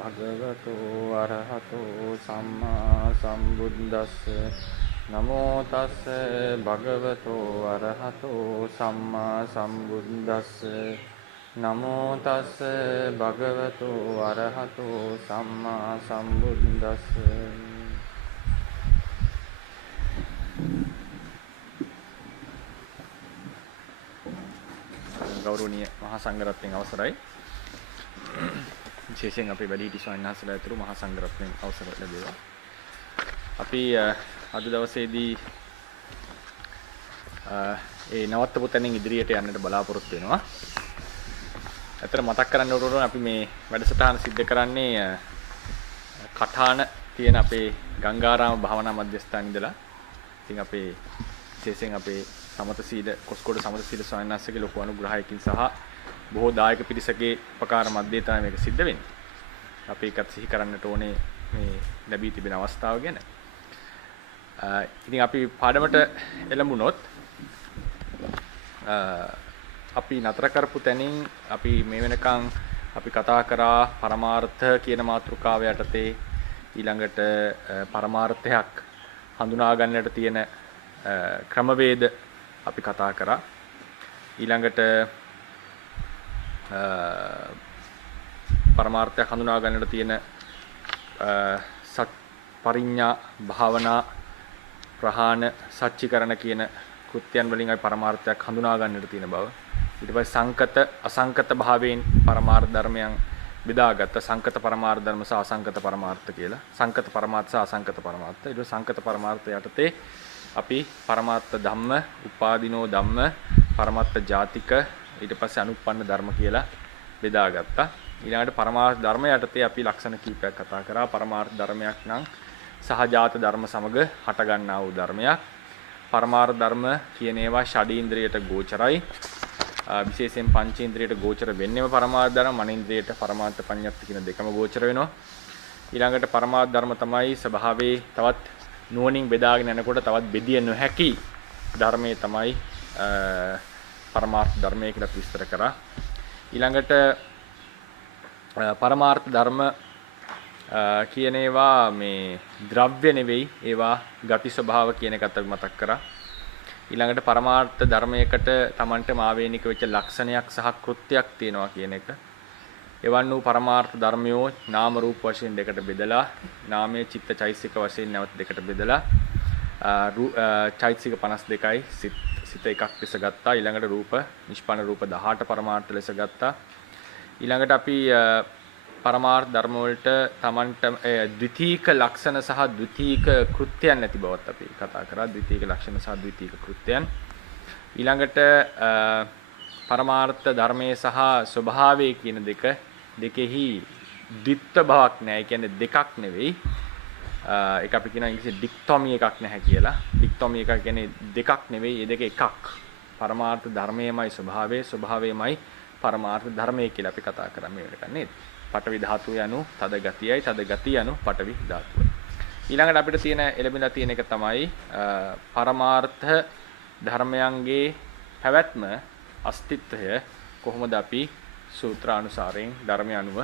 භගවතු අරහතෝ සම්මා සම්බුද්දස්ස නමෝ තස්ස භගවතු අරහතෝ සම්මා සම්බුද්දස්ස නමෝ තස්ස භගවතු අරහතෝ සම්මා සම්බුද්දස්ස. ගෞරවනීය මහා සංඝරත්නයන් අවසරයි. විශේෂයෙන් අපේ වැඩිහිටි ස්වාමීන් වහන්සේලා ඇතුළු මහා සංඝරත්නයන් අවසර ලැබේවා. අපි අද දවසේදී ඒ නවත්තපු තැනින් ඉදිරියට යන්නට බලාපොරොත්තු වෙනවා. ඇත්තට මතක් කරන්න ඕන අපි මේ වැඩසටහන සිද්ධ කරන්නේ කඨාන තියෙන අපේ ගංගාරාම භාවනා මධ්‍යස්ථාන ඉඳලා. ඉතින් අපේ විශේෂයෙන් අපේ සමත සීල කොස්කොඩ සමත සීල ස්වාමීන් වහන්සේගේ ලොකු අනුග්‍රහයකින් සහ බොහෝ දායක පිරිසකගේ උපකාර මැද්දේ තමයි මේක සිද්ධ වෙන්නේ. අපි ඒකත් සිහි කරන්නට ඕනේ මේ ලැබී තිබෙන අවස්ථාව ගැන. ඉතින් අපි පාඩමට එළඹුණොත් අපි නතර කරපු තැනින් අපි මේ වෙනකන් අපි කතා කරා පරමාර්ථ කියන මාතෘකාව යටතේ ඊළඟට පරමාර්ථයක් හඳුනා ගන්නට තියෙන ක්‍රමවේද අපි කතා කරා. ඊළඟට පරමාර්ථය හඳුනා ගන්නට තියෙන සත් පරිඥා භාවනා ප්‍රහාණ සච්චිකරණ කියන කෘත්‍යයන් වලින් අපි පරමාර්ථයක් හඳුනා ගන්නට තියෙන බව. ඊට පස්සේ සංකත අසංකත භාවයෙන් පරමාර්ථ ධර්මයන් බෙදාගත්ත සංකත පරමාර්ථ ධර්ම සහ අසංකත පරමාර්ථ කියලා. සංකත පරමාර්ථ සහ අසංකත පරමාර්ථ. ඊට පස්සේ සංකත පරමාර්ථ යටතේ අපි පරමාර්ථ ධම්ම, උපාදිනෝ ධම්ම, පරමාර්ථ ජාතික, ඊට පස්සේ අනුප්පන්න ධර්ම කියලා බෙදාගත්තා. ඊළඟට පරමාර්ථ ධර්ම යටතේ අපි ලක්ෂණ කීපයක් කතා කරා. පරමාර්ථ ධර්මයක් නම් සහජාත ධර්ම සමග හට ගන්නා වූ ධර්මයක්. පරමාර්ථ ධර්ම කියන ඒවා ෂඩීන්ද්‍රියට ගෝචරයි. විශේෂයෙන් පංචේන්ද්‍රියට ගෝචර වෙන්නේම පරමාර්ථ ධර්ම, මනේන්ද්‍රියට පරමාර්ථ පඤ්ඤප්ති කියන දෙකම ගෝචර වෙනවා. ඊළඟට පරමාර්ථ ධර්ම තමයි ස්වභාවයේ තවත් නුවණින් බෙදාගෙන යනකොට තවත් බෙදිය නොහැකි ධර්මයේ තමයි පරමාර්ථ ධර්මය කියලා විස්තර කරා. ඊළඟට පරමාර්ථ ධර්ම කියන ඒවා මේ ද්‍රව්‍ය නෙවෙයි, ඒවා ගති ස්වභාව කියන එකත් අපි මතක් කරා. ඊළඟට පරමාර්ථ ධර්මයකට Tamanට මාවේනික වෙච්ච ලක්ෂණයක් සහ කෘත්‍යයක් තියෙනවා කියන එක. එවන් වූ පරමාර්ථ ධර්මයෝ නාම රූප වශයෙන් දෙකට බෙදලා, නාමයේ චිත්ත චෛතසික වශයෙන් නැවත දෙකට බෙදලා චෛතසික 52යි සිත එකක් ලෙස ගත්තා. ඊළඟට රූප නිෂ්පන්න රූප 18 පරමාර්ථ ලෙස ගත්තා. ඊළඟට අපි පරමාර්ථ ධර්ම වලට Tamanට ද්විතීක ලක්ෂණ සහ ද්විතීක කෘත්‍යයන් නැති බවත් අපි කතා කරා. ද්විතීක ලක්ෂණ සහ ද්විතීක කෘත්‍යයන්. ඊළඟට පරමාර්ථ ධර්මයේ සහ ස්වභාවයේ කියන දෙකෙහි ද්විත්ව බවක් නැහැ. ඒ කියන්නේ දෙකක් නෙවෙයි. ඒක අපි කියන ඉංග්‍රීසි ඩික්ටොමි එකක් නැහැ කියලා. ඩික්ටොමි එක කියන්නේ දෙකක් නෙවෙයි, ඒ දෙක එකක්. පරමාර්ථ ධර්මයේමයි ස්වභාවයේ, ස්වභාවයේමයි පරමාර්ථ ධර්මයේ කියලා අපි කතා කරා මේ වෙලක නේද? පඨවි ධාතුව යනු තද ගතියයි, තද ගතිය යනු පඨවි ධාතුවයි. ඊළඟට අපිට තියෙන එළඹිලා තියෙන එක තමයි පරමාර්ථ ධර්මයන්ගේ පැවැත්ම, අස්තිත්වය කොහොමද අපි සූත්‍රානුසාරයෙන් ධර්මය අනුව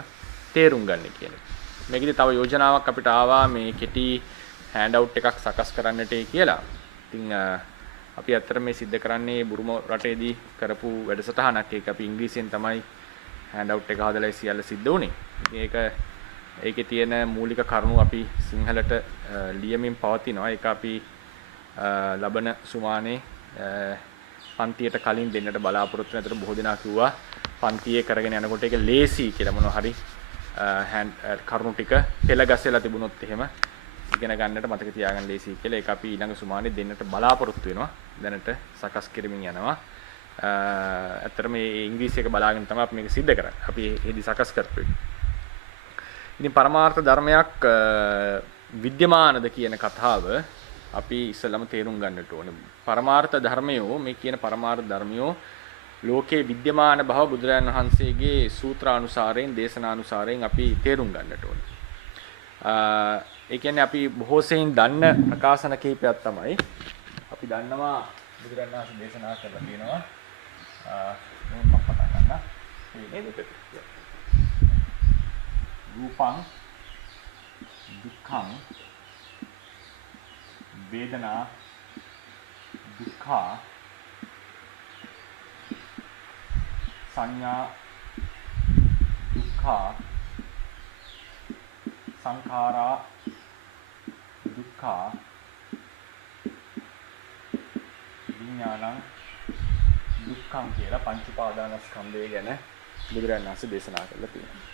තේරුම් ගන්න කියන එක. මේකෙදි තව යෝජනාවක් අපිට ආවා මේ කෙටි හෑන්ඩ් අවුට් එකක් සකස් කරන්නට කියලා. ඉතින් අපි අතර මේ සිද්ධ කරන්නේ බුරුම රටේදී කරපු වැඩසටහනක්. ඒක අපි ඉංග්‍රීසියෙන් තමයි හෑන්ඩ් අවුට් එක හදලා සියල්ල සිද්ධ වුණේ. ඉතින් ඒකේ තියෙන මූලික කරුණු අපි සිංහලට ලියමින් පවතිනවා. ඒක අපි ලබන සුමානේ පන්තියට කලින් දෙන්නට බලාපොරොත්තු වෙන අතර බොහෝ දෙනා කිව්වා පන්තියේ කරගෙන යනකොට ඒක ලේසි කියලා. මොනවා හරි කරුණු ටික පෙළ ගැසෙලා තිබුණොත් එහෙම ඉගෙන ගන්නට මතක තියාගන්න ලේසි කියලා. ඒක අපි ඊළඟ සුමානේ දෙන්නට බලාපොරොත්තු වෙනවා. දැනට සකස් කරමින් යනවා. ඇත්තටම මේ ඉංග්‍රීසි එක බලාගෙන තමයි අපි මේක සිද්ධ කරන්නේ. අපි ඒදි සකස් කරපු එක. ඉතින් පරමාර්ථ ධර්මයක් විද්‍යමානද කියන කතාව අපි ඉස්සෙල්ලම තේරුම් ගන්නට ඕනේ. පරමාර්ථ ධර්මයෝ මේ කියන පරමාර්ථ ධර්මයෝ ලෝකේ විද්‍යමාන බව බුදුරජාණන් වහන්සේගේ සූත්‍රානුසාරයෙන්, දේශනානුසාරයෙන් අපි තේරුම් ගන්නට ඕනේ. ඒ කියන්නේ අපි බොහෝ සෙයින් දන්න ප්‍රකාශන කීපයක් තමයි අපි දන්නවා බුදුරජාණන් වහන්සේ දේශනා කරලා තියෙනවා. මම පටන් ගන්න. මේ නේද? රූපං දුක්ඛං වේදනා දුක්ඛා සංඥා දුක්ඛා සංඛාරා දුක්ඛා විඥානං දුක්ඛං කියලා පංච උපාදානස්කන්ධය ගැන බුදුරජාණන් වහන්සේ දේශනා කළා තියෙනවා.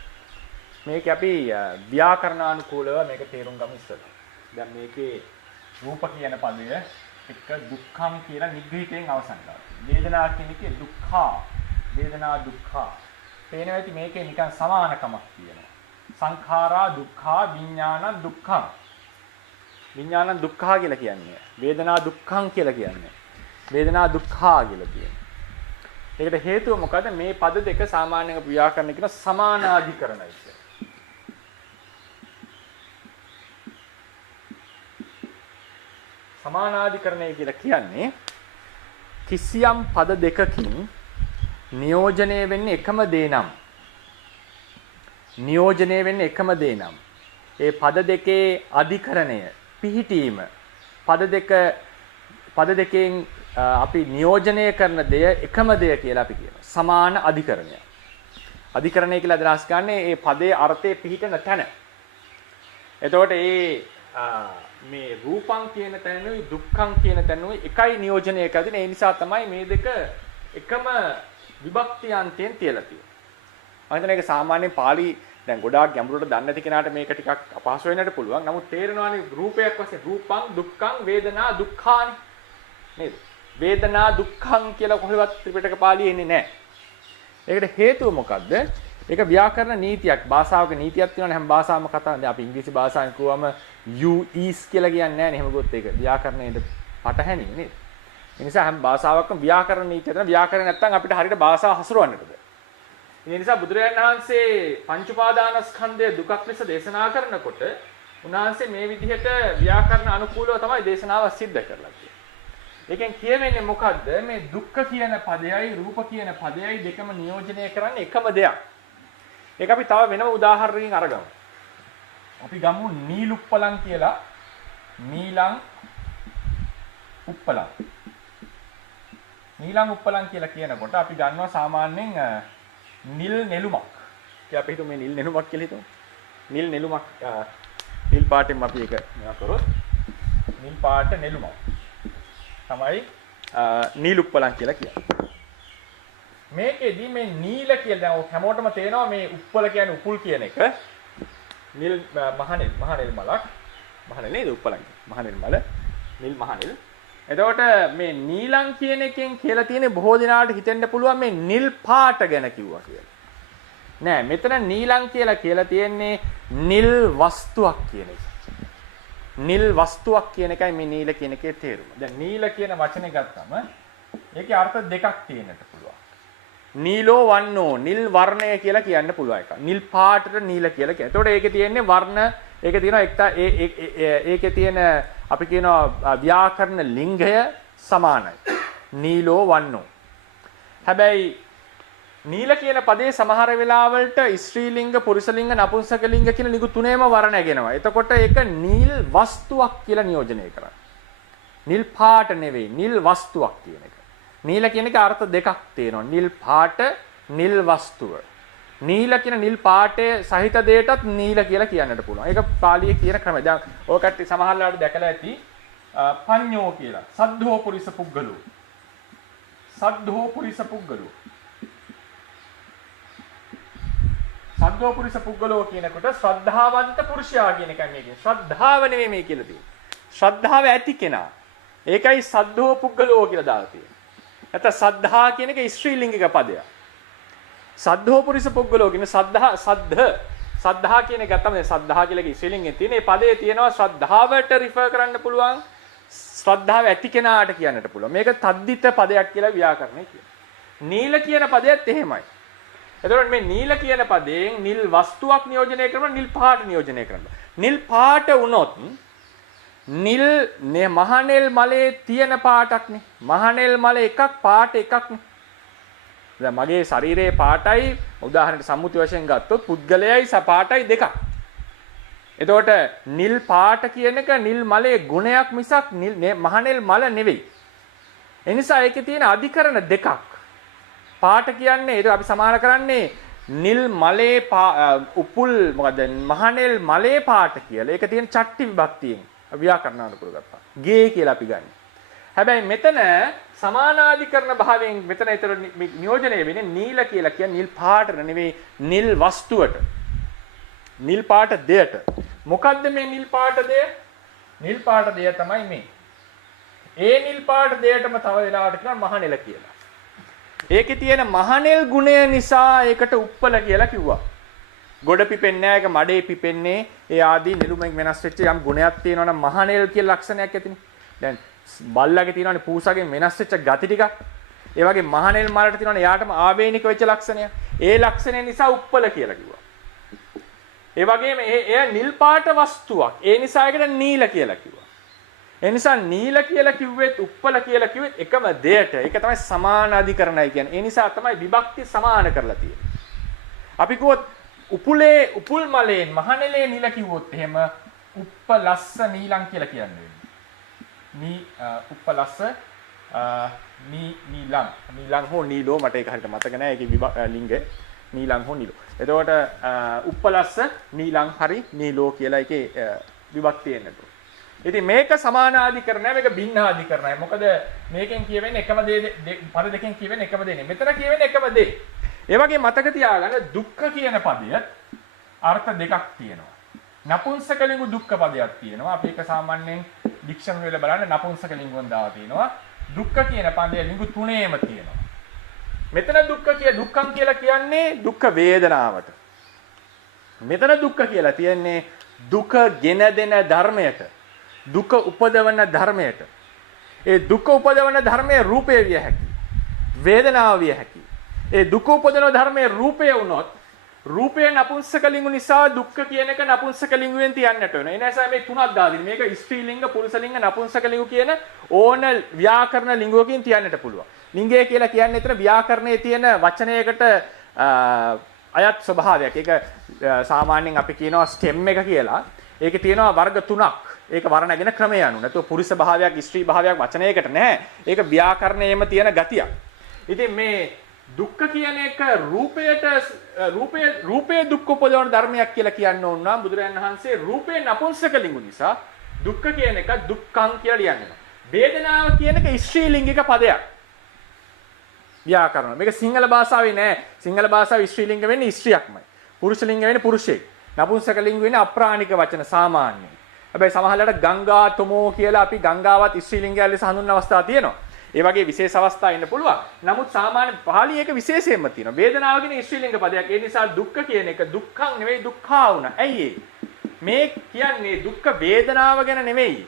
මේක අපි ව්‍යාකරණානුකූලව මේක තේරුම් ගමු ඉස්සෙල්ලා. දැන් මේකේ රූප කියන පදය එක දුක්ඛං කියලා නිග්‍රහිතයෙන් අවසන් කරනවා. වේදනා කියන එකේ දුක්ඛා වේදනා දුක්ඛා. පේනවා ඇති මේකේ නිකන් සමානකමක් තියෙනවා. සංඛාරා දුක්ඛා විඥානං දුක්ඛං. විඥානං දුක්ඛා කියලා කියන්නේ වේදනා දුක්ඛං කියලා කියන්නේ. වේදනා දුක්ඛා කියලා කියන්නේ. ඒකට හේතුව මොකද? මේ පද දෙක සාමාන්‍යයෙන් ව්‍යාකරණ කියන සමානාධිකරණයි කියන්නේ. සමානාධිකරණය කියලා කියන්නේ කිසියම් පද දෙකකින් නියෝජනය වෙන්නේ එකම දේ නම් ඒ පද දෙකේ අධිකරණය පිහිටීම පද දෙකෙන් අපි නියෝජනය කරන දෙය එකම දෙය කියලා අපි කියනවා. සමාන අධිකරණය. අධිකරණය කියලා අදහස් ගන්නේ මේ පදයේ අර්ථයේ පිහිටන තැන. එතකොට මේ රූපං කියන තැනුයි දුක්ඛං කියන තැනුයි එකයි නියෝජනය කරගෙන ඒ නිසා තමයි මේ දෙක එකම විභක්තියන්තයෙන් තියලා තියෙන්නේ. මම හිතන්නේ ඒක සාමාන්‍යයෙන් පාළි දැන් ගොඩාක් ගැඹුරට දන්නේ නැති කෙනාට මේක ටිකක් අපහසු වෙන්නට පුළුවන්. නමුත් තේරෙනවානේ රූපයක් වශයෙන් රූපං දුක්ඛං වේදනා දුක්ඛානි නේද? වේදනා දුක්ඛං කියලා කොහෙවත් ත්‍රිපිටක පාළියේ එන්නේ නැහැ. ඒකට හේතුව මොකද්ද? ඒක ව්‍යාකරණ නීතියක්. භාෂාවක නීතියක් තියෙනවානේ හැම භාෂාවකම කතා. දැන් අපි ඉංග්‍රීසි භාෂාවෙන් කිව්වම you is කියලා කියන්නේ නැහැ නේ. එහෙම ගොත් ඒක ව්‍යාකරණයට පටහැනි නේද? ඒ නිසා හැම භාෂාවකම ව්‍යාකරණ නීතිය තියෙනවා. ව්‍යාකරණ නැත්නම් අපිට හරියට භාෂාව හසුරවන්නට බෑ. ඒ නිසා බුදුරජාණන් වහන්සේ පංච උපාදානස්කන්ධය දුකක් ලෙස දේශනා කරනකොට උන්වහන්සේ මේ විදිහට ව්‍යාකරණ අනුකූලව තමයි දේශනාව සිද්ධ කරලා තියෙන්නේ. ඒකෙන් කියවෙන්නේ මොකද්ද? මේ දුක්ඛ කියන පදයයි රූප කියන පදයයි දෙකම නියෝජනය කරන්නේ එකම දෙයක්. ඒක අපි තව වෙනම උදාහරණකින් අරගමු. අපි ගමු නීලුප්පලං කියලා. නීලං උප්පලං. නීලං උප්පලං කියලා කියනකොට අපි ගන්නවා සාමාන්‍යයෙන් නිල් නෙළුමක්. කියලා අපි හිතමු මේ නිල් නෙළුමක් කියලා හිතමු. නිල් නෙළුමක් නිල් පාටෙන් අපි ඒක මෙයා කරොත් නිල් පාට නෙළුමක්. තමයි නීලුප්පලං කියලා කියන්නේ. මේකෙදි මේ නීල කියලා දැන් හැමෝටම තේනවා මේ උප්පල කියන්නේ උපුල් කියන එක. නිල් මහනෙල් මලක්. මහනෙල් නේද උප්පලං. මහනෙල් මල නිල් මහනෙල්. එතකොට මේ නීලං කියන එකෙන් කියලා තියෙන්නේ බොහෝ දිනාට හිතෙන්න පුළුවන් මේ නිල් පාට ගැන කිව්වා කියලා. නෑ මෙතන නීලං කියලා තියෙන්නේ නිල් වස්තුවක් කියන එක. නිල් වස්තුවක් කියන එකයි මේ නීල කියන එකේ තේරුම. දැන් නීල කියන වචනේ ගත්තම ඒකේ අර්ථ දෙකක් තියෙන්නට පුළුවන්. නීලෝ වන්නෝ නිල් වර්ණය කියලා කියන්න පුළුවන් එක. නිල් පාටට නීල කියලා කියනවා. එතකොට ඒකේ තියෙන්නේ වර්ණ ඒකේ තියෙනවා ඒකේ තියෙන අපි කියනවා ව්‍යාකරණ ලිංගය සමානයි. නීලෝ වන්නෝ. හැබැයි නීල කියන පදේ සමහර වෙලාවලට ස්ත්‍රී ලිංග, පුරුෂ ලිංග, නපුංසක ලිංග කියන නිකු තුනේම වර්ණ නැගෙනවා. එතකොට ඒක නිල් වස්තුවක් කියලා නියෝජනය කරන්නේ. නිල් පාට නෙවෙයි, නිල් වස්තුවක් කියන එක. නීල කියන එක අර්ථ දෙකක් තියෙනවා. නිල් පාට, නිල් වස්තුව. නීල කියන නිල් පාටේ සහිත දෙයටත් නීල කියලා කියන්නට පුළුවන්. ඒක පාලියේ කියන ක්‍රමය. දැන් ඔය කට්ටිය සමහරවල්ලාට දැකලා ඇති පඤ්ඤෝ කියලා. සද්ධෝ පුරිස පුග්ගලෝ. සද්ධෝ පුරිස පුග්ගලෝ. සද්ධෝ පුරිස පුග්ගලෝ කියනකොට ශ්‍රද්ධාවන්ත පුරුෂයා කියන එකයි මේකේ. ශ්‍රද්ධාව නෙමෙයි මේ කියලා තියෙන්නේ. ශ්‍රද්ධාව ඇති කෙනා. ඒකයි සද්ධෝ පුග්ගලෝ කියලා දාලා තියෙන්නේ. නැත්නම් සද්ධා කියන එක ස්ත්‍රී ලිංගික පදයක්. සද්ධෝ පුරිස පුග්ගලෝ කියන සද්ධා කියන එක ගත්තම සද්ධා කියලා ස්ත්‍රී ලිංගෙන් තියෙන. මේ පදේ තියෙනවා ශ්‍රද්ධාවට රිෆර් කරන්න පුළුවන්. ශ්‍රද්ධාව ඇති කෙනාට කියන්නට පුළුවන්. මේක තද්දිත පදයක් කියලා ව්‍යාකරණය කියනවා. නීල කියන පදයත් එහෙමයි. එතකොට මේ නීල කියන පදයෙන් නිල් වස්තුවක් නියෝජනය කරනවා නිල් පාට නියෝජනය කරනවා. නිල් පාට වුණොත් නිල් මහනෙල් මලේ තියෙන පාටක්නේ. මහනෙල් මල එකක් පාට එකක්නේ. දැන් මගේ ශරීරයේ පාටයි උදාහරණයක් සම්මුති වශයෙන් ගත්තොත් පුද්ගලයයි පාටයි දෙකක්. එතකොට නිල් පාට කියන එක නිල් මලේ ගුණයක් මිසක් මහනෙල් මල නෙවෙයි. ඒ නිසා ඒකේ තියෙන අධිකරණ දෙකක්. පාට කියන්නේ ඒක අපි සමාන කරන්නේ නිල් මලේ උපුල් මොකද මහනෙල් මලේ පාට කියලා. ඒක තියෙන චට්ටි විභක්තියෙන් ව්‍යාකරණ අනුකූල ගත්තා. ගේ කියලා අපි ගන්න. හැබැයි මෙතන සමානාධිකරණ භාවයෙන් මෙතන ඊතර නියෝජනය වෙන්නේ නීල කියලා කියන්නේ නිල් පාටට නෙවෙයි නිල් වස්තුවට. නිල් පාට දෙයට. මොකද්ද මේ නිල් පාට දෙය? නිල් පාට දෙය තමයි මේ. ඒ නිල් පාට දෙයටම තව වෙලාවට කියනවා මහනෙල කියලා. ඒකේ තියෙන මහනෙල් ගුණය නිසා ඒකට උප්පල කියලා කිව්වා. ගොඩ පිපෙන්නේ නැහැ, ඒක මඩේ පිපෙන්නේ. ඒ ආදී නිලුමෙන් වෙනස් වෙච්ච යම් ගුණයක් තියෙනවා නම් මහනෙල් කියලා ලක්ෂණයක් ඇතිනේ. දැන් බල්ලගේ තියෙනවානේ පූසගෙන් වෙනස් වෙච්ච ගති ටිකක්. ඒ වගේ මහනෙල් මලට තියෙනවානේ යාටම ආවේනික වෙච්ච ලක්ෂණය. ඒ ලක්ෂණය නිසා උප්පල කියලා කිව්වා. ඒ වගේම එය නිල් පාට වස්තුවක්. ඒ නිසා ඒකට නීල කියලා කිව්වා. ඒ නිසා නීල කියලා කිව්වෙත් උප්පල කියලා කිව්වෙත් එකම දෙයට. ඒක තමයි සමානාධිකරණයි කියන්නේ. ඒ නිසා තමයි විභක්ති සමාන කරලා තියෙන්නේ. අපි කිව්වොත් උපුල් මලෙන් මහනෙලේ නිල කිව්වොත් එහෙම උප්පලස්ස නීලං කියලා කියන්නේ. උප්පලස්ස නීලං හෝ නීලෝ මට ඒක හරියට මතක නැහැ. ඒකේ ලිංගය නීලං හෝ නීලෝ. එතකොට උප්පලස්ස නීලං හරි නීලෝ කියලා එකේ විභක්තිය එන්නට. ඉතින් මේක සමානාධිකරණයි මේක භින්නාධිකරණයි. මොකද මේකෙන් කියවෙන්නේ එකම දේ පද දෙකෙන් කියවෙන්නේ එකම දේ නෙමෙයි. මෙතන කියවෙන්නේ එකම දේ. ඒ වගේ මතක තියාගන්න දුක්ඛ කියන පදයට අර්ථ දෙකක් තියෙනවා. නපුංසකලිංගු දුක්ඛ පදයක් තියෙනවා. අපි ඒක සාමාන්‍යයෙන් ඩික්ෂනරි වල බලන්න නපුංසකලිංගුන් දාලා තියෙනවා. දුක්ඛ කියන පදයේ ලිංගු තුනේම තියෙනවා. මෙතන දුක්ඛම් කියලා කියන්නේ දුක්ඛ වේදනාවට. මෙතන දුක්ඛ කියලා තියන්නේ දුක ගෙන දෙන ධර්මයට. දුක උපදවන ධර්මයට. ඒ දුක උපදවන ධර්මයේ රූපය විය හැකියි. වේදනාව විය හැකියි. ඒ දුක උපදවන ධර්මයේ රූපය වුණොත් රූපේ නපුංසකලිංගු නිසා දුක්ඛ කියන එක නපුංසකලිංගුවෙන් තියන්නට වෙනවා. ඒ නිසා මේ තුනක් දාදින. මේක ස්ත්‍රීලිංග, පුරුෂලිංග, නපුංසකලිංගු කියන ඕන ව්‍යාකරණ ලිංගුවකින් තියන්නට පුළුවන්. ලිංගය කියලා කියන්නේ එතන ව්‍යාකරණයේ තියෙන වචනයකට අයත් ස්වභාවයක්. ඒක සාමාන්‍යයෙන් අපි කියනවා ස්ටෙම් එක කියලා. ඒකේ තියෙනවා වර්ග තුනක්. ඒක වර්ණගෙන ක්‍රමය අනුව. නැත්නම් පුරුෂ භාවයක්, ස්ත්‍රී භාවයක් වචනයකට නැහැ. ඒක ව්‍යාකරණයේම තියෙන ගතියක්. ඉතින් මේ දුක්ඛ කියන එක රූපයේ දුක්ඛ උපදවන ධර්මයක් කියලා කියන්න ඕන නම් බුදුරජාණන් වහන්සේ රූපේ නපුංසකලිංගු නිසා දුක්ඛ කියන එක දුක්ඛං කියලා ලියන්නේ. වේදනාව කියන එක ස්ත්‍රීලිංගික පදයක්. ව්‍යාකරණ. මේක සිංහල භාෂාවේ නෑ. සිංහල භාෂාවේ ස්ත්‍රීලිංග වෙන්නේ ස්ත්‍රියක්මයි. පුරුෂලිංග වෙන්නේ පුරුෂයෙක්. නපුංසකලිංග වෙන්නේ අප්‍රාණික වචන සාමාන්‍යයෙන්. හැබැයි සමහරවිට ගංගා තුමෝ කියලා අපි ගංගාවත් ස්ත්‍රීලිංගය ලෙස හඳුන්වන අවස්ථා තියෙනවා. ඒ වගේ විශේෂ අවස්ථා ඉන්න පුළුවන්. නමුත් සාමාන්‍ය පාළි එක විශේෂයෙන්ම තියෙනවා. වේදනාව කියන ස්ත්‍රීලිංග පදයක්. ඒ නිසා දුක්ඛ කියන එක දුක්ඛං නෙවෙයි දුක්ඛා වුණා. ඇයි මේ කියන්නේ දුක්ඛ වේදනාව ගැන නෙවෙයි.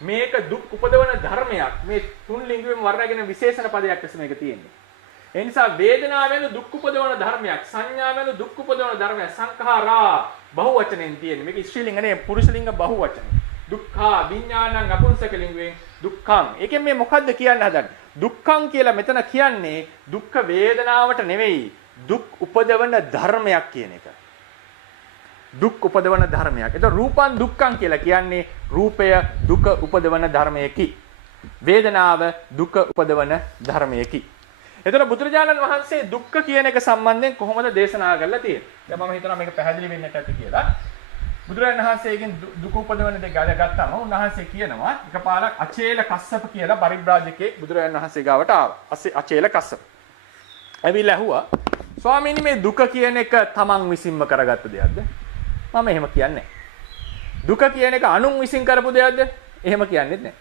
මේක දුක් උපදවන ධර්මයක්. මේ තුන් ලිංගුවෙන් වර්ණගෙන විශේෂණ පදයක් ලෙස මේක තියෙන්නේ. ඒ නිසා වේදනාව වෙන දුක් උපදවන ධර්මයක්. සංඥා වෙන දුක් උපදවන ධර්මයක්. සංඛාරා බහුවචනෙන් තියෙන්නේ. මේක ස්ත්‍රීලිංග නෙවෙයි පුරුෂලිංග බහුවචන. දුක්ඛා විඥානං නපුංසකලිංගුවෙන් දුක්ඛං. ඒකෙන් මේ මොකද්ද කියන්න හදන්නේ? දුක්ඛං කියලා මෙතන කියන්නේ දුක්ඛ වේදනාවට නෙවෙයි දුක් උපදවන ධර්මයක් කියන එක. දුක් උපදවන ධර්මයක්. ඒක රූපං දුක්ඛං කියලා කියන්නේ රූපය දුක උපදවන ධර්මයකි. වේදනාව දුක උපදවන ධර්මයකි. එතන බුදුරජාණන් වහන්සේ දුක්ඛ කියන එක සම්බන්ධයෙන් කොහොමද දේශනා කරලා තියෙන්නේ? දැන් මම හිතනවා මේක පැහැදිලි වෙන්නට ඇති කියලා. බුදුරජාණන් වහන්සේගෙන් දුක උපදවන දේ ගත්තම උන්වහන්සේ කියනවා එකපාරක් අචේල කස්සප කියලා පරිබ්‍රාජකෙක් බුදුරජාණන් වහන්සේ ගාවට ආවා. අචේල කස්සප. ඇවිල්ලා ඇහුවා ස්වාමීනි මේ දුක කියන එක තමන් විසින්ම කරගත්ත දෙයක්ද? මම එහෙම කියන්නේ නැහැ. දුක කියන එක අනුන් විසින් කරපු දෙයක්ද? එහෙම කියන්නේත් නැහැ.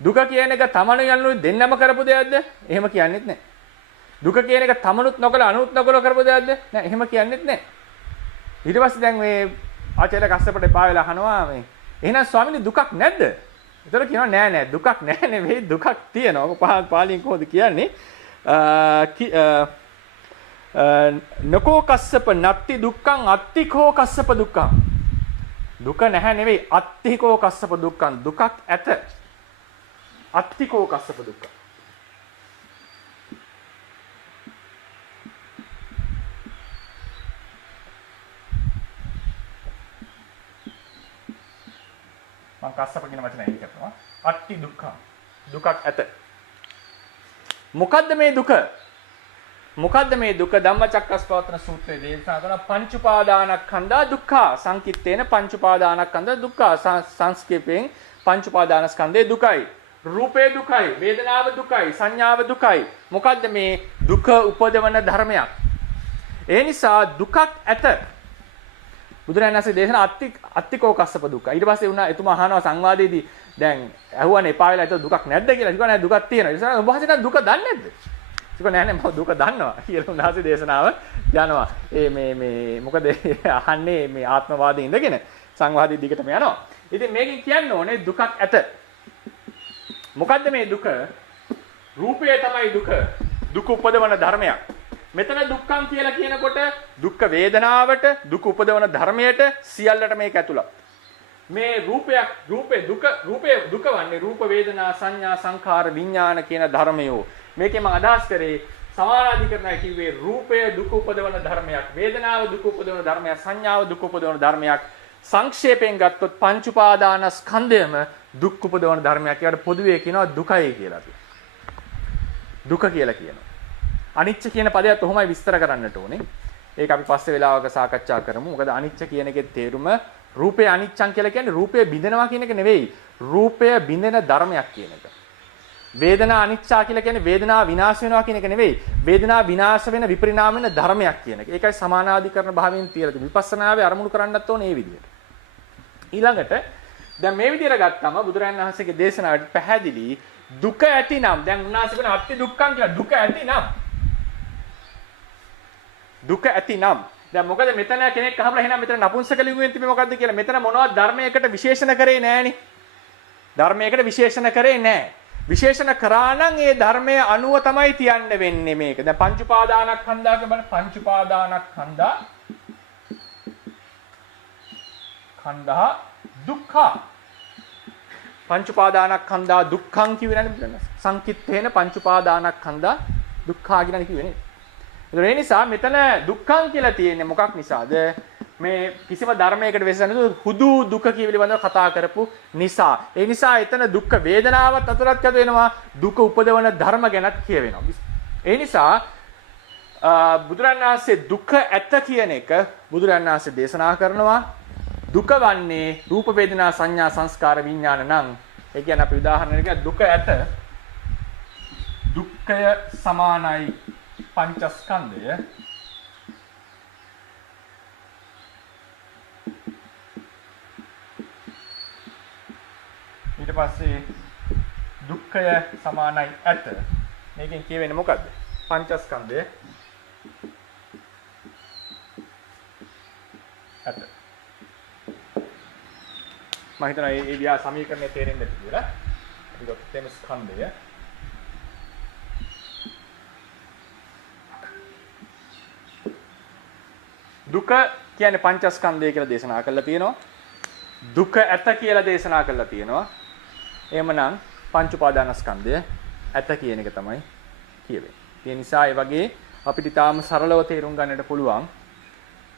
දුක කියන එක තමන යනුයි දෙන්නම කරපු දෙයක්ද? එහෙම කියන්නේත් නැහැ. දුක කියන එක තමනුත් නොකල අනුත් නොකල කරපු දෙයක්ද? නෑ එහෙම කියන්නේත් නැහැ. ඊට පස්සේ දැන් මේ ආචාර්ය කස්සපට එපා වෙලා අහනවා මේ එහෙනම් ස්වාමීනි දුකක් නැද්ද? ඒතර කියනවා නෑ දුකක් නෑ නෙවෙයි දුකක් තියෙනවා. පාලියෙන් කොහොමද කියන්නේ? නකෝ කස්සප නත්ති දුක්ඛං අත්තිකෝ කස්සප දුක්ඛං. දුක නැහැ නෙවෙයි අත්තිකෝ කස්සප දුක්ඛං. දුකක් ඇත. අත්තිකෝ කස්සප දුක්ඛං. මම කස්සප කියන වචනය එලි කරනවා. අට්ටි දුක්ඛ. දුකක් ඇත. මොකද්ද මේ දුක? මොකද්ද මේ දුක? ධම්මචක්කස්පවත්තන සූත්‍රයේ දේශනා කරන පංච උපාදානස්කන්ධා දුක්ඛ. සංකිට්ඨේන පංච උපාදානස්කන්ධා දුක්ඛ. සංස්කේපයෙන් පංච උපාදානස්කන්ධේ දුකයි. රූපේ දුකයි, වේදනාව දුකයි, සංඥාව දුකයි. මොකද්ද මේ දුක උපදවන ධර්මයක්? ඒ නිසා දුකක් ඇත. බුදුරජාණන් වහන්සේ දේශනා අත්තිකෝ කස්සප දුක්ඛ. ඊට පස්සේ උනා එතුමා අහනවා සංවාදයේදී දැන් ඇහුවානේ එපා වෙලා ඒක දුකක් නැද්ද කියලා. ඊට නෑ දුකක් තියෙනවා. ඒ නිසා උන්වහන්සේ දුක දන්නේ නැද්ද? ඒක නෑ මම දුක දන්නවා කියලා උන්වහන්සේ දේශනාව යනවා. මේ මොකද අහන්නේ මේ ආත්මවාදී ඉඳගෙන සංවාදී දිගටම යනවා. ඉතින් මේකෙන් කියන්න ඕනේ දුකක් ඇත. මොකද්ද මේ දුක? රූපය තමයි දුක. දුක උපදවන ධර්මයක්. මෙතන දුක්ඛම් කියලා කියනකොට දුක්ඛ වේදනාවට දුක උපදවන ධර්මයට සියල්ලට මේක ඇතුළත්. මේ රූපේ දුක වන්නේ රූප වේදනා සංඥා සංඛාර විඥාන කියන ධර්මයෝ. මේකේ මම අදහස් කරේ සමානාධිකරණය කිව්වේ රූපය දුක උපදවන ධර්මයක්, වේදනාව දුක උපදවන ධර්මයක්, සංඥාව දුක උපදවන ධර්මයක්. සංක්ෂේපයෙන් ගත්තොත් පංච උපාදානස්කන්ධයම දුක් උපදවන ධර්මයක්. ඒකට පොදුවේ කියනවා දුකයි කියලා. දුක කියලා කියනවා. අනිච්ච කියන පදයට කොහොමයි විස්තර කරන්නට ඕනේ. ඒක අපි පස්සේ වෙලාවක සාකච්ඡා කරමු. මොකද අනිච්ච කියන එකේ තේරුම රූපේ අනිච්චං කියලා කියන්නේ රූපය බිඳෙනවා කියන එක නෙවෙයි. රූපය බිඳෙන ධර්මයක් කියන එක. වේදනා අනිච්චා කියලා කියන්නේ වේදනාව විනාශ වෙනවා කියන එක නෙවෙයි. වේදනාව විනාශ වෙන විපරිණාම වෙන ධර්මයක් කියන එක. ඒකයි සමානාධිකරණ භාවයෙන් තියලා විපස්සනාවේ අරමුණු කරන්නත් ඕනේ මේ විදිහට. ඊළඟට දැන් මේ විදිහට ගත්තම බුදුරජාණන් වහන්සේගේ දේශනාවට පැහැදිලි දුක ඇතිනම් දැන් උන්වහන්සේ කියන අත්ති දුක්ඛං කියලා දුක ඇතිනම් දුක ඇතිනම් දැන් මොකද මෙතන කෙනෙක් අහලා එහෙනම් මෙතන නපුංසක ලිංගුවෙන් තිබෙන්නේ මොකද්ද කියලා මෙතන මොනවද ධර්මයකට විශේෂණ කරේ නෑනේ ධර්මයකට විශේෂණ කරේ නෑ විශේෂණ කරා නම් ඒ ධර්මයේ අනුව තමයි තියන්න වෙන්නේ මේක දැන් පංච උපාදානස්කන්ධා කියන පංච උපාදානස්කන්ධා කන්දා දුක්ඛ පංච උපාදානස්කන්ධා දුක්ඛං කියුවේ නේද සංකිට්ඨේන පංච උපාදානස්කන්ධා දුක්ඛ කියලා කිව්වේ නේද ඒ නිසා මෙතන දුක්ඛං කියලා තියෙන්නේ මොකක් නිසාද මේ කිසිම ධර්මයකට වෙසෙන්නේ හුදු දුක පිළිබඳව කතා කරපු නිසා ඒ නිසා එතන දුක්ඛ වේදනාවත් අතරත් යට වෙනවා දුක උපදවන ධර්ම ගැනත් කියවෙනවා ඒ නිසා බුදුරණන් වහන්සේ දුක ඇත කියන එක බුදුරණන් වහන්සේ දේශනා කරනවා දුක වන්නේ රූප වේදනා සංඥා සංස්කාර විඥාන නම් ඒ කියන්නේ අපි උදාහරණයකට දුක ඇත දුක්ඛය සමානයි පංචස්කන්ධය ඊට පස්සේ දුක්ඛය සමානයි ඇත මේකෙන් කියවෙන්නේ මොකද්ද පංචස්කන්ධය ඇත මම හිතනවා මේ විදිහ සමීකරණය තේරෙන්න ඇති කියලා අපි ගොතේම ස්කන්ධය දුක කියන්නේ පංචස්කන්ධය කියලා දේශනා කරලා තියෙනවා. දුක ඇත කියලා දේශනා කරලා තියෙනවා. එහෙමනම් පංච උපාදානස්කන්ධය ඇත කියන එක තමයි කියවෙන්නේ. ඒ නිසා ඒ වගේ අපිට ඊටාම සරලව තේරුම් ගන්නට පුළුවන්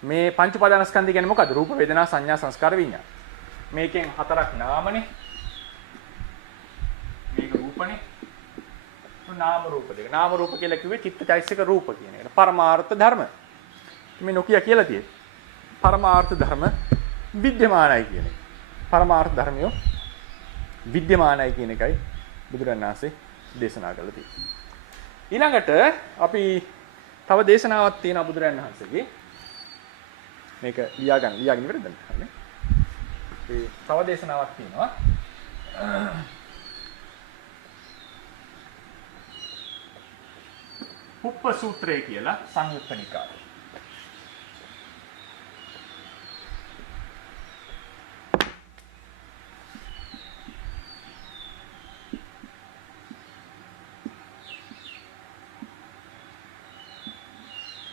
මේ පංච උපාදානස්කන්ධය කියන්නේ මොකද්ද? රූප වේදනා සංඥා සංස්කාර විඤ්ඤාණ. මේකෙන් හතරක් නාමනේ. මේක රූපනේ. නාම රූප දෙක. නාම රූප කියලා කිව්වේ චිත්තචෛතසික රූප කියන එක. පරමාර්ථ ධර්ම. මේ නොකිය කියලා තියෙන්නේ. පරමාර්ථ ධර්ම විද්‍යමානයි කියන එක. පරමාර්ථ ධර්මියෝ විද්‍යමානයි කියන එකයි බුදුරණන් වහන්සේ දේශනා කළා තියෙන්නේ. ඊළඟට අපි තව දේශනාවක් තියෙනවා බුදුරණන් වහන්සේගේ. මේක ලියාගෙන ඉවරද නැහැ. ඒ තව දේශනාවක් තියෙනවා. උප්ප සූත්‍රය කියලා සංයුත්ත නිකාය.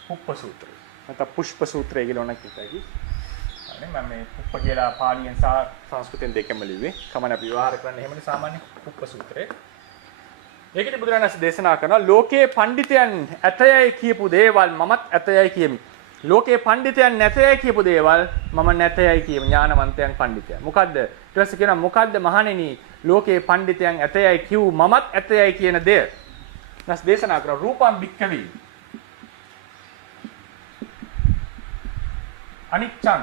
උප්ප සූත්‍රය. නැත්නම් පුෂ්ප සූත්‍රය කියලා උනක් කියතයි. අනේ මම මේ උප්ප කියලා පාලියෙන් සහ සංස්කෘතෙන් දෙකම ලිව්වේ. කමන අපි විවහාර කරන්නේ එහෙමනේ සාමාන්‍ය උප්ප සූත්‍රය. ඒකේ බුදුරණස් දේශනා කරනවා ලෝකේ පඬිතයන් ඇතයයි කියපු දේවල් මමත් ඇතයයි කියමි. ලෝකේ පඬිතයන් නැතයි කියපු දේවල් මම නැතයි කියව ඥානවන්තයන් පඬිතයන්. මොකද්ද? ඊට පස්සේ කියනවා මොකද්ද මහණෙනි ලෝකේ පඬිතයන් ඇතයි කිව් මමත් ඇතයි කියන දේ. නැස් දේශනා කරා රූපම් භික්ඛවේ අනිච්චං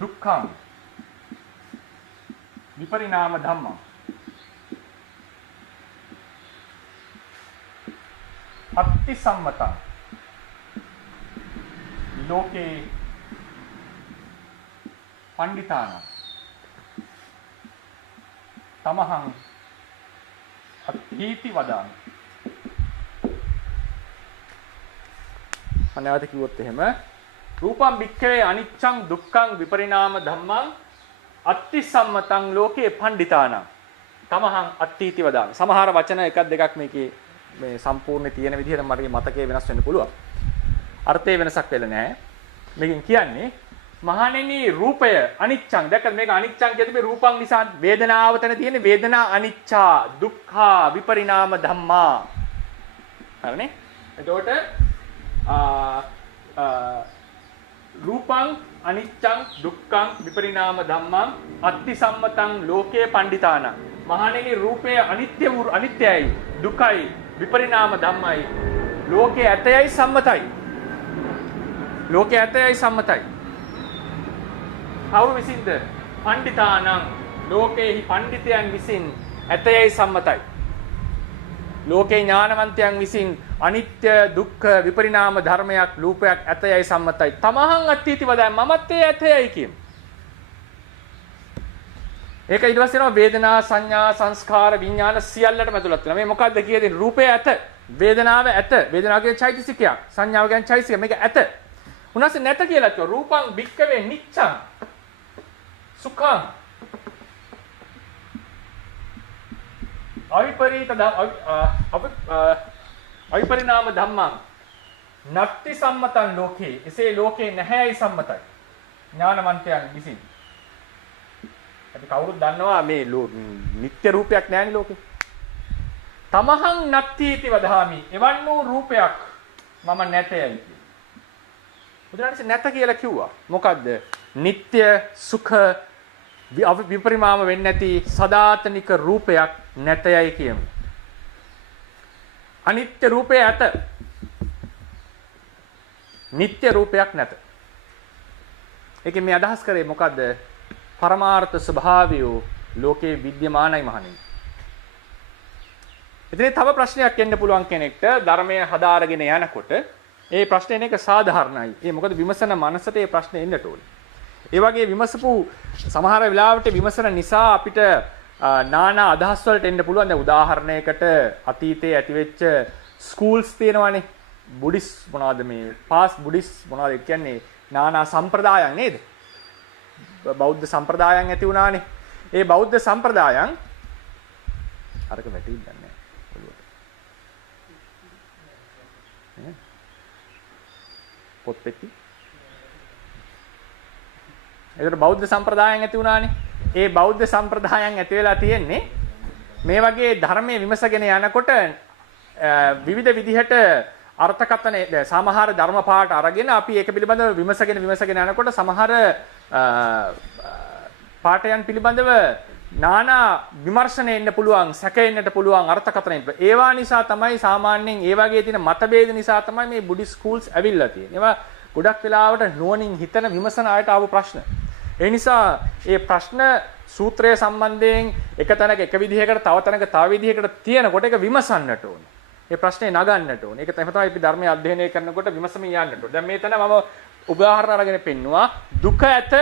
දුක්ඛං විපරිණාම ධම්මං අත්ති සම්මතං ලෝකේ පණ්ඩිතාන තමහං අත්ථීති වදාමි. අනවත කිව්වොත් එහෙම රූපම් භික්ඛවේ අනිච්ඡං දුක්ඛං විපරිණාම ධම්මං අත්ති සම්මතං ලෝකේ පණ්ඩිතාන තමහං අත්ථීති වදාමි. සමහර වචන එකක් දෙකක් මේකේ මේ සම්පූර්ණ තියෙන විදිහට මට මතකයේ වෙනස් වෙන්න පුළුවන්. අර්ථයේ වෙනසක් වෙලා නැහැ. මේකෙන් කියන්නේ මහණෙනි රූපය අනිච්චං. දැක්කද මේක අනිච්චං කියද්දී රූපං නිසා වේදනාව තන තියෙන වේදනා අනිච්චා දුක්ඛා විපරිණාම ධම්මා. හරිනේ? එතකොට රූපං අනිච්චං දුක්ඛං විපරිණාම ධම්මං අත්ති සම්මතං ලෝකේ පණ්ඩිතාන. මහණෙනි රූපය අනිත්‍යයි දුකයි විපරිණාම ධම්මයි ලෝකේ ඇතයයි සම්මතයි. ලෝකේ ඇතයයි සම්මතයි. කවුරු විසින්ද? පණ්ඩිතානං ලෝකේහි පණ්ඩිතයන් විසින් ඇතයයි සම්මතයි. ලෝකේ ඥානවන්තයන් විසින් අනිත්‍ය දුක්ඛ විපරිණාම ධර්මයක් රූපයක් ඇතයයි සම්මතයි. තමහං අත්ථීති වදයි මමත් ඒ ඇතයයි කියමු. ඒක ඊට පස්සේ එනවා වේදනා සංඥා සංස්කාර විඥාන සියල්ලටම ඇතුළත් වෙනවා. මේ මොකද්ද කියන්නේ? රූපය ඇත, වේදනාව ඇත. වේදනාව කියන්නේ චෛතසිකයක්, සංඥාව කියන්නේ චෛතසිකයක්. මේක ඇත. උනාසේ නැත කියලා කිව්වා. රූපං භික්ඛවේ නිච්ඡං සුඛං අවිපරිණාම ධම්මං නත්ති සම්මතං ලෝකේ. එසේ ලෝකේ නැහැයි සම්මතයි ඥානවන්තයන් විසින්. අපි කවුරුත් දන්නවා මේ නිත්‍ය රූපයක් නැහැනේ ලෝකේ. තමහං නත්තිති වදාමි. එවන් වූ රූපයක් මම නැතයයි. බුදුරජාණන් නැත කියලා කිව්වා. මොකද්ද? නිත්‍ය සුඛ විපරිණාම වෙන්නේ නැති සදාතනික රූපයක් නැතයයි කියමු. අනිත්‍ය රූපය ඇත. නිත්‍ය රූපයක් නැත. ඒකෙන් මේ අදහස් කරේ මොකද්ද? පරමාර්ථ ස්වභාවය ලෝකේ විද්‍යමානයි මහණෙනි. ඉතින් තව ප්‍රශ්නයක් එන්න පුළුවන් කෙනෙක්ට ධර්මය හදාරගෙන යනකොට ඒ ප්‍රශ්නේ එක සාධාරණයි. ඒ මොකද විමසන මනසට ඒ ප්‍රශ්නේ එන්නට ඕනේ. ඒ වගේ විමසපු සමහර වෙලාවට විමසන නිසා අපිට නානා අදහස් වලට එන්න පුළුවන්. දැන් උදාහරණයකට අතීතයේ ඇතිවෙච්ච ස්කූල්ස් තියෙනවානේ. බුද්දිස් මොනවද මේ පාස් බුද්දිස් මොනවද කියන්නේ නානා සම්ප්‍රදායන් නේද? බෞද්ධ සම්ප්‍රදායන් ඇති වුණානේ. ඒ බෞද්ධ සම්ප්‍රදායන් අරක වැටෙන්නේ නැහැ. පොත් පෙට්ටි. ඒකට බෞද්ධ සම්ප්‍රදායන් ඇති වුණානේ. ඒ බෞද්ධ සම්ප්‍රදායන් ඇති වෙලා තියෙන්නේ මේ වගේ ධර්මයේ විමසගෙන යනකොට විවිධ විදිහට අර්ථකථන සමහර ධර්ම පාඩ අරගෙන අපි ඒක පිළිබඳව විමසගෙන යනකොට සමහර පාඩයන් පිළිබඳව නානා විමර්ශන එන්න පුළුවන්, සැකෙන්නට පුළුවන් අර්ථකථන එන්න. ඒවා නිසා තමයි සාමාන්‍යයෙන් ඒ වගේ තියෙන මතභේද නිසා තමයි මේ බුද්දිස් ස්කූල්ස් ඇවිල්ලා තියෙන්නේ. ඒවා ගොඩක් වෙලාවට නුවණින් හිතන විමසන අයට ආව ප්‍රශ්න. ඒ නිසා මේ ප්‍රශ්න සූත්‍රය සම්බන්ධයෙන් එක තැනක එක විදිහකට තව තැනක තව විදිහකට තියෙනකොට ඒක විමසන්නට ඕනේ. මේ ප්‍රශ්නේ නගන්නට ඕනේ. ඒක තමයි අපි ධර්මය අධ්‍යයනය කරනකොට විමසමින් යන්නට ඕනේ. දැන් මේ තැන මම උදාහරණ අරගෙන පෙන්නවා දුක ඇත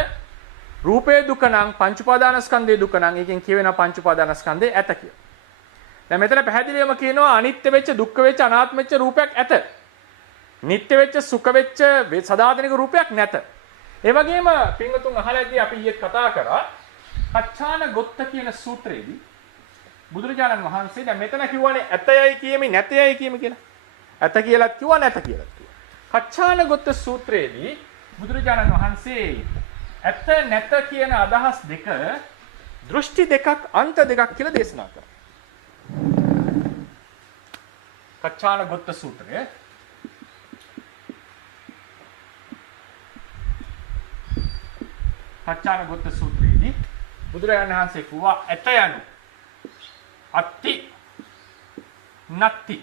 රූපේ දුක නම් පංච උපාදානස්කන්ධයේ දුක නම් එකෙන් කියවෙනවා පංච උපාදානස්කන්ධේ ඇත කියලා. දැන් මෙතන පැහැදිලිවම කියනවා අනිත්‍ය වෙච්ච දුක්ඛ වෙච්ච අනාත්ම වෙච්ච රූපයක් ඇත. නිට්ටය වෙච්ච සුඛ වෙච්ච සදාතනික රූපයක් නැත. ඒ වගේම පින්වතුන් අහලාදී අපි ඊයේ කතා කරා කච්චාන ගොත්ත කියන සූත්‍රයේදී බුදුරජාණන් වහන්සේ දැන් මෙතන කිව්වනේ ඇතයයි කියමි නැතයයි කියමි කියලා. ඇත කියලාත් කිව්වා නැත කියලාත් කිව්වා. කච්චාන ගොත්ත සූත්‍රයේදී බුදුරජාණන් වහන්සේ ඇත නැත කියන අදහස් දෙක දෘෂ්ටි දෙකක් අන්ත දෙකක් කියලා දේශනා කරා. කච්චාන ගොත්ත සූත්‍රය කච්චාන ගොත්ත සූත්‍රයේදී බුදුරජාණන් වහන්සේ කිව්වා ඇත යනු අත්ති නත්ති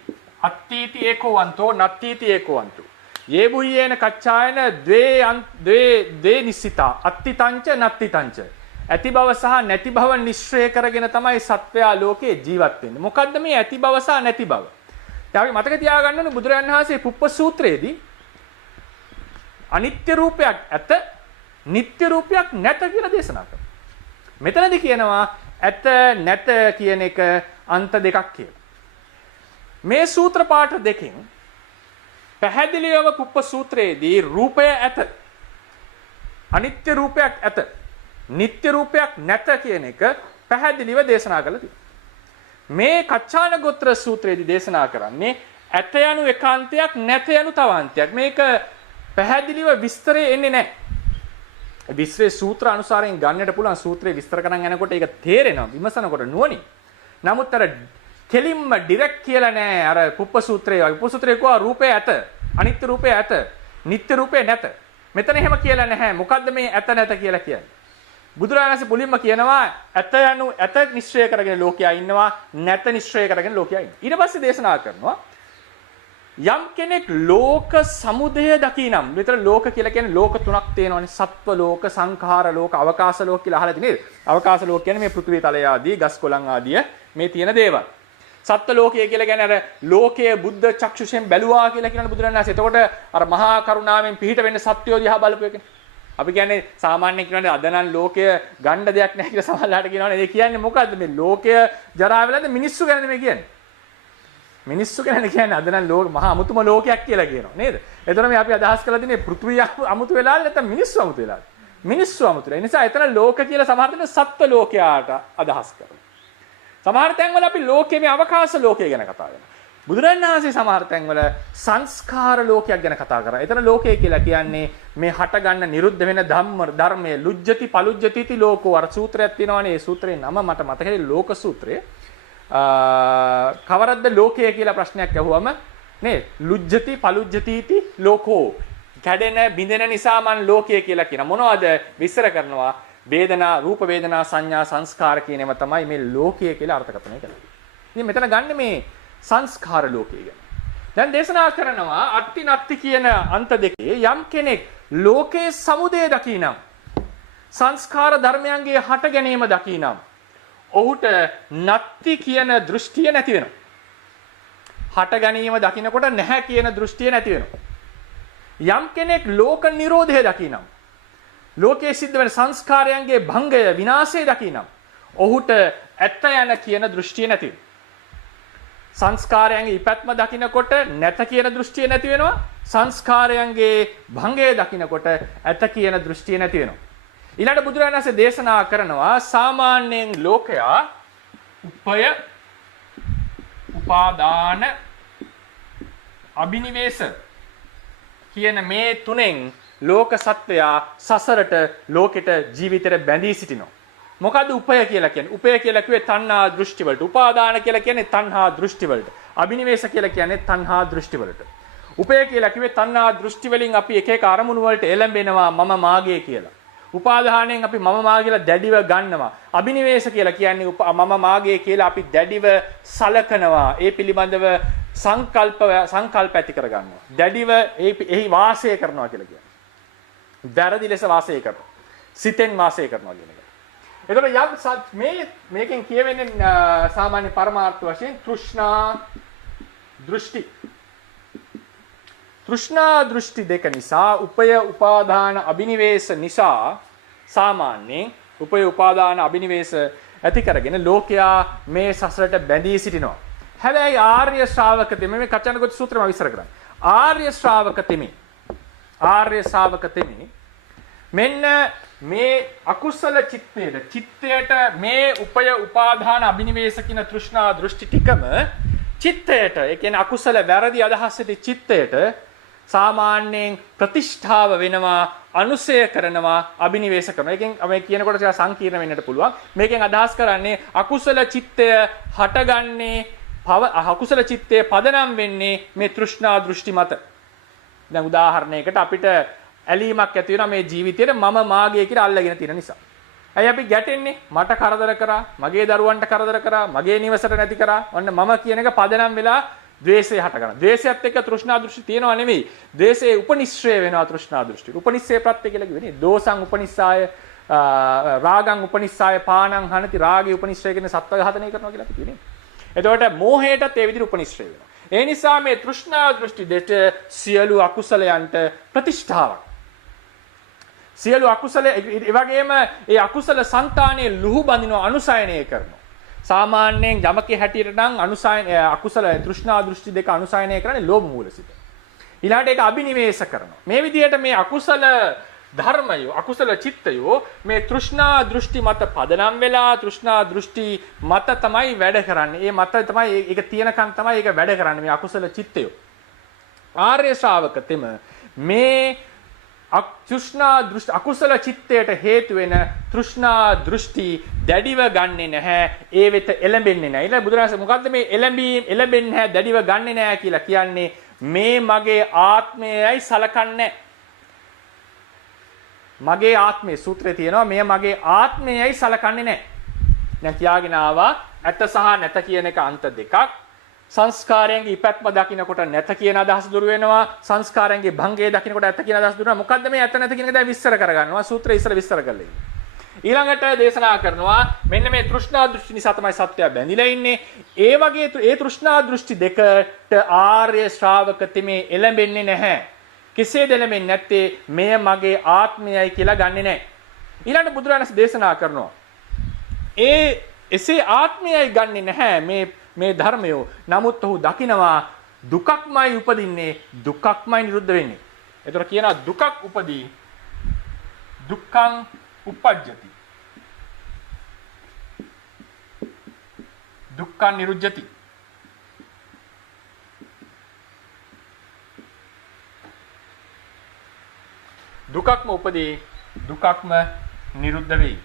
අත්තිති ඒකෝවන්තෝ නත්තිති ඒකෝවන්තෝ යේ බුයේන කච්චායන ද්වේ නිස්සිතා අත්ති තංච නත්ති තංච ඇති බව සහ නැති බව නිශ්චය කරගෙන තමයි සත්වයා ලෝකේ ජීවත් වෙන්නේ. මොකද්ද මේ ඇති බව සහ නැති බව? දැන් අපි මතක තියාගන්න ඕනේ බුදුරජාණන් වහන්සේ පුප්ප සූත්‍රයේදී අනිත්‍ය රූපයක් ඇත, නිට්ටය රූපයක් නැත කියලා දේශනා කරනවා. මෙතනදී කියනවා ඇත නැත කියන එක අන්ත දෙකක් කියලා. මේ සූත්‍ර පාඨ දෙකෙන් පැහැදිලිවම පුප්ප සූත්‍රයේදී රූපය ඇත, අනිත්‍ය රූපයක් ඇත, නිට්ටය රූපයක් නැත කියන එක පැහැදිලිව දේශනා කරලා තියෙනවා. මේ කච්චාන ගෝත්‍ර සූත්‍රයේදී දේශනා කරන්නේ ඇත යනු එකාන්තයක්, නැත යනු තවාන්තයක්. මේක පැහැදිලිව විස්තරේ එන්නේ නැහැ. විස්තරේ සූත්‍ර අනුසාරයෙන් ගන්නට පුළුවන්. සූත්‍රේ විස්තර කරන් යනකොට ඒක තේරෙනවා විමසනකොට නුවණින්. නමුත් අර කෙලින්ම ඩිරෙක්ට් කියලා නෑ. අර පුප්ප සූත්‍රයේ වගේ පුප්ප සූත්‍රයේ කෝ රූපය ඇත, අනිත්‍ය රූපය ඇත, නිට්ටය රූපය නැත. මෙතන එහෙම කියලා නැහැ. මොකද්ද මේ ඇත නැත කියලා කියන්නේ? බුදුරජාණන් වහන්සේ මුලින්ම කියනවා ඇත යනු ඇත නිශ්චය කරගෙන ලෝකයා ඉන්නවා, නැත නිශ්චය කරගෙන ලෝකයා ඉන්නවා. ඊට පස්සේ දේශනා කරනවා යම් කෙනෙක් ලෝක සමුදය දකිනම්, මෙතන ලෝක කියලා කියන්නේ ලෝක තුනක් තියෙනවානේ. සත්ව ලෝක, සංඛාර ලෝක, අවකාශ ලෝක කියලා අහලා තියෙනේද? අවකාශ ලෝක කියන්නේ මේ පෘථිවි තලය ආදී, ගස් කොළන් ආදී මේ තියෙන දේවල්. සත්ත්ව ලෝකය කියලා කියන්නේ අර ලෝකයේ බුද්ධ චක්ෂුෂෙන් බැලුවා කියලා කියන බුදුරජාණන් වහන්සේ. එතකොට අර මහා කරුණාවෙන් පිහිට වෙන්න සත්‍යෝ දිහා බලපු එකනේ. අපි කියන්නේ සාමාන්‍යයෙන් කියනවානේ අද නම් ලෝකය ගණ්ඩ දෙයක් නැහැ කියලා සමහරලාට කියනවානේ. ඒ කියන්නේ මොකද්ද? මේ ලෝකය ජරා වෙලාද මිනිස්සු ගැන නෙමෙයි කියන්නේ. මිනිස්සු ගැන කියන්නේ අද නම් ලෝක මහා අමුතුම ලෝකයක් කියලා කියනවා නේද? එතන මේ අපි අදහස් කරලා තියෙන්නේ පෘථිවිය අමුතු වෙලාද නැත්නම් මිනිස්සු අමුතු වෙලාද? මිනිස්සු අමුතුයි. ඒ නිසා එතන ලෝක කියලා සමහර දෙනා සත්ත්ව ලෝකයට අදහස් කරනවා. සමහර තැන්වල අපි ලෝකයේ මේ අවකාශ ලෝකය ගැන කතා කරනවා. බුදුරජාණන් වහන්සේ සමහර තැන්වල සංස්කාර ලෝකයක් ගැන කතා කරා. එතන ලෝකය කියලා කියන්නේ මේ හට ගන්න නිරුද්ධ වෙන ධර්මයේ ලුජ්ජති පලුජ්ජතිති ලෝකෝ. අර සූත්‍රයක් තියෙනවානේ. ඒ සූත්‍රේ නම මට මතකයි ලෝක සූත්‍රය. කවරද්ද ලෝකය කියලා ප්‍රශ්නයක් අහුවම නේ ලුජ්ජති පලුජ්ජතිති ලෝකෝ. කැඩෙන බිඳෙන නිසා මන් ලෝකය කියලා කියන මොනවද විස්තර කරනවා. වේදනා, රූප වේදනා, සංඥා, සංස්කාර කියන ඒවා තමයි මේ ලෝකය කියලා අර්ථකථනය කරන්නේ. ඉතින් මෙතන ගන්න මේ සංස්කාර ලෝකය ගැන. දැන් දේශනා කරනවා අත්ති නත්ති කියන අන්ත දෙකේ යම් කෙනෙක් ලෝකයේ සමුදය දකිනම්, සංස්කාර ධර්මයන්ගේ හට ගැනීම දකිනම්, ඔහුට නත්ති කියන දෘෂ්ටිය නැති වෙනවා. හට ගැනීම දකිනකොට නැහැ කියන දෘෂ්ටිය නැති වෙනවා. යම් කෙනෙක් ලෝක නිරෝධය දකිනම්, ලෝකයේ සිද්ධ වෙන සංස්කාරයන්ගේ භංගය විනාශය දකිනම්, ඔහුට ඇත්ත යන කියන දෘෂ්ටිය නැති වෙනවා. සංස්කාරයන්ගේ ඉපැත්ම දකිනකොට නැත කියන දෘෂ්ටිය නැති වෙනවා. සංස්කාරයන්ගේ භංගය දකිනකොට ඇත කියන දෘෂ්ටිය නැති වෙනවා. ඊළඟ බුදුරජාණන් වහන්සේ දේශනා කරනවා සාමාන්‍යයෙන් ලෝකයා උපය, උපාදාන, අබිනිවේෂ කියන මේ තුනෙන් ලෝක සත්වයා සසරට ලෝකෙට ජීවිතේට බැඳී සිටිනවා. මොකද්ද උපය කියලා කියන්නේ? උපය කියලා කිව්වේ තණ්හා දෘෂ්ටි වලට. උපාදාන කියලා කියන්නේ තණ්හා දෘෂ්ටි වලට. අබිනිවේෂ කියලා කියන්නේ තණ්හා දෘෂ්ටි වලට. උපය කියලා කිව්වේ තණ්හා දෘෂ්ටි වලින් අපි එක එක අරමුණු වලට එළඹෙනවා මම මාගේ කියලා. උපාදානයෙන් අපි මම මාගේ කියලා දැඩිව ගන්නවා. අබිනිවේෂ කියලා කියන්නේ මම මාගේ කියලා අපි දැඩිව සලකනවා. ඒ පිළිබඳව සංකල්ප ඇති කර ගන්නවා. දැඩිව එහි වාසය කරනවා කියලා කියන්නේ. වැරදි ලෙස වාසය කරනවා. සිතෙන් වාසය කරනවා කියන එක. එතකොට යම් මේකෙන් කියවෙන්නේ සාමාන්‍ය පරමාර්ථ වශයෙන් තෘෂ්ණා දෘෂ්ටි. තෘෂ්ණා දෘෂ්ටි දෙක නිසා උපය උපාදාන අබිනිවේෂ නිසා සාමාන්‍යයෙන් උපය උපාදාන අබිනිවේෂ ඇති කරගෙන ලෝකයා මේ සසරට බැඳී සිටිනවා. හැබැයි ආර්ය ශ්‍රාවක තෙමේ මේ කච්චනගොත් සූත්‍රම විස්තර කරන්නේ. ආර්ය ශ්‍රාවක තෙමේ මෙන්න මේ අකුසල චිත්තයට මේ උපය උපාදාන අබිනිවේෂ කියන තෘෂ්ණා දෘෂ්ටි ටිකම චිත්තයට, ඒ කියන්නේ අකුසල වැරදි අදහස් ඇති චිත්තයට සාමාන්‍යයෙන් ප්‍රතිෂ්ඨාව වෙනවා, අනුසය කරනවා, අබිනිවේෂ කරනවා. ඒකෙන් මේ කියනකොට ටිකක් සංකීර්ණ වෙන්නට පුළුවන්. මේකෙන් අදහස් කරන්නේ අකුසල චිත්තය හටගන්නේ අකුසල චිත්තය පදනම් වෙන්නේ මේ තෘෂ්ණා දෘෂ්ටි මත. දැන් උදාහරණයකට අපිට ඇලීමක් ඇති වෙනවා මේ ජීවිතේට මම මාගේ කියලා අල්ලගෙන තියෙන නිසා. ඇයි අපි ගැටෙන්නේ? මට කරදර කරා, මගේ දරුවන්ට කරදර කරා, මගේ නිවසට නැති කරා. ඔන්න මම කියන එක පදනම් වෙලා ද්වේෂය හට ගන්නවා. ද්වේෂයත් එක්ක තෘෂ්ණා දෘෂ්ටි තියෙනවා නෙවෙයි. ද්වේෂයේ උපනිශ්‍රය වෙනවා තෘෂ්ණා දෘෂ්ටි. උපනිශ්‍රය ප්‍රත්‍ය කියලා කිව්වේ නේ. දෝසං උපනිස්සාය රාගං උපනිස්සාය පානං හනති රාගේ උපනිශ්‍රය කියන සත්ව ඝාතනය කරනවා කියලා අපි කිව්වේ නේ. එතකොට මෝහයටත් ඒ විදිහට උපනිශ්‍රය වෙනවා. ඒ නිසා මේ තෘෂ්ණා දෘෂ්ටි දෙට සියලු අකුසලයන්ට ප්‍රතිෂ්ඨාවක්. සියලු අකුසල ඒ වගේම ඒ අකුසල సంతානයේ ලුහු බඳිනවා අනුසයනය කරනවා. සාමාන්‍යයෙන් යමකේ හැටියට නම් අනුසයන අකුසල තෘෂ්ණා දෘෂ්ටි දෙක අනුසයනය කරන්නේ ලෝභ මූලසිත. ඊළඟට ඒක අබිනිවේෂ කරනවා. මේ විදිහට මේ අකුසල ධර්මයෝ අකුසල චිත්තයෝ මේ තෘෂ්ණා දෘෂ්ටි මත පදනම් වෙලා තෘෂ්ණා දෘෂ්ටි මත තමයි වැඩ කරන්නේ. ඒ මත තමයි ඒක තියෙනකන් තමයි ඒක වැඩ කරන්නේ මේ අකුසල චිත්තයෝ. ආර්ය ශ්‍රාවකතෙම මේ තෘෂ්ණා දෘෂ්ටි අකුසල චිත්තයට හේතු වෙන තෘෂ්ණා දෘෂ්ටි දැඩිව ගන්නෙ නැහැ. ඒ වෙත එළඹෙන්නේ නැහැ. ඊළඟ බුදුරජාණන් මොකද්ද මේ එළඹෙන්නේ නැහැ දැඩිව ගන්නෙ නැහැ කියලා කියන්නේ මේ මගේ ආත්මයයි සලකන්නේ. මගේ ආත්මයේ සූත්‍රයේ තියෙනවා මේ මගේ ආත්මයයි සලකන්නේ නැහැ. දැන් කියාගෙන ආවා ඇත සහ නැත කියන එක අන්ත දෙකක්. සංස්කාරයන්ගේ ඉපැත්ම දකින්නකොට නැත කියන අදහස දුර වෙනවා. සංස්කාරයන්ගේ භංගය දකින්නකොට ඇත කියන අදහස දුර වෙනවා. මොකද්ද මේ ඇත නැත කියන එක දැන් විස්තර කරගන්නවා. සූත්‍රය ඉස්සර විස්තර කරලා ඊළඟට දේශනා කරනවා මෙන්න මේ තෘෂ්ණා දෘෂ්ටි නිසා තමයි සත්‍යය බැඳිලා ඉන්නේ. ඒ වගේ ඒ තෘෂ්ණා දෘෂ්ටි දෙකට ආර්ය ශ්‍රාවක තෙමේ එළඹෙන්නේ නැහැ. කෙසේද එළඹෙන්නේ නැත්තේ මෙය මගේ ආත්මයයි කියලා ගන්නෙ නැහැ. ඊළඟට බුදුරජාණන් දේශනා කරනවා එසේ ආත්මයයි ගන්නෙ නැහැ මේ ධර්මයෝ. නමුත් ඔහු දකිනවා දුකක්මයි උපදින්නේ දුකක්මයි නිරුද්ධ වෙන්නේ. ඒතර කියනවා දුකක් උපදී දුක්ඛං උපජ්ජති දුක්ඛං නිරුද්ධති. දුකක්ම උපදී දුකක්ම නිරුද්ධ වෙයි.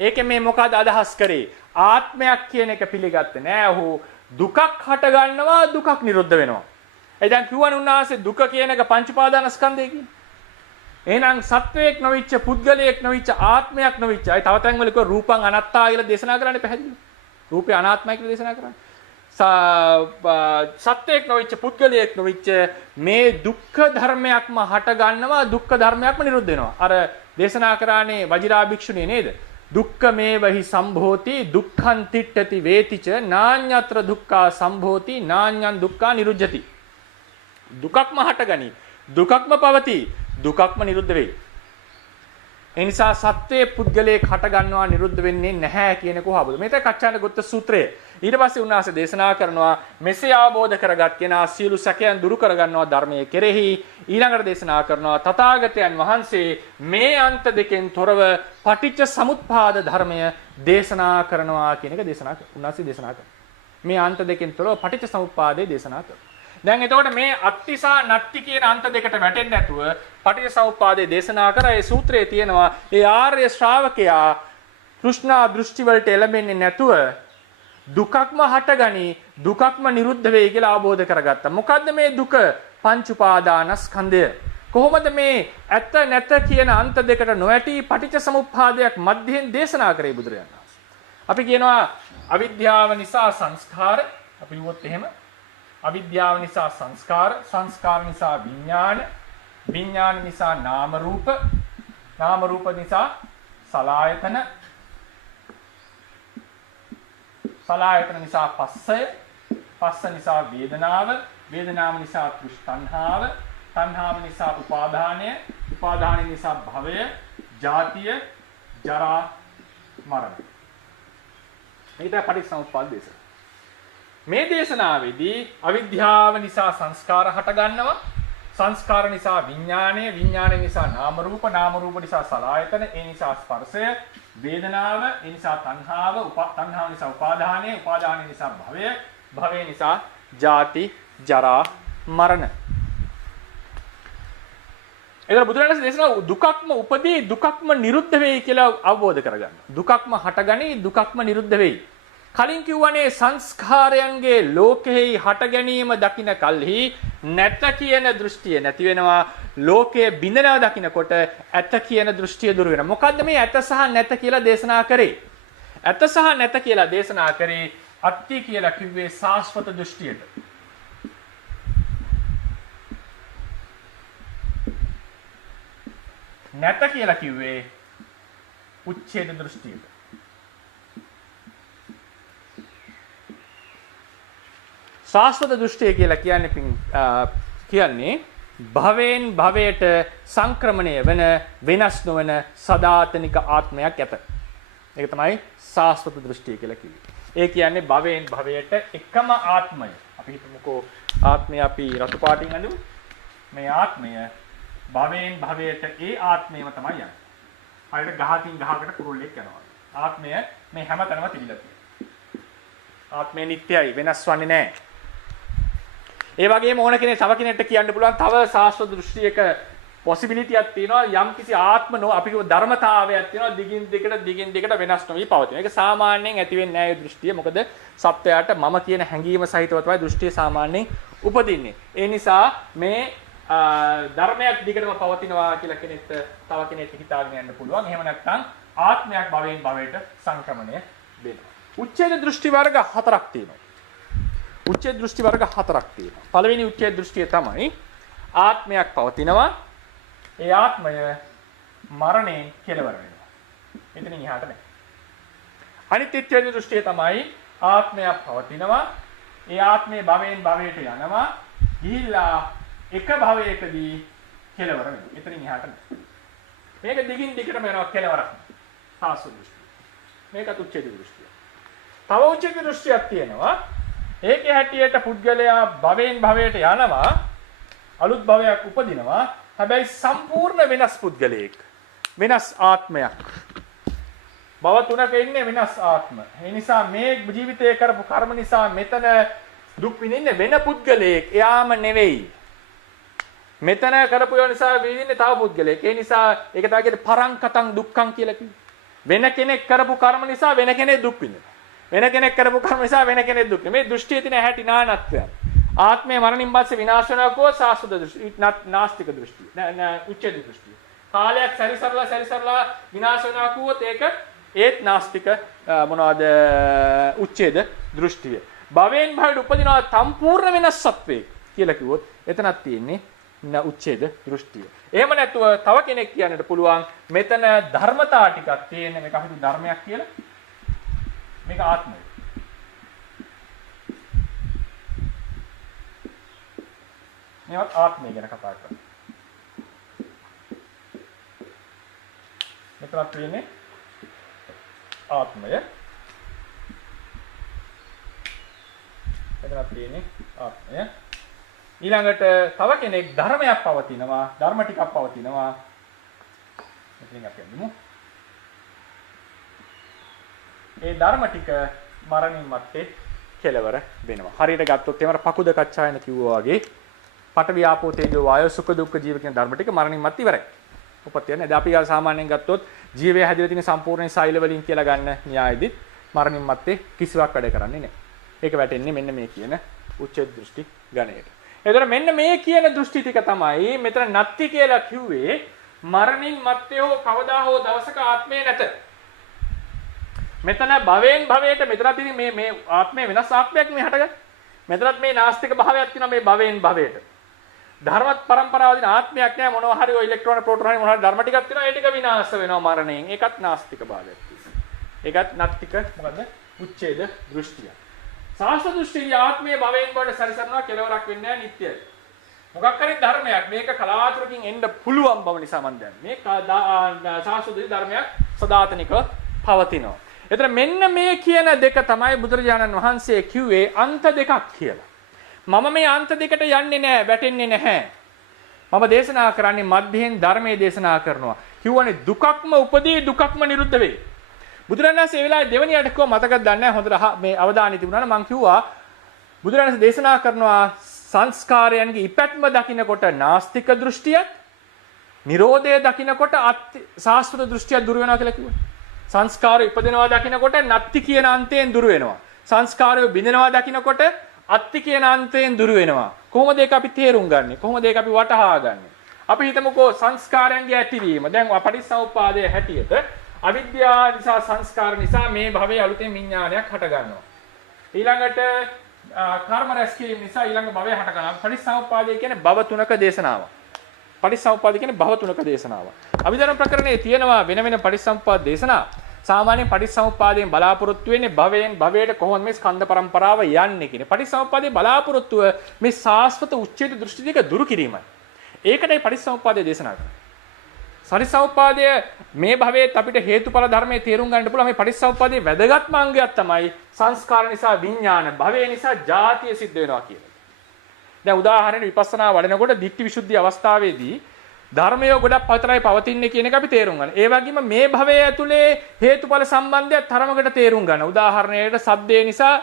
ඒකෙන් මේ මොකද අදහස් කරේ? ආත්මයක් කියන එක පිළිගත්තේ නෑ. ඔහු දුකක් හට ගන්නවා දුකක් නිරුද්ධ වෙනවා. ඒ දැන් කියවන උන්වහන්සේ දුක කියන එක පංච උපාදානස්කන්ධය කියන්නේ. එහෙනම් සත්වයක් නොවිච්ච පුද්ගලයෙක් නොවිච්ච ආත්මයක් නොවිච්ච. අය තව තැන්වල කිව්ව රූපං අනාත්තා කියලා දේශනා කරන්නේ පැහැදිලි. රූපේ අනාත්මයි කියලා දේශනා කරන්නේ. සත්‍යයක් නොවිච්ච පුද්ගලයෙක් නොවිච්ච මේ දුක්ඛ ධර්මයක්ම හට ගන්නවා දුක්ඛ ධර්මයක්ම නිරුද්ධ වෙනවා. අර දේශනා කරානේ වජිරා භික්ෂුණිය නේද? දුක්ඛමේවහි සම්භෝති දුක්ඛං තිට්ඨති වේතිච නාඤ්ඤත්‍ර දුක්ඛා සම්භෝති නාඤ්ඤං දුක්ඛා නිරුද්ධති. දුකක්ම හටගනි දුකක්ම පවති දුකක්ම නිරුද්ධ වෙයි. ඒ නිසා සත්වයේ පුද්ගලයෙක් හට ගන්නවා නිරුද්ධ වෙන්නේ නැහැ කියන කොහොමද? මේක කච්චාන ගොත්ත සූත්‍රය. ඊට පස්සේ උන්වහන්සේ දේශනා කරනවා මෙසේ අවබෝධ කරගත් කෙනා සියලු සැකයන් දුරු කරගන්නවා ධර්මයේ කෙරෙහි. ඊළඟට දේශනා කරනවා තථාගතයන් වහන්සේ මේ අන්ත දෙකෙන් තොරව පටිච්ච සමුප්පාද ධර්මය දේශනා කරනවා කියන එක උන්වහන්සේ දේශනා කරනවා. මේ අන්ත දෙකෙන් තොරව පටිච්ච සමුප්පාදේ දේශනා කරනවා. දැන් එතකොට මේ අත්තිසා නත්ති කියන අන්ත දෙකට වැටෙන්නේ නැතුව පටිච්චසමුප්පාදේ දේශනා කර ඒ සූත්‍රයේ තියෙනවා ඒ ආර්ය ශ්‍රාවකයා තෘෂ්ණා දෘෂ්ටි වලට එළඹෙන්නේ නැතුව දුකක්ම හටගනි දුකක්ම නිරුද්ධ වෙයි කියලා අවබෝධ කරගත්තා. මොකද්ද මේ දුක? පංච උපාදානස්කන්ධය. කොහොමද මේ ඇත්ත නැත කියන අන්ත දෙකට නොඇටි පටිච්චසමුප්පාදයක් මධ්‍යයෙන් දේශනා කරේ බුදුරජාණන් වහන්සේ. අපි කියනවා අවිද්‍යාව නිසා සංස්කාර. අපි කිව්වොත් එහෙම අවිද්‍යාව නිසා සංස්කාර, සංස්කාර නිසා විඥාන, විඥාන නිසා නාම රූප, නාම රූප නිසා සලආයතන, සලආයතන නිසා පස්සය, පස්ස නිසා වේදනාව, වේදනාව නිසා තණ්හාව, තණ්හාව නිසා උපාදානය, උපාදානය නිසා භවය, ජාතිය, ජරා, මරණය. මේක තමයි පටිච්චසමුප්පාද දේශනාව. මේ දේශනාවේදී අවිද්‍යාව නිසා සංස්කාර හට ගන්නවා, සංස්කාර නිසා විඥානය, විඥානය නිසා නාම රූප, නාම රූප නිසා සලආයතන, ඒ නිසා ස්පර්ශය, වේදනාව, ඒ නිසා තණ්හාව, තණ්හාව නිසා උපාදානය, උපාදානය නිසා භවය, භවය නිසා ජාති, ජරා, මරණ. එතන බුදුරජාණන් දේශනා දුකක්ම උපදී දුකක්ම නිරුද්ධ වෙයි කියලා අවබෝධ කරගන්න. දුකක්ම හටගනි දුකක්ම නිරුද්ධ වෙයි. කලින් කිව්වනේ සංස්කාරයන්ගේ ලෝකෙහි හට ගැනීම දකින්න කල්හි නැත කියන දෘෂ්ටිය නැති වෙනවා. ලෝකයේ බිඳනවා දකින්නකොට ඇත කියන දෘෂ්ටිය දුර වෙනවා. මොකද්ද මේ ඇත සහ නැත කියලා දේශනා කරේ? ඇත සහ නැත කියලා දේශනා කරේ අත්ති කියලා කිව්වේ සාස්වත දෘෂ්ටියට. නැත කියලා කිව්වේ උච්ඡේද දෘෂ්ටියට. සාස්වත දෘෂ්ටිය කියලා කියන්නේ භවයෙන් භවයට සංක්‍රමණය වෙන වෙනස් නොවන සදාතනික ආත්මයක් ඇත. ඒක තමයි සාස්වත දෘෂ්ටිය කියලා කිව්වේ. ඒ කියන්නේ භවයෙන් භවයට එකම ආත්මය. අපි හිතමුකෝ ආත්මය අපි රතු පාටින් අඳුමු. මේ ආත්මය භවයෙන් භවයට ඒ ආත්මයම තමයි යන්නේ. හරියට ගහකින් ගහකට කුරුල්ලෙක් යනවා. ආත්මය මේ හැමතැනම තිබිලා තියෙනවා. ආත්මය නිට්ටයයි වෙනස් වන්නේ නැහැ. ඒ වගේම ඕන කෙනෙක් තව කෙනෙක්ට කියන්න පුළුවන් තව සාස්වත දෘෂ්ටියක possibility එකක් තියෙනවා යම් කිසි අපි කියව ධර්මතාවයක් තියෙනවා දිගින් දිගට වෙනස් නොවි පවතින. ඒක සාමාන්‍යයෙන් ඇති වෙන්නේ නැහැ ඒ දෘෂ්ටිය. මොකද සත්‍යයට මම කියන හැඟීම සහිතව තමයි දෘෂ්ටිය සාමාන්‍යයෙන් උපදින්නේ. ඒ නිසා මේ ධර්මයක් දිගටම පවතිනවා කියලා කෙනෙක්ට තව කෙනෙක් හිතාගෙන යන්න පුළුවන්. එහෙම නැත්නම් ආත්මයක් භවයෙන් භවයට සංක්‍රමණය වෙනවා. උච්ඡේද දෘෂ්ටි වර්ග 4ක් තියෙනවා. උච්ඡේද දෘෂ්ටි වර්ග 4ක් තියෙනවා. පළවෙනි උච්ඡේද දෘෂ්ටිය තමයි ආත්මයක් පවතිනවා. ඒ ආත්මය මරණයෙන් කෙලවර වෙනවා. එතනින් එහාට නෑ. අනිත් උච්ඡේද දෘෂ්ටිය තමයි ආත්මයක් පවතිනවා. ඒ ආත්මය භවයෙන් භවයට යනවා. ගිහිල්ලා එක භවයකදී කෙලවර වෙනවා. එතනින් එහාට නෑ. මේක දිගින් දිගටම යනවා කෙලවරක්. සාස්වත දෘෂ්ටිය. මේකත් උච්ඡේද දෘෂ්ටිය. තව උච්ඡේද දෘෂ්ටියක් තියෙනවා. ඒකේ හැටියට පුද්ගලයා භවයෙන් භවයට යනවා. අලුත් භවයක් උපදිනවා. හැබැයි සම්පූර්ණ වෙනස් පුද්ගලයෙක්. වෙනස් ආත්මයක්. භව තුනක ඉන්නේ වෙනස් ආත්ම. ඒ නිසා මේ ජීවිතයේ කරපු කර්ම නිසා මෙතන දුක් විඳින්නේ වෙන පුද්ගලයෙක්. එයාම නෙවෙයි. මෙතන කරපු ඒවා නිසා විඳින්නේ තව පුද්ගලයෙක්. ඒ නිසා ඒක තමයි කියන්නේ පරංකතං දුක්ඛං කියලා කිව්වේ. වෙන කෙනෙක් කරපු කර්ම නිසා වෙන කෙනෙක් දුක් විඳිනවා. වෙන කෙනෙක් කරපු කර්ම නිසා වෙන කෙනෙක් දුක් විඳිනවා. මේ දෘෂ්ටියේ තියෙන හැටි නානත්වය. ආත්මය මරණින් පස්සේ විනාශ වෙනවා කෝ සාස්වත දෘෂ්ටි නාස්තික දෘෂ්ටි. උච්ඡේද දෘෂ්ටි. කාලයක් සැරිසරලා විනාශ වෙනවා කිව්වොත් ඒක ඒත් නාස්තික මොනවද උච්ඡේද දෘෂ්ටිය. භවයෙන් භවයට උපදිනවා සම්පූර්ණ වෙනස් සත්වයක් කියලා කිව්වොත් එතනක් තියෙන්නේ උච්ඡේද දෘෂ්ටිය. එහෙම නැතුව තව කෙනෙක් කියන්නට පුළුවන් මෙතන ධර්මතා ටිකක් තියෙන මේක අපි ධර්මයක් කියලා. මේක ආත්මය. මේවත් ආත්මය ගැන කතා කරනවා. මෙතන තියෙන්නේ ආත්මය. මෙතන තියෙන්නේ ආත්මය. ඊළඟට තව කෙනෙක් ධර්මයක් පවතිනවා, ධර්ම ටිකක් පවතිනවා. මෙතනින් අපි යමු. ඒ ධර්ම ටික මරණින් මත්තේ කෙලවර වෙනවා. හරියට ගත්තොත් එමර පකුද කච්චායන කිව්වා වගේ පඨවි ආපෝ තේජෝ වායෝ සුඛ දුක්ඛ ජීව කියන ධර්ම ටික මරණින් මත් ඉවරයි. උපත් යන්නේ. දැන් අපි සාමාන්‍යයෙන් ගත්තොත් ජීවය හැදිලා තියෙන සම්පූර්ණ සෛල වලින් කියලා ගන්න න්‍යායෙදි මරණින් මත්තේ කිසිවක් වැඩ කරන්නේ නැහැ. ඒක වැටෙන්නේ මෙන්න මේ කියන උච්ඡේද දෘෂ්ටි ගණයට. එතකොට මෙන්න මේ කියන දෘෂ්ටි ටික තමයි මෙතන නැත්ති කියලා කිව්වේ මරණින් මත්තේ හෝ කවදා හෝ දවසක ආත්මය නැත. මෙතන භවයෙන් භවයට මෙතන තියෙන මේ ආත්මය වෙනස් ආත්මයක් මේ හටගන්නේ. මෙතනත් මේ නාස්තික භාවයක් තියෙනවා මේ භවයෙන් භවයට. ධර්මත් පරම්පරාවදින ආත්මයක් නෑ මොනවා හරි ඔය ඉලෙක්ට්‍රෝන ප්‍රෝටෝන හරි මොනවා හරි ධර්ම ටිකක් තියෙනවා ඒ ටික විනාශ වෙනවා මරණයෙන්. ඒකත් නාස්තික භාවයක් තියෙනවා. ඒකත් නැත්තික මොකද්ද? උච්ඡේද දෘෂ්ටිය. සාස්ත්‍ව දෘෂ්ටියේ ආත්මයේ භවයෙන් භවයට සැරිසරනවා කෙලවරක් වෙන්නේ නෑ නිට්ටයයි. මොකක් හරි ධර්මයක් මේක කලාතුරකින් එන්න පුළුවන් බව නිසා මම දන්නේ. මේ සාස්ත්‍ව ධර්මයක් සදාතනිකව පවතිනවා. එතන මෙන්න මේ කියන දෙක තමයි බුදුරජාණන් වහන්සේ කිව්වේ අන්ත දෙකක් කියලා. මම මේ අන්ත දෙකට යන්නේ නැහැ, වැටෙන්නේ නැහැ. මම දේශනා කරන්නේ මධ්‍යයෙන් ධර්මයේ දේශනා කරනවා. කිව්වනේ දුකක්ම උපදී දුකක්ම නිරුද්ධ වේ. බුදුරජාණන් වහන්සේ ඒ වෙලාවේ දෙවෙනි යට කිව්ව මතකද දන්නේ නැහැ. හොඳට මේ අවධානය තිබුණා නම් මම කිව්වා බුදුරජාණන් වහන්සේ දේශනා කරනවා සංස්කාරයන්ගේ ඉපැත්ම දකින්නකොට නාස්තික දෘෂ්ටියත්, නිරෝධය දකින්නකොට සාස්වත දෘෂ්ටියක් දුර වෙනවා කියලා කිව්වා. සංස්කාර ඉපදෙනවා දකින්නකොට නැත්ති කියන අන්තයෙන් දුර වෙනවා. සංස්කාරය බිඳෙනවා දකින්නකොට අත්ති කියන අන්තයෙන් දුර වෙනවා. කොහොමද ඒක අපි තේරුම් ගන්නෙ? කොහොමද ඒක අපි වටහා ගන්නෙ? අපි හිතමුකෝ සංස්කාරයන්ගේ ඇතිවීම. දැන් පටිච්චසමුප්පාදයේ හැටියට අවිද්‍යාව නිසා සංස්කාර නිසා මේ භවයේ අලුතෙන් විඥානයක් හට ගන්නවා. ඊළඟට කර්ම රැස් කිරීම නිසා ඊළඟ භවය හට ගන්නවා. පටිච්චසමුප්පාදය කියන්නේ භව තුනක දේශනාවක්. පටිච්චසමුප්පාදය කියන්නේ භව තුනක දේශනාවක්. අභිධර්ම ප්‍රකරණයේ තියෙනවා වෙන වෙන පටිච්චසමුප්පාද දේශනා. සාමාන්‍යයෙන් පටිච්චසමුප්පාදයෙන් බලාපොරොත්තු වෙන්නේ භවයෙන් භවයට කොහොමද මේ ස්කන්ධ පරම්පරාව යන්නේ කියන. පටිච්චසමුප්පාදයේ බලාපොරොත්තුව මේ සාස්වත උච්ඡේද දෘෂ්ටි දෙක දුරු කිරීමයි. ඒකටයි පටිච්චසමුප්පාදය දේශනා කරන්නේ. පටිච්චසමුප්පාදය මේ භවයේත් අපිට හේතුඵල ධර්මයේ තේරුම් ගන්න පුළුවන්. මේ පටිච්චසමුප්පාදයේ වැදගත්ම අංගයක් තමයි සංස්කාර නිසා විඥාන, භවය නිසා ජාතිය සිද්ධ වෙනවා කියලා. දැන් උදාහරණයක් විපස්සනා වඩනකොට ditthi visuddhi අවස්ථාවේදී ධර්මය ගොඩක් පතරයි පවතින්නේ කියන එක අපි තේරුම් ගන්න. ඒ වගේම මේ භවයේ ඇතුලේ හේතුඵල සම්බන්ධය තරමකට තේරුම් ගන්න. උදාහරණයකට ශබ්දේ නිසා,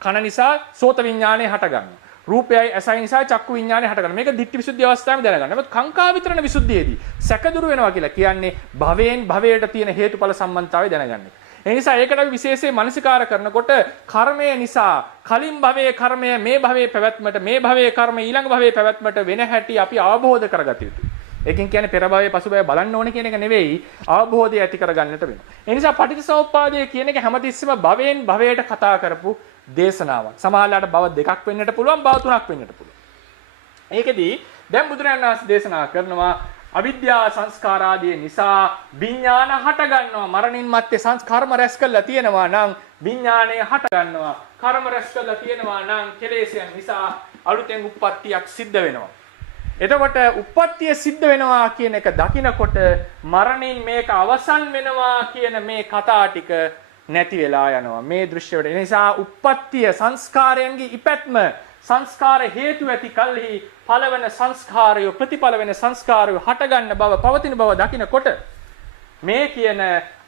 කන නිසා සෝත විඥානය හට ගන්නවා. රූපයයි ඇසයි නිසා චක්කු විඥානය හට ගන්නවා. මේක ditthi visuddhi අවස්ථාවේ දැනගන්න. නමුත් කාංකා විතරණ විසුද්ධියේදී සැකදුරු වෙනවා කියලා කියන්නේ භවයෙන් භවයට තියෙන හේතුඵල සම්බන්ධතාවය දැනගන්න. ඒ නිසා ඒකට අපි විශේෂයෙන් මනසිකාර කරනකොට කර්මය නිසා කලින් භවයේ කර්මය මේ භවයේ පැවැත්මට, මේ භවයේ කර්ම ඊළඟ භවයේ පැවැත්මට වෙන හැටි අපි අවබෝධ කරගත යුතුයි. ඒකෙන් කියන්නේ පෙර භවයේ පසු භවයේ බලන්න ඕනේ කියන එක නෙවෙයි, අවබෝධය ඇති කරගන්නට වෙනවා. ඒ නිසා පටිච්චසමුප්පාදය කියන එක හැමතිස්සෙම භවයෙන් භවයට කතා කරපු දේශනාවක්. සමහරවිට භව දෙකක් වෙන්නට පුළුවන්, භව තුනක් වෙන්නට පුළුවන්. ඒකෙදී දැන් බුදුරජාණන් වහන්සේ දේශනා කරනවා අවිද්‍යා සංස්කාරාදී නිසා විඥාන හට ගන්නවා. මරණින් මත්තේ සංස්කර්ම රැස් කළා තියෙනවා නම් විඥාණය හට ගන්නවා. කර්ම රැස් කළා තියෙනවා නම් කෙලෙසයන් නිසා අලුතෙන් උප්පත්තියක් සිද්ධ වෙනවා. එතකොට උප්පත්තිය සිද්ධ වෙනවා කියන එක දකිනකොට මරණින් මේක අවසන් වෙනවා කියන මේ කතා ටික නැති වෙලා යනවා. මේ දෘශ්‍යවල. ඒ නිසා උප්පත්තිය සංස්කාරයන්ගේ ඉපැත්ම, සංස්කාර හේතු ඇති කල්හි පළවෙන සංස්කාරය ප්‍රතිඵල වෙන සංස්කාරය හටගන්න බව, පවතින බව දකිනකොට මේ කියන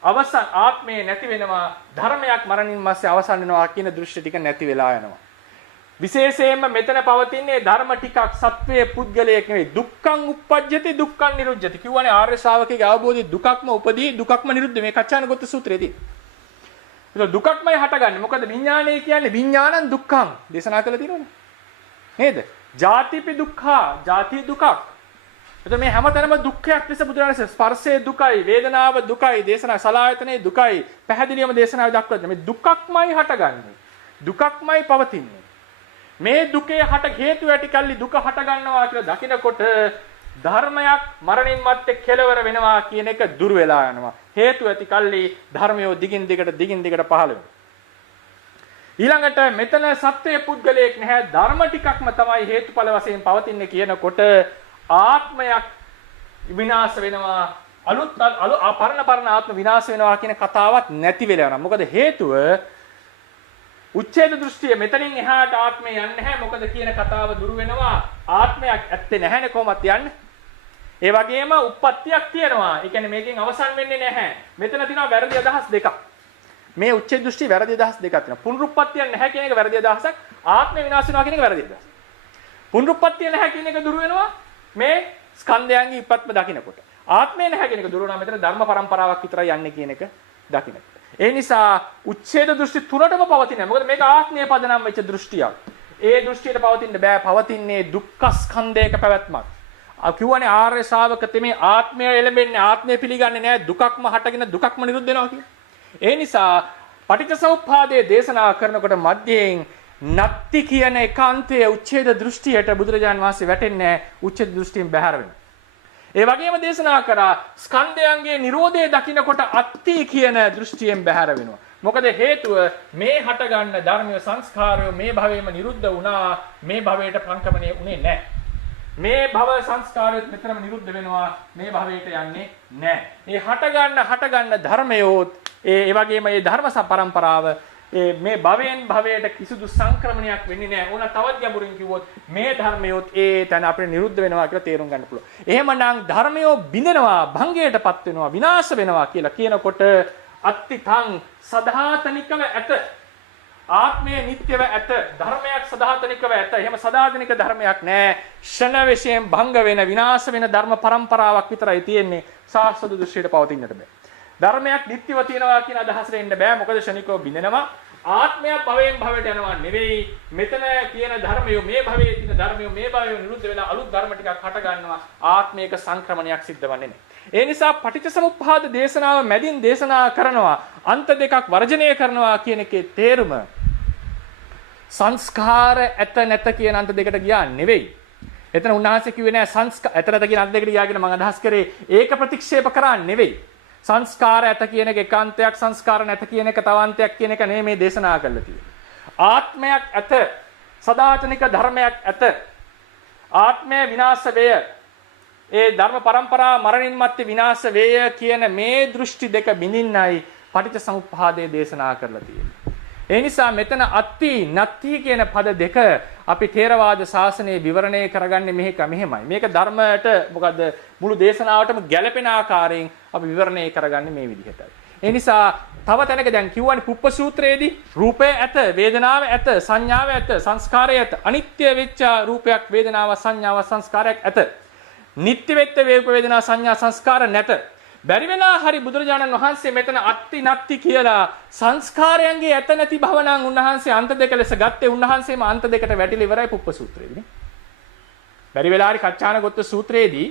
අවසන් ආත්මේ නැති වෙනවා, ධර්මයක් මරණින් මස්සේ අවසන් වෙනවා කියන දෘශ්‍ය ටික නැති වෙලා යනවා. විශේෂයෙන්ම මෙතන පවතින්නේ ධර්ම ටිකක් සත්වයේ පුද්ගලයෙක් නෙවෙයි. දුක්ඛං uppajjati දුක්ඛං නිරුද්ධති. කියවනේ ආර්ය ශ්‍රාවකගේ අවබෝධය දුකක්ම උපදී, දුකක්ම නිරුද්ධ. මේ කච්චානගත සූත්‍රයේදී. ඒක දුකක්මයි හටගන්නේ. මොකද විඥානය කියන්නේ විඥානං දුක්ඛං දේශනා කරලා තියෙනවනේ. නේද? ජාතිපි දුක්ඛා, ජාති දුකක්. එතකොට මේ හැමතැනම දුක්ඛයක් ලෙස බුදුරජාණන් ස්පර්ශයේ දුකයි, වේදනාව දුකයි, දේශනා සලායතනයේ දුකයි, පැහැදිලිවම දේශනාවේ දක්වනවා. මේ දුකක්මයි හටගන්නේ. දුකක්මයි පවතින්නේ. මේ දුකේ හට හේතු ඇති කල්ලි දුක හට ගන්නවා කියලා දකිනකොට ධර්මයක් මරණින් මත්තේ කෙලවර වෙනවා කියන එක දුර වෙලා යනවා. හේතු ඇති කල්ලි ධර්මයෝ දිගින් දිගට පහළ වෙනවා. ඊළඟට මෙතන සත්‍යයේ පුද්ගලයෙක් නැහැ, ධර්ම ටිකක්ම තමයි හේතුඵල වශයෙන් පවතින්නේ කියනකොට ආත්මයක් විනාශ වෙනවා, පරණ ආත්ම විනාශ වෙනවා කියන කතාවක් නැති වෙලා යනවා. මොකද හේතුව උච්ඡේද දෘෂ්ටිය මෙතනින් එහාට ආත්මය යන්නේ නැහැ. මොකද කියන කතාව දුරු වෙනවා. ආත්මයක් ඇත්තේ නැහැනේ කොහොමද යන්නේ? ඒ වගේම උප්පත්තියක් තියෙනවා. ඒ කියන්නේ මේකෙන් අවසන් වෙන්නේ නැහැ. මෙතන තියෙනවා වැරදි අදහස් දෙකක්. මේ උච්ඡේද දෘෂ්ටි වැරදි අදහස් දෙකක් තියෙනවා. පුනරුත්පත්තියක් නැහැ කියන එක වැරදි අදහසක්. ආත්මය විනාශ වෙනවා කියන එක වැරදි අදහසක්. පුනරුත්පත්තිය නැහැ කියන එක දුරු වෙනවා මේ ස්කන්ධයන්ගේ ඉපත්ම දකින්නකොට. ආත්මය නැහැ කියන එක දුරු වෙනවා මෙතන ධර්ම පරම්පරාවක් විතරයි යන්නේ කියන එක දකින්නකොට. ඒ නිසා උච්ඡේද දෘෂ්ටි තුනටම පවතිනවා. මොකද මේක ආත්මයේ පදනම් වෙච්ච දෘෂ්ටියක්. ඒ දෘෂ්ටියට පවතින්න බෑ. පවතින්නේ දුක්ඛ ස්කන්ධයක පැවැත්මක්. කියවනේ ආර්ය ශ්‍රාවක තෙමේ ආත්මය එළඹෙන්නේ, ආත්මය පිළිගන්නේ නැහැ. දුකක්ම හටගෙන දුකක්ම නිරුද්ධ වෙනවා කියන්නේ. ඒ නිසා පටිච්චසමුප්පාදයේ දේශනා කරනකොට මධ්‍යයෙන් නත්ති කියන ඒකාන්තයේ උච්ඡේද දෘෂ්ටියට බුදුරජාන් වහන්සේ වැටෙන්නේ නැහැ. උච්ඡේද දෘෂ්ටියෙන් බැහැර වෙනවා. ඒ වගේම දේශනා කරා ස්කන්ධයන්ගේ Nirodhe දකින්නකොට අත්ති කියන දෘෂ්ටියෙන් බැහැර වෙනවා. මොකද හේතුව මේ හට ගන්න ධර්මීය සංස්කාරය මේ භවයේම නිරුද්ධ වුණා. මේ භවයට පංකමණය උනේ නැහැ. මේ භව සංස්කාරයත් මෙතරම් නිරුද්ධ වෙනවා. මේ භවයට යන්නේ නැහැ. මේ හට ගන්න ධර්මයෝත් ඒ වගේම මේ ධර්ම පරම්පරාව මේ භවයෙන් භවයට කිසිදු සංක්‍රමණයක් වෙන්නේ නැහැ. ඕන තවත් ගැඹුරින් කිව්වොත් මේ ධර්මයොත් ඒ තැන අපිට නිරුද්ධ වෙනවා කියලා තේරුම් ගන්න පුළුවන්. එහෙමනම් ධර්මයෝ බිඳෙනවා, භංගයටපත් වෙනවා, විනාශ වෙනවා කියලා කියනකොට අත්තිතං සදාතනිකව ඇත. ආත්මය නිට්ටයව ඇත. ධර්මයක් සදාතනිකව ඇත. එහෙම සදාතනික ධර්මයක් නැහැ. ෂණ වශයෙන් භංග වෙන, විනාශ වෙන ධර්ම පරම්පරාවක් විතරයි තියෙන්නේ. සාස්වත දෘෂ්ටියට පවතින්නට බෑ. ධර්මයක් නිට්ටයව තියනවා කියන අදහසට එන්න බෑ. මොකද ෂණිකව බිඳෙනවා. ආත්මයක් භවයෙන් භවයට යනවා නෙවෙයි. මෙතන කියන ධර්මය මේ භවයේ තියෙන ධර්මය මේ භවයේ නිරුද්ධ වෙලා අලුත් ධර්ම ටිකක් හට ගන්නවා. ආත්මයක සංක්‍රමණයක් සිද්ධ වෙන්නේ නැහැ. ඒ නිසා පටිච්චසමුප්පාද දේශනාව මැදින් දේශනා කරනවා අන්ත දෙකක් වර්ජනය කරනවා කියන එකේ තේරුම සංස්කාර ඇත නැත කියන අන්ත දෙකට ගියා නෙවෙයි. එතන උන්වහන්සේ කිව්වේ නෑ සංස්කාර ඇත නැත කියන අන්ත දෙකට ගියාගෙන මම අදහස් කරේ ඒක ප්‍රතික්ෂේප කරා නෙවෙයි. සංස්කාර ඇත කියන එක එකාන්තයක් සංස්කාර නැත කියන එක තවාන්තයක් කියන එක නෙමෙයි මේ දේශනා කරලා තියෙන්නේ. ආත්මයක් ඇත සදාතනික ධර්මයක් ඇත. ආත්මය විනාශ වේ. ඒ ධර්ම પરම්පරාව මරණින් මත්තේ විනාශ වේය කියන මේ දෘෂ්ටි දෙක බිඳින්නයි පටිච්චසමුප්පාදයේ දේශනා කරලා තියෙන්නේ. ඒ නිසා මෙතන අත්ති නත්ති කියන පද දෙක අපි ථේරවාද ශාසනයේ විවරණය කරගන්නේ මෙහෙමයි. මේක ධර්මයට මොකද මුළු දේශනාවටම ගැළපෙන ආකාරයෙන් අපි විවරණය කරගන්නේ මේ විදිහටයි. ඒ නිසා තව තැනක දැන් කියවනේ පුප්ප සූත්‍රයේදී රූපය ඇත, වේදනාව ඇත, සංඥාව ඇත, සංස්කාරය ඇත. අනිත්‍ය වෙච්ච රූපයක්, වේදනාවක්, සංඥාවක්, සංස්කාරයක් ඇත. නිට්ටය වෙච්ච වේදනා, සංඥා, සංස්කාර නැත. බැරි වෙලා හරි බුදුරජාණන් වහන්සේ මෙතන අත්ති නත්ති කියලා සංස්කාරයන්ගේ ඇත නැති බව නම් උන්වහන්සේ අන්ත දෙක ලෙස ගත්තේ. උන්වහන්සේම අන්ත දෙකට වැටිලා ඉවරයි පුප්ප සූත්‍රයේදී. බැරි වෙලා හරි කච්චානගොත්ත සූත්‍රයේදී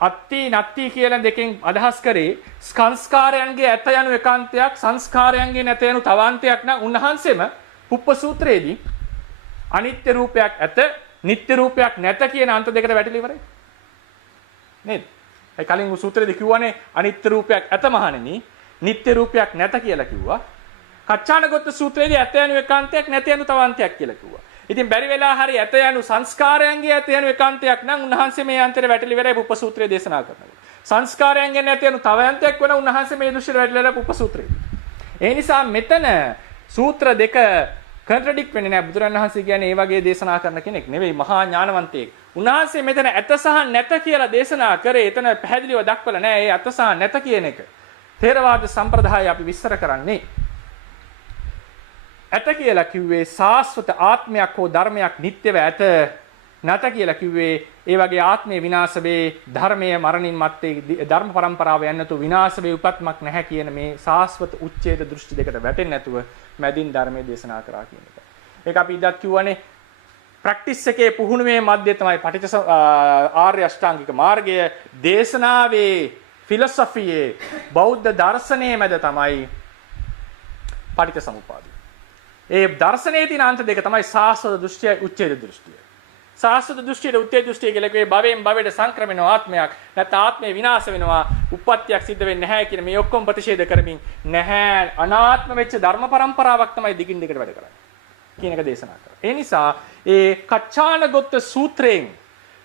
අත්ති නත්ති කියලා දෙකෙන් අදහස් කරේ සංස්කාරයන්ගේ ඇත යනු එකාන්තයක්, සංස්කාරයන්ගේ නැත යනු තවාන්තයක් නම් උන්වහන්සේම පුප්ප සූත්‍රයේදී අනිත්‍ය රූපයක් ඇත, නිට්ටය රූපයක් නැත කියන අන්ත දෙකට වැටිලා ඉවරයි. නේද? ඒ කලින් සූත්‍රයේදී කිව්වනේ අනිත්‍ය රූපයක් ඇත මහණෙනි, නිට්ටය රූපයක් නැත කියලා කිව්වා. කච්චානගොත්ත සූත්‍රයේදී ඇත යනු එකාන්තයක්, නැත යනු තවාන්තයක් කියලා කිව්වා. ඉතින් බැරි වෙලා හරි ඇත යනු සංස්කාරයන්ගේ ඇත යනු එකාන්තයක් නම් උන්වහන්සේ මේ අන්තරේ වැටලි වෙරයි පුප්ප සූත්‍රය දේශනා කරනවා. සංස්කාරයන්ගෙන් නැත යනු තවාන්තයක් වෙන උන්වහන්සේ මේ දෘශ්‍යයට වැටලිලා පුප්ප සූත්‍රයේදී. ඒ නිසා මෙතන සූත්‍ර දෙක කන්ට්‍රඩික්ට් වෙන්නේ නැහැ. බුදුරණන් වහන්සේ කියන්නේ ඒ වගේ දේශනා කරන කෙනෙක් නෙවෙයි, මහා ඥානවන්තයෙක්. උන්වහන්සේ මෙතන ඇත සහ නැත කියලා දේශනා කරේ. එතන පැහැදිලිව දක්වලා නැහැ ඒ ඇත සහ නැත කියන එක. ථේරවාද සම්ප්‍රදාය අපි විස්තර කරන්නේ ඇත කියලා කිව්වේ සාස්වත ආත්මයක් හෝ ධර්මයක් නිට්ටයව ඇත. නැත කියලා කිව්වේ ඒ වගේ ආත්මය විනාශ වේ, ධර්මයේ මරණින් මත්තේ ධර්ම પરම්පරාව යන්නතු විනාශ වේ, උපත්මක් නැහැ කියන මේ සාස්වත උච්ඡේද දෘෂ්ටි දෙකට වැටෙන්නේ නැතුව මැදින් ධර්මයේ දේශනා කරා කියන එක. ඒක අපි ඉදත් කිව්වනේ ප්‍රැක්ටිස් එකේ පුහුණුවේ මැද්දේ තමයි පටිච්ච ආර්ය අෂ්ටාංගික මාර්ගය දේශනාවේ ෆිලොසොෆියේ බෞද්ධ දර්ශනයේ මැද තමයි පටිච්චසමුප්පාදය. ඒ දර්ශනයේ තියෙන අන්ත දෙක තමයි සාස්වත දෘෂ්ටිය, උච්ඡේද දෘෂ්ටිය. සාස්වත දෘෂ්ටියට උච්ඡේද දෘෂ්ටිය කියලා කිව්වේ භවයෙන් භවයට සංක්‍රමණ ආත්මයක්. නැත්නම් ආත්මය විනාශ වෙනවා, උප්පත්තියක් සිද්ධ වෙන්නේ නැහැ කියන මේ ඔක්කොම ප්‍රතිෂේධ කරමින් නැහැ අනාත්ම වෙච්ච ධර්ම પરම්පරාවක් තමයි දිගින් දිගට වැඩ කරන්නේ කියන එක දේශනා කරා. ඒ නිසා ඒ කච්චානගොත්ත සූත්‍රයෙන්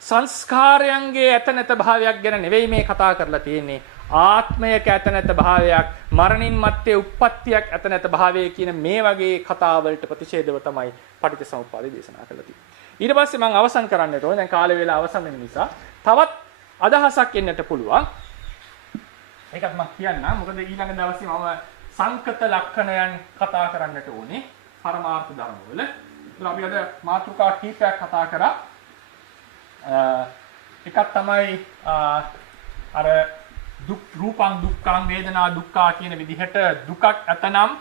සංස්කාරයන්ගේ ඇත නැත භාවයක් ගැන නෙවෙයි මේ කතා කරලා තියෙන්නේ. ආත්මයක ඇත නැත භාවයක්, මරණින් මත්තේ උප්පත්තියක් ඇත නැත භාවය කියන මේ වගේ කතාවලට ප්‍රතිෂේධව තමයි පටිච්චසමුප්පාදේ දේශනා කරලා තියෙන්නේ. ඊට පස්සේ මම අවසන් කරන්නට ඕනේ. දැන් කාලය වේලා අවසන් වෙන නිසා තවත් අදහසක් එන්නට පුළුවන්. ඒකත් මම කියන්නම්. මොකද ඊළඟ දවසේ මම සංකත ලක්ෂණයන් කතා කරන්නට ඕනේ. පරමාර්ථ ධර්මවල. අපි අද මාතෘකා කීපයක් කතා කරා. එකක් තමයි අර දුක් රූපං දුක්ඛං වේදනා දුක්ඛා කියන විදිහට දුකක් ඇතනම්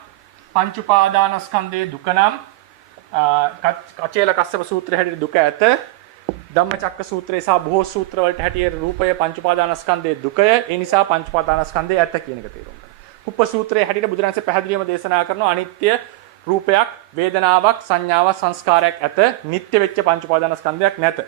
පංච උපාදානස්කන්ධයේ දුක නම් කචේල කස්සප සූත්‍රය හැටියට දුක ඇත. ධම්මචක්ක සූත්‍රය සහ බොහෝ සූත්‍ර වලට හැටියට රූපය පංච උපාදානස්කන්ධයේ දුකය. ඒ නිසා පංච උපාදානස්කන්ධය ඇත කියන එක තේරුම් ගන්න. උප සූත්‍රයේ හැටියට බුදුරජාණන්සේ පැහැදිලිවම දේශනා කරනවා අනිත්‍ය රූපයක්, වේදනාවක්, සංඥාවක්, සංස්කාරයක් ඇත. නිට්ටය වෙච්ච පංච උපාදානස්කන්ධයක් නැත.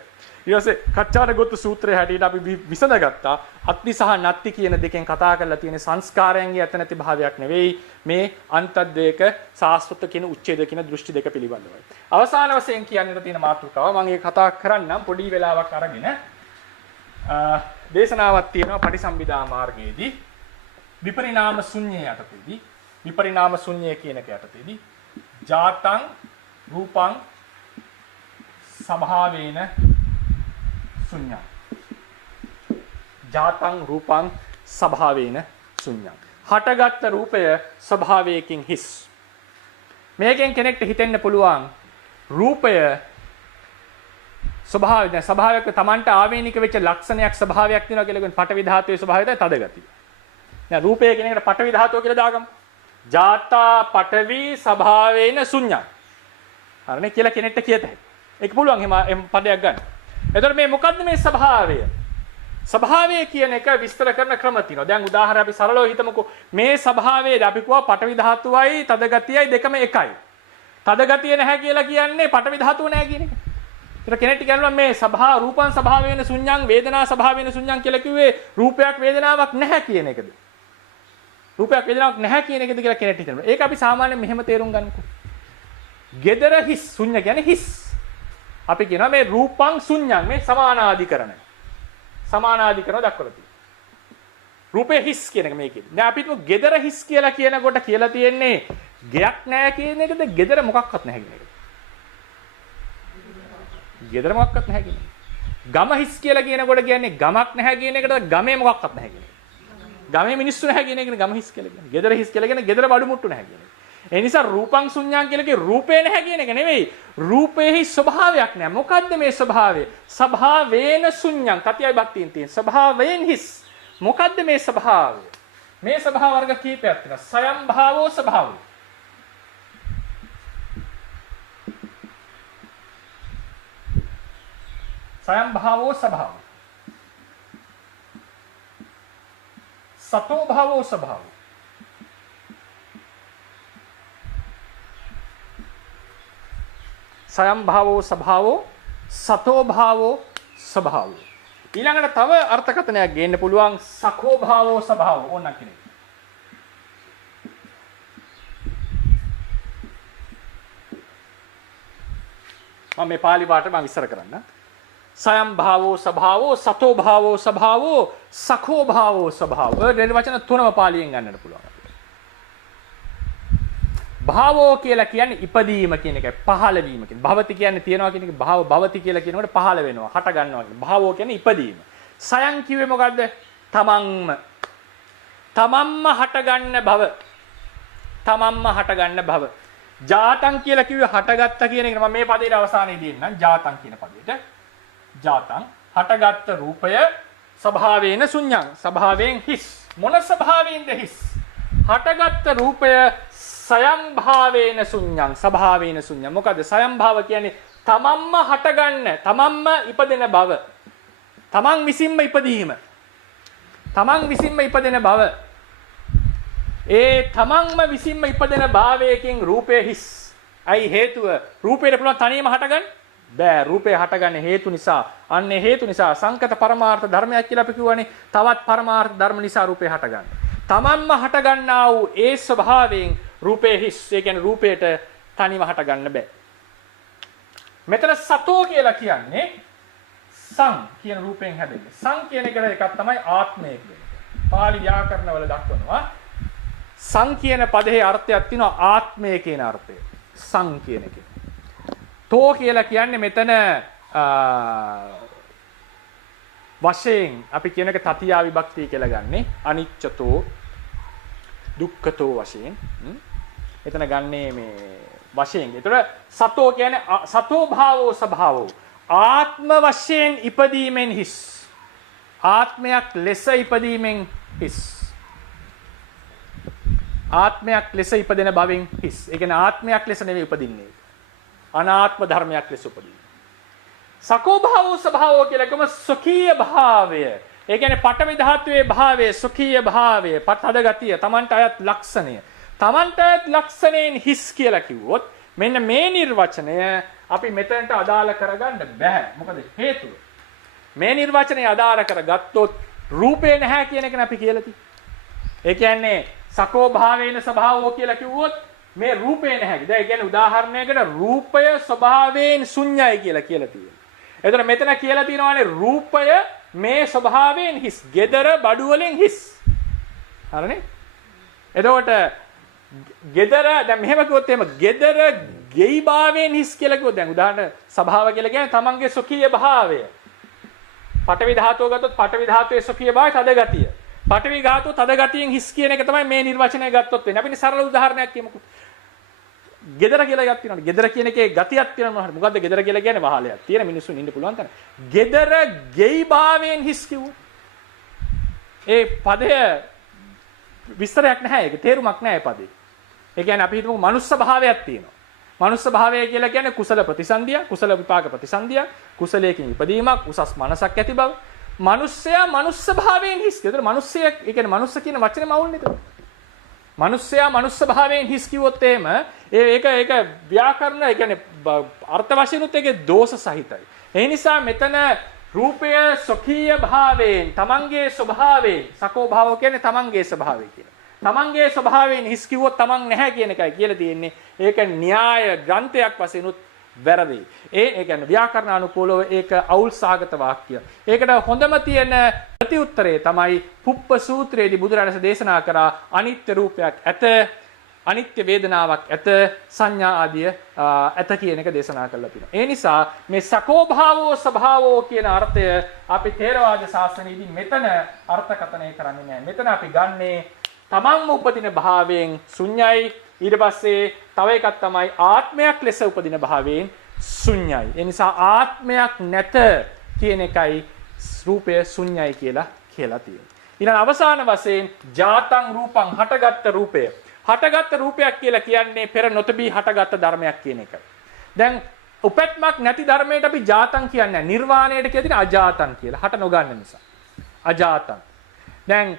ඊට පස්සේ කච්චානගොත්ත සූත්‍රයේ හැටියට අපි විසඳගත්තා අත්ති සහ නත්ති කියන දෙකෙන් කතා කරලා තියෙන සංස්කාරයන්ගේ ඇත නැති භාවයක් නෙවෙයි මේ අන්තද්වේක සාස්වත කියන උච්ඡේද කියන දෘෂ්ටි දෙක පිළිබඳවයි. අවසාන වශයෙන් කියන්නට තියෙන මාතෘකාව මම ඒක කතා කරන්නම් පොඩි වෙලාවක් අරගෙන දේශනාවක් තියෙනවා පටිසම්භිදා මාර්ගයේදී විපරිණාම ශුන්‍ය යටතේදී විපරිණාම ශුන්‍ය කියන එක යටතේදී ජාතං රූපං සභාවේන ශුන්‍යං ජාතං රූපං ස්වභාවේන ශුන්‍යං හටගත් රූපය ස්වභාවයකින් හිස්. මේකෙන් කෙනෙක්ට හිතෙන්න පුළුවන් රූපය ස්වභාවයක තමන්ට ආවේනික වෙච්ච ලක්ෂණයක් ස්වභාවයක් තියෙනවා කියලා කියන පඨවි ධාතුවේ ස්වභාවය තමයි තද ගතිය. දැන් රූපය කියන එකට පඨවි ධාතුව කියලා දාගමු. ජාතා පඨවි ස්වභාවේන ශුඤ්ඤං. හරිනේ කියලා කෙනෙක්ට කියත හැකියි. ඒක පුළුවන් එහෙම පදයක් ගන්න. එතකොට මේ මොකද්ද මේ ස්වභාවය? ස්වභාවය කියන එක විස්තර කරන ක්‍රම තියෙනවා. දැන් උදාහරණ අපි සරලව හිතමුකෝ. මේ ස්වභාවයේදී අපි කිව්වා පඨවි ධාතුවයි තද ගතියයි දෙකම එකයි. තද ගතිය නැහැ කියලා කියන්නේ පඨවි ධාතුව නැහැ කියන එක. ඒතර කෙනෙක්ට කියනවා මේ සභා රූපං ස්වභාවේන ශුඤ්ඤං වේදනා ස්වභාවේන ශුඤ්ඤං කියලා කිව්වේ රූපයක් වේදනාවක් නැහැ කියන එකද? රූපයක් වේදනාවක් නැහැ කියන එකද කියලා කෙනෙක්ට හිතනවා. ඒක අපි සාමාන්‍යයෙන් මෙහෙම තේරුම් ගන්නකො. gedara his ශුඤ්ඤ කියන්නේ හිස්. අපි කියනවා මේ රූපං ශුඤ්ඤං මේ සමානාධිකරණය. සමානාධිකරණ දක්වලා තියෙනවා. රූපේ හිස් කියන එක මේකේ. දැන් අපි හිතමු gedara හිස් කියලා කියනකොට කියලා තියෙන්නේ ගයක් නැහැ කියන එකද gedara මොකක්වත් නැහැ කියන එකද? gedara මොකක්වත් නැහැ කියන එක. ගම හිස් කියලා කියනකොට කියන්නේ ගමක් නැහැ කියන එකද ගමේ මොකක්වත් නැහැ කියන එක. ගමේ මිනිස්සු නැහැ කියන එකනේ ගම හිස් කියලා කියන්නේ. gedara හිස් කියලා කියන්නේ gedara බඩු මුට්ටු නැහැ කියන එක. ඒ නිසා රූපං ශුඤ්ඤං කියලා කිය රූපේ නැහැ කියන එක නෙවෙයි. රූපේහි ස්වභාවයක් නැහැ. මොකද්ද මේ ස්වභාවය? ස්වභාවේන ශුඤ්ඤං. තතියයි බක්තියින් තියෙන. ස්වභාවයෙන් හිස්. මොකද්ද මේ ස්වභාවය? මේ ස්වභාව වර්ග කීපයක් තියෙනවා. සයම් භාවෝ ස්වභාවය. සයම් භාවෝ ස්වභාවය. සතෝ භාවෝ ස්වභාවය. සයම් භාවෝ ස්වභාවෝ සතෝ භාවෝ ස්වභාවෝ. ඊළඟට තව අර්ථකථනයක් ගේන්න පුළුවන් සඛෝ භාවෝ ස්වභාවෝ ඕනනම් කෙනෙක්. මම මේ පාලි පාඨ මම විස්තර කරන්න. සයම් භාවෝ ස්වභාවෝ සතෝ භාවෝ ස්වභාවෝ සඛෝ භාවෝ ස්වභාවෝ. දෙන වචන තුනම පාලියෙන් ගන්නට පුළුවන්. භාවෝ කියලා කියන්නේ ඉපදීම කියන එකයි පහළ වීම කියන්නේ. භවති කියන්නේ තියනවා කියන එක භවති කියලා කියනකොට පහළ වෙනවා, හට ගන්නවා කියන. භාවෝ කියන්නේ ඉපදීම. සයන් කිව්වේ මොකද්ද? තමන්ම හට ගන්න භව. තමන්ම හට ගන්න භව. ජාතං කියලා කිව්වේ හටගත්ත කියන එක. මම මේ පදේ අවසානයේදී එන්නම් ජාතං කියන පදේට. ජාතං හටගත්ත රූපය ස්වභාවේන ශුඤ්ඤං. ස්වභාවයෙන් හිස්. මොන ස්වභාවයෙන්ද හිස්? හටගත්ත රූපය සයම් භාවේන ශුඤ්ඤං. ස්වභාවේන ශුඤ්ඤං. මොකද සයම් භාව කියන්නේ තමන්ම හටගන්න, තමන්ම ඉපදෙන බව. තමන් විසින්ම ඉපදීම. තමන් විසින්ම ඉපදෙන බව. ඒ තමන්ම විසින්ම ඉපදෙන භාවයකින් රූපේ හිස්. අයි හේතුව රූපේට පුළුවන් තනියම හටගන්න බෑ. රූපේ හටගන්න හේතු නිසා. අන්නේ හේතු නිසා සංකත පරමාර්ථ ධර්මයක් කියලා අපි කියවනේ. තවත් පරමාර්ථ ධර්ම නිසා රූපේ හටගන්න. තමන්ම හටගන්නා වූ ඒ ස්වභාවයෙන් රූපේ හිස්. ඒ කියන්නේ රූපේට තනියම හටගන්න බෑ. මෙතන සතෝ කියලා කියන්නේ සං කියන රූපයෙන් හැදෙන්නේ. සං කියන එකට එකක් තමයි ආත්මය කියන්නේ. පාලි ව්‍යාකරණවල දක්වනවා. සං කියන පදේ අර්ථයක් තියෙනවා ආත්මය කියන අර්ථය. සං කියන එකේ. තෝ කියලා කියන්නේ මෙතන වශයෙන් අපි කියන එක තතියා විභක්තිය කියලා ගන්නෙ. අනිච්චතෝ දුක්ඛතෝ වශයෙන්. එතන ගන්නේ මේ වශයෙන්. ඒතර සතෝ කියන්නේ සතෝ භාවෝ ස්වභාවෝ. ආත්ම වශයෙන් ඉපදීමෙන් හිස්. ආත්මයක් ලෙස ඉපදීමෙන් හිස්. ආත්මයක් ලෙස ඉපදෙන බවෙන් හිස්. ඒ කියන්නේ ආත්මයක් ලෙස නෙවෙයි උපදින්නේ. අනාත්ම ධර්මයක් ලෙස උපදින්නේ. සකෝ භාවෝ ස්වභාවෝ කියලා කියම සුඛීය භාවය. ඒ කියන්නේ පඨවි ධාතුවේ භාවය, සුඛීය භාවය, පඨද ගතිය, Tamanට අයත් ලක්ෂණය. Tamanට අයත් ලක්ෂණයෙන් හිස් කියලා කිව්වොත් මෙන්න මේ නිර්වචනය අපි මෙතනට අදාළ කරගන්න බෑ. මොකද හේතුව? මේ නිර්වචනය අදාළ කරගත්තොත් රූපේ නැහැ කියන එකනේ අපි කියලා තියෙන්නේ. ඒ කියන්නේ සකෝ භාවේන ස්වභාවෝ කියලා කිව්වොත් මේ රූපේ නැහැ. දැන් ඒ කියන්නේ උදාහරණයකට රූපය ස්වභාවයෙන් ශුන්‍යයි කියලා තියෙනවා. එතන මෙතන කියලා තියෙනවානේ රූපය මේ ස්වභාවයෙන් හිස්. gedara බඩු වලින් හිස්. හරිනේ? එතකොට gedara දැන් මෙහෙම කිව්වොත් එහෙම gedara ගෙයි භාවයෙන් හිස් කියලා කිව්වොත් දැන් උදාහරණ ස්වභාව කියලා කියන්නේ තමන්ගේ සුඛීය භාවය. පඨවි ධාතුව ගත්තොත් පඨවි ධාතුවේ සුඛීය භාවය තද ගතිය. පඨවි ධාතුව තද ගතියෙන් හිස් කියන එක තමයි මේ නිර්වචනය ගත්තොත් වෙන්නේ. අපි සරල උදාහරණයක් කියමුකෝ. gedara කියලා එකක් තියෙනවා. gedara කියන එකේ ගතියක් තියෙනවා. මොකද්ද gedara කියලා කියන්නේ? වහලයක්. තියෙන මිනිස්සුන් ඉන්න පුළුවන් තැන. gedara ගෙයි භාවයෙන් හිස් කිව්වොත් ඒ පදය විස්තරයක් නැහැ. ඒක තේරුමක් නැහැ ඒ පදේ. ඒ කියන්නේ අපි හිතමු මනුස්ස භාවයක් තියෙනවා. මනුස්ස භාවය කියලා කියන්නේ කුසල ප්‍රතිසන්දිය, කුසල විපාක ප්‍රතිසන්දිය, කුසලයකින් ඉපදීමක්, උසස් මනසක් ඇති බව. මනුස්සයා මනුස්ස භාවයෙන් හිස්. ඒතර මනුස්සය, ඒ කියන්නේ මනුස්ස කියන වචනේ මවුල්නේ ඒක. මනුස්සයා මනුස්ස භාවයෙන් හිස් කිව්වොත් එහෙම ඒක ව්‍යාකරණ, ඒ කියන්නේ අර්ථ වශයෙන් උත් ඒකේ දෝෂ සහිතයි. ඒ නිසා මෙතන රූපය සොකීය භාවයෙන්, තමන්ගේ ස්වභාවයෙන්, සකෝ භාවය කියන්නේ තමන්ගේ ස්වභාවය කියලා. තමන්ගේ ස්වභාවයෙන් හිස් කිව්වොත් තමන් නැහැ කියන එකයි කියලා තියෙන්නේ. ඒක න්‍යාය ග්‍රන්ථයක් වශයෙන් උත් වැරදි. ඒ කියන්නේ ව්‍යාකරණ අනුකූලව ඒක අවුල් සාගත වාක්‍ය. ඒකට හොඳම තියෙන ප්‍රතිඋත්තරය තමයි පුප්ප සූත්‍රයේදී බුදුරජාණන් දේශනා කරා අනිත්‍ය රූපයක් ඇත, අනිත්‍ය වේදනාවක් ඇත, සංඥා ආදිය ඇත කියන එක දේශනා කරලා තියෙනවා. ඒ නිසා මේ සකෝ භාවෝ ස්වභාවෝ කියන අර්ථය අපි ථේරවාද ශාස්ත්‍රයේදී මෙතන අර්ථකථනය කරන්නේ නැහැ. මෙතන අපි ගන්නේ තමන්ම උපදින භාවයෙන් ශුන්‍යයි. ඊට පස්සේ තව එකක් තමයි ආත්මයක් ලෙස උපදින භාවයෙන් ශුන්‍යයි. ඒ නිසා ආත්මයක් නැත කියන එකයි රූපය ශුන්‍යයි කියලා තියෙනවා. ඊළඟ අවසාන වශයෙන් ජාතං රූපං හටගත් රූපය. හටගත් රූපයක් කියලා කියන්නේ පෙර නොතිබී හටගත් ධර්මයක් කියන එකයි. දැන් උපත්මක් නැති ධර්මයට අපි ජාතං කියන්නේ නිර්වාණයට කියන අජාතං කියලා. හට නොගන්න නිසා. අජාතං. දැන්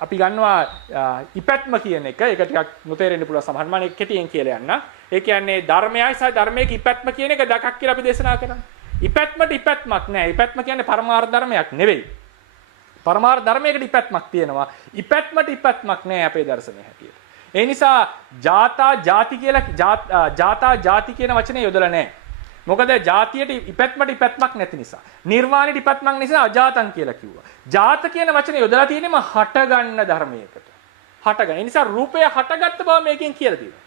අපි ගන්නවා ඉපැත්ම කියන එක. ඒක ටිකක් නොතේරෙන්න පුළුවන් සමහර මම කෙටියෙන් කියලා යන්න. ඒ කියන්නේ ධර්මයයි සහ ධර්මයක ඉපැත්ම කියන එක දෙකක් කියලා අපි දේශනා කරනවා. ඉපැත්මට ඉපැත්මක් නෑ. ඉපැත්ම කියන්නේ පරමාර්ථ ධර්මයක් නෙවෙයි. පරමාර්ථ ධර්මයකට ඉපැත්මක් තියෙනවා. ඉපැත්මට ඉපැත්මක් නෑ අපේ දර්ශනය හැටියට. ඒ නිසා ජාතා ජාති කියලා ජාතා ජාති කියන වචනේ යොදලා නෑ. මොකද ජාතියට ඉපැත්මට ඉපැත්මක් නැති නිසා. නිර්වාණයට ඉපැත්මක් නිසා අජාතං කියලා කිව්වා. ජාත කියන වචනේ යොදලා තියෙනේම හට ගන්න ධර්මයකට. හට ගන්න. ඒ නිසා රූපය හටගත්ත බව මේකෙන් කියලා තියෙනවා.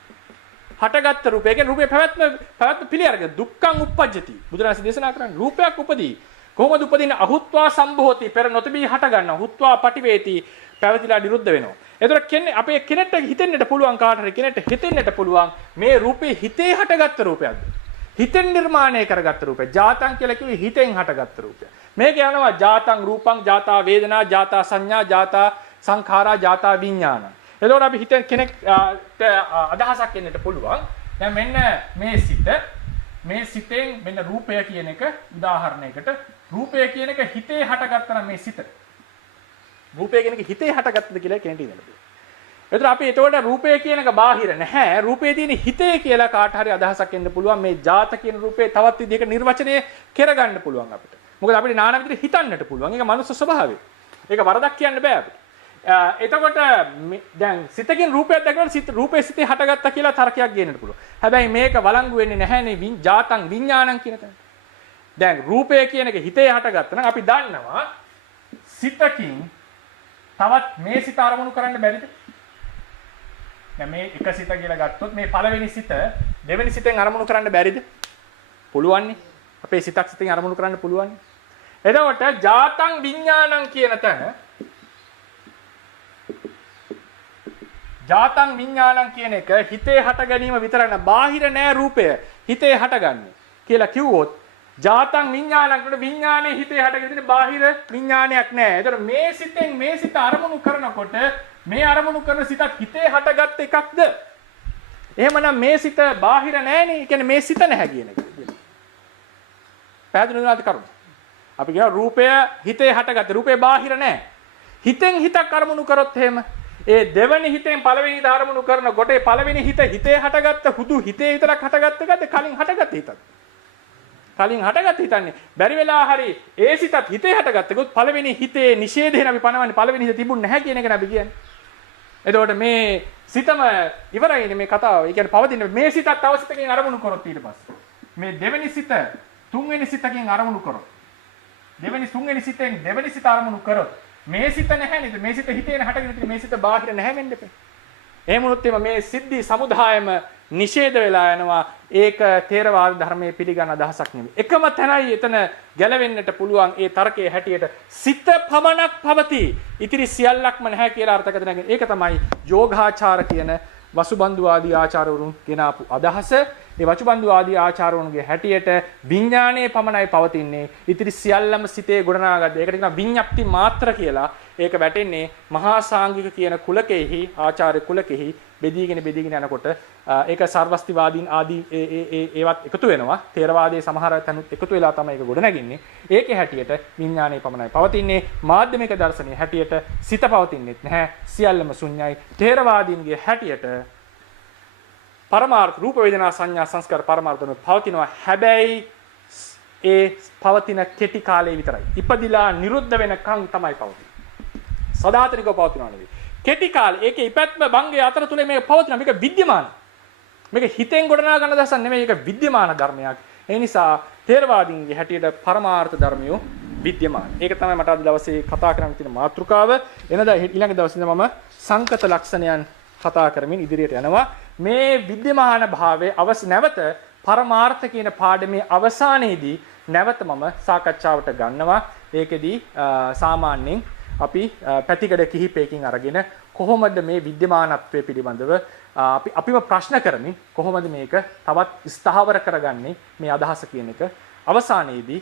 හටගත්ත රූපය. ඒ කියන්නේ රූපේ පැවැත්ම පිළි අරගෙන දුක්ඛං උප්පජ්ජති. බුදුරජාණන් දේශනා කරන්නේ රූපයක් උපදී. කොහොමද උපදින්නේ? අහුත්වා සම්භෝති. පෙර නොතිබී හට ගන්නවා. හුත්වා පටිවේති. පැවතිලා නිරුද්ධ වෙනවා. එතකොට කියන්නේ අපේ කෙනෙක්ට හිතෙන්නට පුළුවන්, කාට හරි කෙනෙක්ට හිතෙන්නට පුළුවන් මේ රූපේ හිතේ හටගත්ත රූපයක්ද? හිතෙන් නිර්මාණය කරගත්ත රූපය. ජාතං කියලා කිව්වේ හිතෙන් හටගත්ත රූපය. මේක යනවා ජාතං රූපං, ජාතා වේදනා, ජාතා සංඥා, ජාතා සංඛාරා, ජාතා විඥාන. එතකොට අපි හිතෙන් කෙනෙක් අදහසක් එන්නට පුළුවන්. දැන් මෙන්න මේ සිතෙන් මෙන්න රූපය කියන එක උදාහරණයකට. රූපය කියන එක හිතේ හටගත්තා නම් මේ සිත. රූපය කියන එක හිතේ හටගත්තද කියලා කෙනෙක් ඉන්නද? එතකොට අපි එතකොට රූපය කියන එක බාහිර නැහැ. රූපේ තියෙන හිතේ කියලා කාට හරි අදහසක් එන්න පුළුවන්. මේ ජාත කියන රූපේ තවත් විදිහකට නිර්වචනය කරගන්න පුළුවන් අපිට. මොකද අපිට නාන විදිහට හිතන්නට පුළුවන්. ඒක මනුස්ස ස්වභාවය. ඒක වරදක් කියන්න බෑ අපිට. එතකොට දැන් සිතකින් රූපයක් දැකනකොට රූපේ සිතේ හටගත්තා කියලා තර්කයක් ගේන්නට පුළුවන්. හැබැයි මේක වළංගු වෙන්නේ නැහැනේ ජාතං විඥානං කියන තැන. දැන් රූපය කියන එක හිතේ හටගත්තා නම් අපි දන්නවා සිතකින් තවත් මේ සිත අරමුණු කරන්න බැරිද? දැන් මේ එක සිත කියලා ගත්තොත් මේ පළවෙනි සිත දෙවෙනි සිතෙන් අරමුණු කරන්න බැරිද? පුළුවන්නේ. අපේ සිතක් සිතෙන් අරමුණු කරන්න පුළුවන්නේ. එතකොට ජාතං විඥානං කියන තැන ජාතං විඥානං කියන එක හිතේ හට ගැනීම විතර නෑ. බාහිර නෑ රූපය. හිතේ හටගන්නේ කියලා කිව්වොත් ජාතං විඥානං කියන විඥානේ හිතේ හටගෙන බාහිර විඥානයක් නෑ. ඒතර මේ සිතෙන් මේ සිත අරමුණු කරනකොට මේ අරමුණු කරන සිතක් හිතේ හටගත් එකක්ද? එහෙමනම් මේ සිත බාහිර නෑනේ. ඒ කියන්නේ මේ සිත නැහැ කියන එක. පැහැදිලි වෙනවද කරුණ? අපි කියනවා රූපය හිතේ හටගත්ත. රූපේ බාහිර නෑ. හිතෙන් හිතක් අරමුණු කරොත් එහෙම ඒ දෙවෙනි හිතෙන් පළවෙනි හිත අරමුණු කරනකොට ඒ පළවෙනි හිත හිතේ හටගත්ත හුදු හිතේ විතරක් හටගත්ත එකද කලින් හටගත්ත හිතක්? කලින් හටගත්ත හිතන්නේ. බැරි වෙලා හරි ඒ සිතත් හිතේ හටගත්තකොත් පළවෙනි හිතේ නිෂේධයෙන් අපි පනවන්නේ පළවෙනි හිත තිබුණ නැහැ කියන එක නබි කියන්නේ. එතකොට මේ සිතම ඉවරයිනේ මේ කතාව. ඒ කියන්නේ පවතින මේ සිතත් තව සිතකින් අරමුණු කරොත් ඊට පස්සේ මේ දෙවෙනි සිත තුන්වෙනි සිතකින් අරමුණු කරොත් තුන්වෙනි සිතෙන් දෙවෙනි සිත අරමුණු කරොත් මේ සිත නැහැ නේද? මේ සිත හිතේන හටගෙන මේ සිත බාහිර නැහැ වෙන්න එපා. එහෙම වුණොත් මේ සිද්ධි සමුදායම නිෂේධ වෙලා යනවා. ඒක ථේරවාද ධර්මයේ පිළිගන්න අදහසක් නෙමෙයි. එකම තැනයි එතන ගැලවෙන්නට පුළුවන් ඒ තර්කයේ හැටියට සිත පමණක් පවතී. ඉතිරි සියල්ලක්ම නැහැ කියලා අර්ථකථන නැගෙන. ඒක තමයි යෝගාචාර කියන වසුබන්දු ආදී ආචාර්යවරුන් ගෙනාපු අදහස. ඒ වසුබන්දු ආදී ආචාර්යවරුන්ගේ හැටියට විඥානයේ පමණයි පවතින්නේ. ඉතිරි සියල්ලම සිතේ ගොඩනගාගත්තා. ඒකට කියනවා විඤ්ඤාප්ති මාත්‍ර කියලා. ඒක වැටෙන්නේ මහා සාංගික කියන කුලකෙහි ආචාර්ය කුලකෙහි බෙදීගෙන යනකොට ඒක සර්වස්තිවාදීන් ආදී ඒවත් එකතු වෙනවා. තේරවාදයේ සමහර තැනුත් එකතු වෙලා තමයි ඒක ගොඩ නැගින්නේ. ඒකේ හැටියට විඥානයේ පමණයි පවතින්නේ. මාධ්‍යමික දර්ශනයේ හැටියට සිත පවතින්නේත් නැහැ. සියල්ලම ශුන්‍යයි. තේරවාදීන්ගේ හැටියට පරමාර්ථ රූප වේදනා සංඥා සංස්කාර පරමාර්ථන පවතිනවා. හැබැයි ඒ පවතින කෙටි කාලය විතරයි. ඉපදිලා නිරුද්ධ වෙනකන් තමයි පවතින්නේ. සදාතනිකව පවතිනවා නෙවෙයි. කෙටි කාලේ ඒකේ ඉපැත්ම භංගය අතර තුලේ මේක පවතිනවා. මේක විද්‍යමාන. මේක හිතෙන් ගොඩනගා ගන්න දසක් නෙමෙයි. ඒක විද්‍යමාන ධර්මයක්. ඒ නිසා තේරවාදීන්ගේ හැටියට පරමාර්ථ ධර්මියෝ විද්‍යමාන. ඒක තමයි මට අද දවසේ කතා කරන්න තියෙන මාතෘකාව. එනදා ඊළඟ දවසේ මම සංකත ලක්ෂණයන් කතා කරමින් ඉදිරියට යනවා. මේ විද්‍යමාන භාවයේ නැවත පරමාර්ථ කියන පාඩමේ අවසානයේදී නැවත මම සාකච්ඡාවට ගන්නවා. ඒකෙදී සාමාන්‍යයෙන් අපි පැතිකඩ කිහිපයකින් අරගෙන කොහොමද මේ විද්‍යමානත්වය පිළිබඳව අපිම ප්‍රශ්න කරමින් කොහොමද මේක තවත් ස්ථාවර කරගන්නේ මේ අදහස කියන එක අවසානයේදී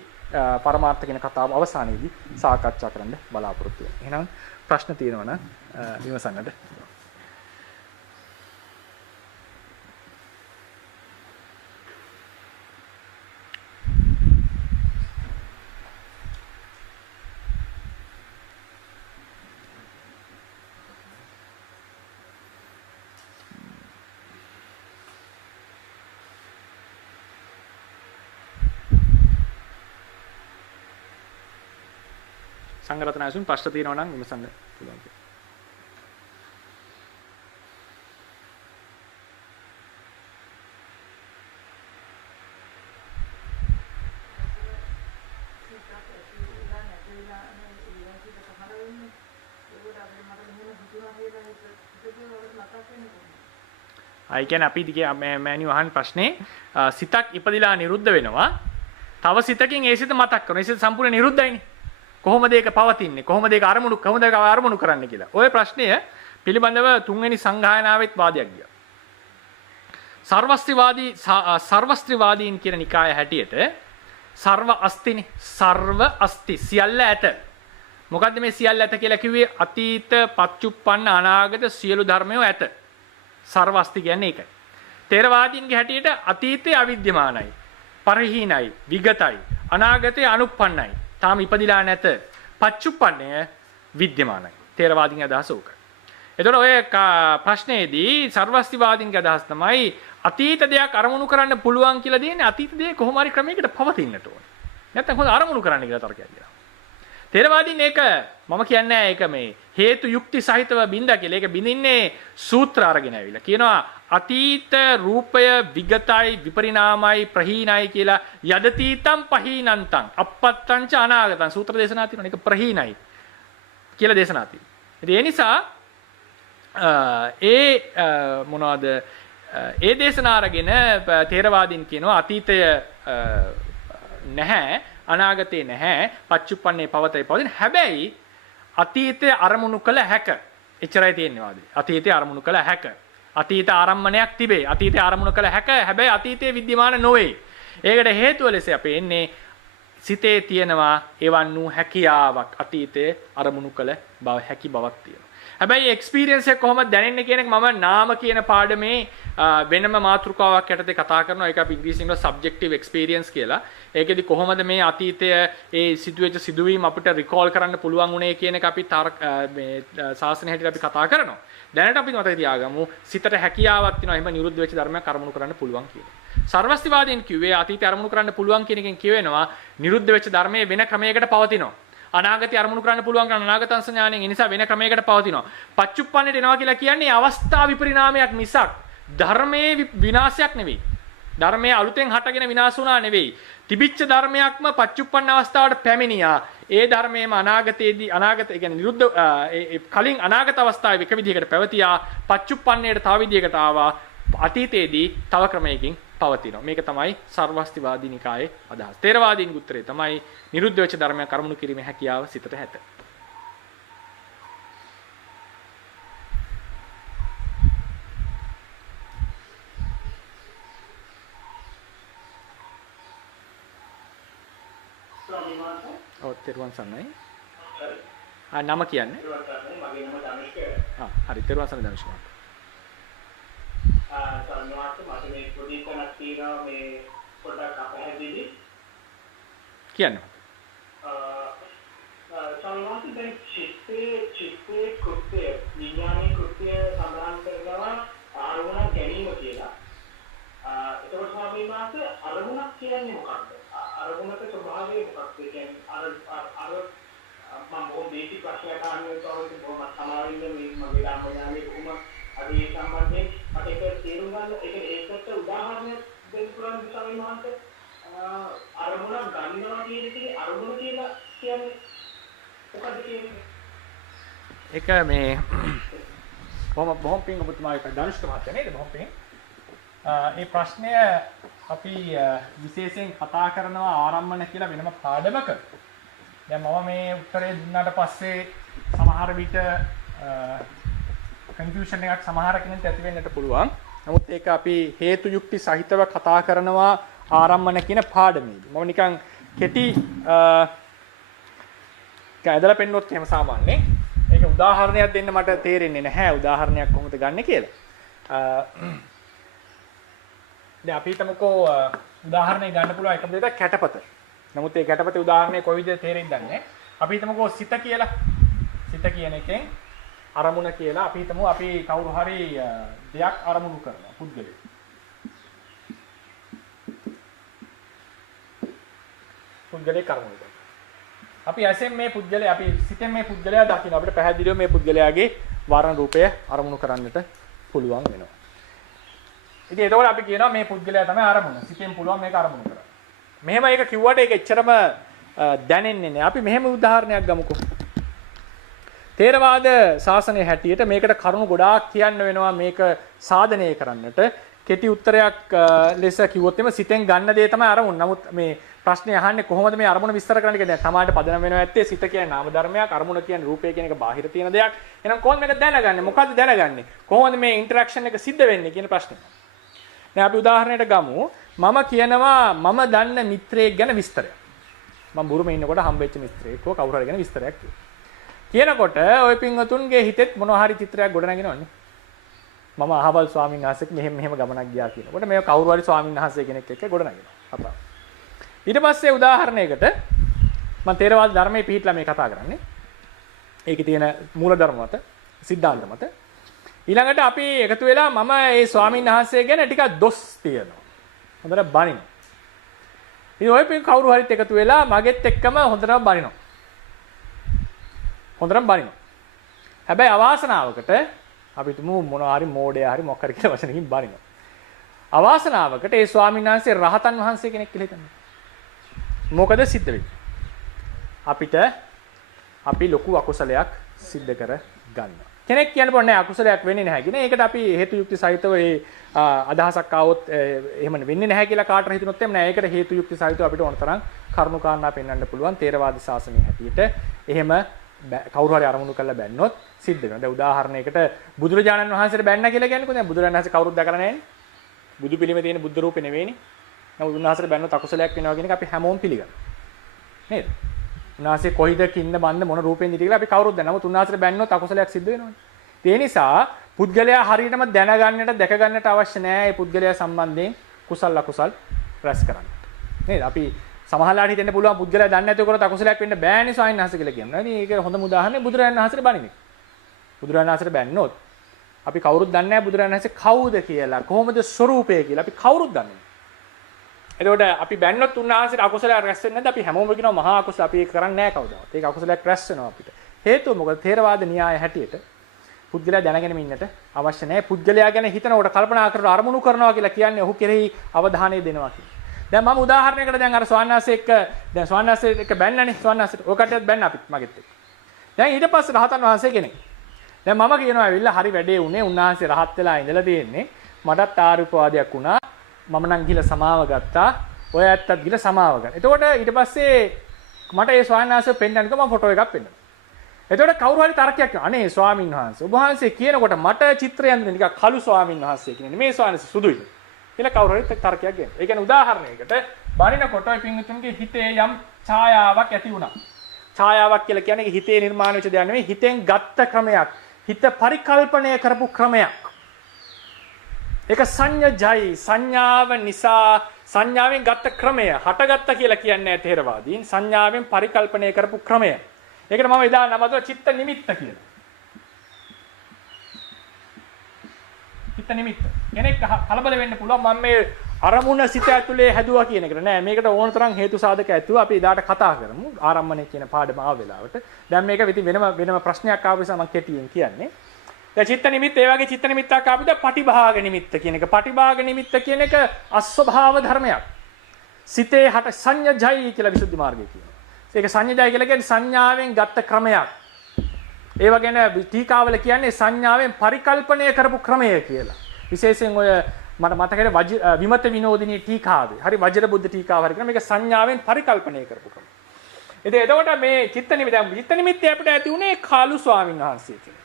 පරමාර්ථ කියන කතාව අවසානයේදී සාකච්ඡා කරන්න බලාපොරොත්තු වෙනවා. එහෙනම් ප්‍රශ්න තියෙනවා නම් විමසන්නට. සංගරතන අසුන් ප්‍රශ්න තියෙනවා නම් විමසන්න පුළුවන්. අය කියන්නේ අපි දිගේ මෑණියෝ අහන ප්‍රශ්නේ සිතක් ඉපදිලා නිරුද්ධ වෙනවා. තව සිතකින් ඒ සිත මතක් කරනවා. ඒ සිත සම්පූර්ණ නිරුද්ධයිනේ. කොහොමද ඒක පවතින්නේ? කොහොමද ඒක අරමුණු කරන්න කියලා. ওই ප්‍රශ්නය පිළිබඳව තුන්වෙනි සංගායනාවෙත් වාදයක් ගියා. සර්වස්ත්‍රිවාදීන් කියන නිකාය හැටියට සර්ව අස්තිනේ. සර්ව අස්ති සියල්ල ඇත. මොකද්ද මේ සියල්ල ඇත කියලා කිව්වේ? අතීත, පච්චුප්පන්න, අනාගත සියලු ධර්මයෝ ඇත. සර්ව අස්ති කියන්නේ ඒකයි. තේරවාදීන්ගේ හැටියට අතීතය අවිද්‍යමානයි, පරිහීනයි, විගතයි, අනාගතය අනුප්පන්නයි. තාම ඉපදිලා නැත. පච්චුප්පන්නය විද්‍යමානයි. තේරවාදීන්ගේ අදහස ඕක. එතකොට ඔය ප්‍රශ්නේදී සර්වස්තිවාදීන්ගේ අදහස් තමයි අතීත දෙයක් අරමුණු කරන්න පුළුවන් කියලා දෙන්නේ අතීත දෙය කොහොම හරි ක්‍රමයකට පවතින්නට ඕනේ. නැත්නම් කොහොමද අරමුණු කරන්න කියලා තර්කයක් දෙනවා. තේරවාදීන් ඒක මම කියන්නේ ඒක මේ හේතු යුක්ති සහිතව බින්දා කියලා. ඒක බින්දින්නේ සූත්‍ර අරගෙන ඇවිල්ලා. කියනවා අතීත රූපය විගතයි විපරිණාමයි ප්‍රහීනයි කියලා යදතීතම් පහීනන්තං අපත්තං ච අනාගතං සූත්‍ර දේශනා තියෙනවා. ඒක ප්‍රහීනයි කියලා දේශනා තියෙනවා. ඉතින් ඒ නිසා මොනවද ඒ දේශනා අරගෙන තේරවාදීන් කියනවා අතීතය නැහැ, අනාගතේ නැහැ, පච්චුප්පන්නේ පවතින. හැබැයි අතීතය අරමුණු කළ හැක. එච්චරයි තියෙන්නේ වාදේ. අතීතය අරමුණු කළ හැක. අතීත ආරම්මණයක් තිබේ. අතීතය අරමුණු කළ හැක. හැබැයි අතීතයේ විද්‍යමාන නොවේ. ඒකට හේතුව ලෙස අපි එන්නේ සිතේ තියෙනවා එවන් වූ හැකියාවක්. අතීතයේ අරමුණු කළ බව හැකි බවක් තියෙනවා. හැබැයි එක්ස්පීරියන්ස් එක කොහොමද දැනෙන්නේ කියන එක මම නාම කියන පාඩමේ වෙනම මාතෘකාවක් යටතේ කතා කරනවා. ඒක අපි ඉංග්‍රීසියෙන් කියනවා සබ්ජෙක්ටිව් එක්ස්පීරියන්ස් කියලා. ඒකෙදි කොහොමද මේ අතීතය ඒ සිදුවෙච්ච සිදුවීම් අපිට රිකෝල් කරන්න පුළුවන් උනේ කියන එක අපි මේ සාසන හැටියට අපි කතා කරනවා. දැනට අපි මතක තියාගමු සිතට හැකියාවක් තියෙනවා. එහෙම නිරුද්ධ වෙච්ච ධර්මයක් අරමුණු කරන්න පුළුවන් කියලා. සර්වස්තිවාදීන් කිව්වේ අතීතය අරමුණු කරන්න පුළුවන් කියන එකෙන් කියවෙනවා නිරුද්ධ වෙච්ච ධර්මයේ වෙන ක්‍රමයකට පවතිනවා. අනාගතය අරමුණු කරන්න පුළුවන් කරන අනාගතංශ ඥාණයෙන් ඒ නිසා වෙන ක්‍රමයකට පවතිනවා. පච්චුප්පන්නට එනවා කියලා කියන්නේ අවස්ථා විපරිණාමයක් මිසක් ධර්මයේ විනාශයක් නෙවෙයි. ධර්මයේ අලුතෙන් හටගෙන විනාශ වුණා නෙවෙයි. තිබිච්ච ධර්මයක්ම පච්චුප්පන්න අවස්ථාවට පැමිණියා. ඒ ධර්මයේම අනාගතයේදී අනාගත ඒ කියන්නේ නිරුද්ධ කලින් අනාගත අවස්ථාවේ එක විදිහකට පැවතියා. පච්චුප්පන්නයට තව විදිහකට ආවා. අතීතයේදී තව ක්‍රමයකින් පවතිනවා. මේක තමයි සර්වස්තිවාදී නිකායේ අදහස. තේරවාදීන් උත්තරේ තමයි නිරුද්ධ වෙච්ච ධර්මයක් අරමුණු කිරීමේ හැකියාව සිතට ඇත. තෙරුවන් සරණයි. නම කියන්නේ? මගේ නම ධනුෂ්ක. හරි. තෙරුවන් සරණයි ධනුෂ්ක. සම්මාත මට මේ පොඩි කනක් තියෙනවා මේ පොඩක් අපහැදිලි. කියන්න. සම්මාත දැන් චිත්තේ කෘත්‍ය විඥානයේ කෘත්‍ය සඳහන් කරනවා අරමුණ ගැනීම කියලා. ඒකෝ ස්වාමීන් වහන්සේ අරමුණක් කියන්නේ මොකක්ද? අරමුණක ස්වභාවය මොකක්ද? කියන්නේ අර මම බොහොම බේසික් ප්‍රශ්නයක් අහන්නේ තවද බොහොම සමාවෙන්න මේ මගේ ධර්මඥානයේ කොහොම අදී සම්බන්ධයෙන් මට ඒක තේරුම් ගන්න ඒකට උදාහරණයක් දෙන්න පුළුවන් ස්වාමීන් වහන්සේ. අරමුණ ගන්නවා කියන එකේ අරමුණ කියලා කියන්නේ මොකක්ද කියන්නේ? ඒක මේ බොහොම පිං ඔබතුමාගේ ධනුෂ්ක මහත්තයා නේද? බොහොම පිං. මේ ප්‍රශ්නය අපි විශේෂයෙන් කතා කරනවා ආරම්භන කියලා වෙනම පාඩමක. දැන් මම මේ උත්තරේ දුන්නාට පස්සේ සමහර විට කන්ෆියුෂන් එකක් සමහර කෙනෙක්ට ඇති වෙන්නට පුළුවන්. නමුත් ඒක අපි හේතු යුක්ති සහිතව කතා කරනවා ආරම්භන කියන පාඩමේදී. මම නිකන් කෙටි ඇදලා පෙන්නොත් එහෙම සාමාන්‍යයෙන් ඒක උදාහරණයක් දෙන්න මට තේරෙන්නේ නැහැ. උදාහරණයක් කොහොමද ගන්න කියලා. දැන් අපි හිතමුකෝ උදාහරණයක් ගන්න පුළුවන් එකම දෙයක් කැටපත. නමුත් ඒ කැටපතේ උදාහරණය කොයි විදිහට තේරෙයිද දන්නේ නැහැ. අපි හිතමුකෝ සිත කියලා. සිත කියන එකෙන් අරමුණ කියලා අපි හිතමු අපි කවුරු හරි දෙයක් අරමුණු කරනවා පුද්ගලයෙක්. පුද්ගලයෙක් අරමුණු කරනවා. අපි ඇසෙන් මේ පුද්ගලයා අපි සිතෙන් මේ පුද්ගලයා දකින්න අපිට පැහැදිලිව මේ පුද්ගලයාගේ වර්ණ රූපය අරමුණු කරන්නට පුළුවන් වෙනවා. ඉතින් එතකොට අපි කියනවා මේ පුද්ගලයා තමයි අරමුණ. සිතෙන් පුළුවන් මේක අරමුණු කරන්න. මෙහෙම ඒක කිව්වට ඒක එච්චරම දැනෙන්නේ නැහැ. අපි මෙහෙම උදාහරණයක් ගමුකෝ. තේරවාද ශාසනයේ හැටියට මේකට කරුණු ගොඩාක් කියන්න වෙනවා මේක සාධනය කරන්නට. කෙටි උත්තරයක් ලෙස කිව්වොත් එimhe සිතෙන් ගන්න දේ තමයි අරමුණ. නමුත් මේ ප්‍රශ්නේ අහන්නේ කොහොමද මේ අරමුණ විස්තර කරන්න කියලා. දැන් තමාට පදනම් වෙනවා ඇත්තේ සිත කියන්නේ නාම ධර්මයක්, අරමුණ කියන්නේ රූපය කියන එක බාහිර තියෙන දෙයක්. එහෙනම් කොහොමද මේක දැනගන්නේ? මොකද්ද දැනගන්නේ? කොහොමද මේ ඉන්ටරැක්ෂන් එක සිද්ධ වෙන්නේ කියන ප්‍රශ්නේ. දැන් අපි උදාහරණයකට ගමු. මම කියනවා මම දන්න මිත්‍රයෙක් ගැන විස්තරයක්. මම බුරුමේ ඉන්නකොට හම්බෙච්ච මිත්‍රයෙක් කෝ කවුරු හරි ගැන විස්තරයක් කියනකොට ওই පින්වතුන්ගේ හිතෙත් මොනවා හරි චිත්‍රයක් ගොඩනගෙනවනේ. මම අහවල් ස්වාමීන් වහන්සේට මෙහෙම ගමනක් ගියා කියනකොට මේ කවුරු හරි ස්වාමීන් වහන්සේ කෙනෙක් එක්ක ගොඩනගෙනවා. කතාව. ඊට පස්සේ උදාහරණයකට මම තේරවාද ධර්මයේ පිළිහිట్లా මේ කතා කරන්නේ. ඒකේ තියෙන මූල ධර්ම මත, සිද්ධාන්ත මත. ඊළඟට අපි එකතු වෙලා මම ඒ ස්වාමීන් වහන්සේ ගැන ටිකක් දොස් තියනවා. හොඳට බනිනවා. ඉතින් ඔය කවුරු හරිත් එකතු වෙලා මගෙත් එක්කම හොඳටම බනිනවා. හැබැයි අවාසනාවකට අපි තුමු මොනවා හරි මෝඩයා හරි මොකක් හරි කියලා වචනකින් බනිනවා. අවාසනාවකට ඒ ස්වාමීන් වහන්සේ රහතන් වහන්සේ කෙනෙක් කියලා හිතන්න. මොකද සිද්ධ වෙන්නේ? අපි ලොකු අකුසලයක් සිද්ධ කර ගන්නවා. කෙනෙක් කියන්න බෑ නෑ අකුසලයක් වෙන්නේ නැහැ කියන. ඒකට අපි හේතු යුක්ති සහිතව ඒ අදහසක් ආවොත් එහෙම වෙන්නේ නැහැ කියලා කාටට හිතනොත් එම් නෑ. ඒකට හේතු යුක්ති සහිතව අපිට ඕන තරම් කරුණු කාරණා පෙන්වන්න පුළුවන්. තේරවාද ශාසනයේ හැටියට එහෙම කවුරු හරි අරමුණු කරලා බැන්නොත් සිද්ධ වෙනවා. දැන් උදාහරණයකට බුදුරජාණන් වහන්සේට බැන්න කියලා කියන්නේ කොහොමද? බුදුරජාණන් වහන්සේ කවුරුත් දැකලා නැහැනේ. බුදු පිළිමේ තියෙන බුද්ධ රූපේ නෙවෙයිනේ. නමුත් උන්වහන්සේට බැන්නොත් අකුසලයක් වෙනවා කියන එක අපි හැමෝම පිළිගන්නවා. නේද? උන්වහන්සේ කොයිද කින්න බන්ද මොන රූපෙන්ද කියලා අපි කවුරුත් දන්නවා. නමුත් උන්වහන්සේට බැන්නොත් අකුසලයක් සිද්ධ වෙනවනේ. ඒ නිසා පුද්ගලයා හරියටම දැනගන්නට දැක ගන්නට අවශ්‍ය නැහැ. මේ පුද්ගලයා සම්බන්ධයෙන් කුසල අකුසල් රැස් කරන්න. නේද? අපි සමහරලාට හිතෙන්න පුළුවන් පුද්ගලයා දන්නේ නැති කරොත් අකුසලයක් වෙන්න බෑනේ ස්වාමීන් වහන්සේ කියලා කියනවා. ඉතින් ඒක හොඳම උදාහරණය බුදුරජාණන් වහන්සේට බණිනේ. බුදුරජාණන් වහන්සේට බැන්නොත් අපි කවුරුත් දන්නේ නැහැ බුදුරජාණන් වහන්සේ කවුද කියලා, කොහොමද ස්වરૂපය කියලා අපි කවුරුත් දන්නේ නැහැ. එතකොට අපි බැන්නොත් උන්වහන්සේට අකුසලයක් රැස් වෙන්නේ නැද්ද? අපි හැමෝම කියනවා මහා අකුසල අපි ඒක කරන්නේ නැහැ කවදාවත්. ඒක අකුසලයක් රැස් වෙනවා අපිට. හේතුව මොකද? ථේරවාද න්‍යාය හැටියට පුද්ගලයා දැනගෙන ඉන්නට අවශ්‍ය නැහැ. පුද්ගලයා ගැන හිතනකොට කල්පනා කරලා අරමුණු කරනවා කියලා කියන්නේ ඔහු කෙරෙහි අවධානය දෙනවා කියලා. දැන් මම උදාහරණයකට දැන් අර ස්වාමීන් එක්ක දැන් ස්වාමීන් එක්ක බැන්නනේ ස්වාමීන් ඔය කට්ටියත් බැන්න අපිත් මගෙත් එක්ක. දැන් ඊට පස්සේ රහතන් වහන්සේ කෙනෙක්. දැන් මම කියනවා ඇවිල්ලා හරි වැඩේ උනේ උන්වහන්සේ රහත් වෙලා ඉඳලා තියෙන්නේ. මටත් ආරුපවාදයක් වුණා. මම නම් ගිහලා සමාව ගත්තා. ඔය ඇත්තත් ගිහලා සමාව ගන්න. එතකොට ඊට පස්සේ මට ඒ ස්වාමීන් වහන්සේ පෙන්නන්නක මම ෆොටෝ එකක් පෙන්නුවා. එතකොට කවුරු හරි තර්කයක් කරනවා. අනේ ස්වාමීන් වහන්සේ ඔබ වහන්සේ කියනකොට මට චිත්‍රයක් දෙන්න නිකන් කළු ස්වාමීන් වහන්සේ කියන්නේ මේ ස්වාමීන් වහන්සේ සුදුයි. කියලා කවුරු හරි තර්කයක් ගන්නවා. ඒ කියන්නේ උදාහරණයකට බණිනකොට ඔය පින්විතුන්ගේ හිතේ යම් ඡායාවක් ඇති වුණා. ඡායාවක් කියලා කියන්නේ හිතේ නිර්මාණය වෙච්ච දෙයක් නෙමෙයි හිතෙන් ගත්ත ක්‍රමයක්. හිත පරිකල්පනය කරපු ක්‍රමයක්. ඒක සංඥජයි සංඥාව නිසා සංඥාවෙන් ගත්ත ක්‍රමය හටගත්ත කියලා කියන්නේ තේරවාදීන් සංඥාවෙන් පරිකල්පනය කරපු ක්‍රමය. ඒකට මම එදා නම දුන්නා චිත්ත නිමිත්ත කියලා. චිත්ත නිමිත්ත. කෙනෙක් කලබල වෙන්න පුළුවන් මම මේ අරමුණ සිත ඇතුලේ හැදුවා කියන එකට නෑ මේකට ඕන තරම් හේතු සාධක ඇතුව අපි එදාට කතා කරමු ආරම්භණය කියන පාඩම ආව වෙලාවට. දැන් මේක වෙනම ප්‍රශ්නයක් ආව නිසා මම කෙටියෙන් කියන්නේ. දැන් චිත්ත නිමිත්ත ඒ වගේ චිත්ත නිමිත්තක් ආපුද පටිභාග නිමිත්ත කියන එක. පටිභාග නිමිත්ත කියන එක අස්වභාව ධර්මයක්. සිතේ හට සංඥජයි කියලා විසුද්ධි මාර්ගය කියනවා. ඒක සංඥජයි කියලා කියන්නේ සංඥාවෙන් ගත්ත ක්‍රමයක්. ඒව ගැන ටීකාවල කියන්නේ සංඥාවෙන් පරිකල්පනය කරපු ක්‍රමය කියලා. විශේෂයෙන් ඔය මට මතකයි විමත විනෝදිනී ටීකාවේ. හරි වජිර බුද්ධ ටීකාව හරි කියන මේක සංඥාවෙන් පරිකල්පනය කරපු ක්‍රමය. ඉතින් එතකොට මේ චිත්ත නිමිත්තේ අපිට ඇති උනේ කාලු ස්වාමීන් වහන්සේ කියලා.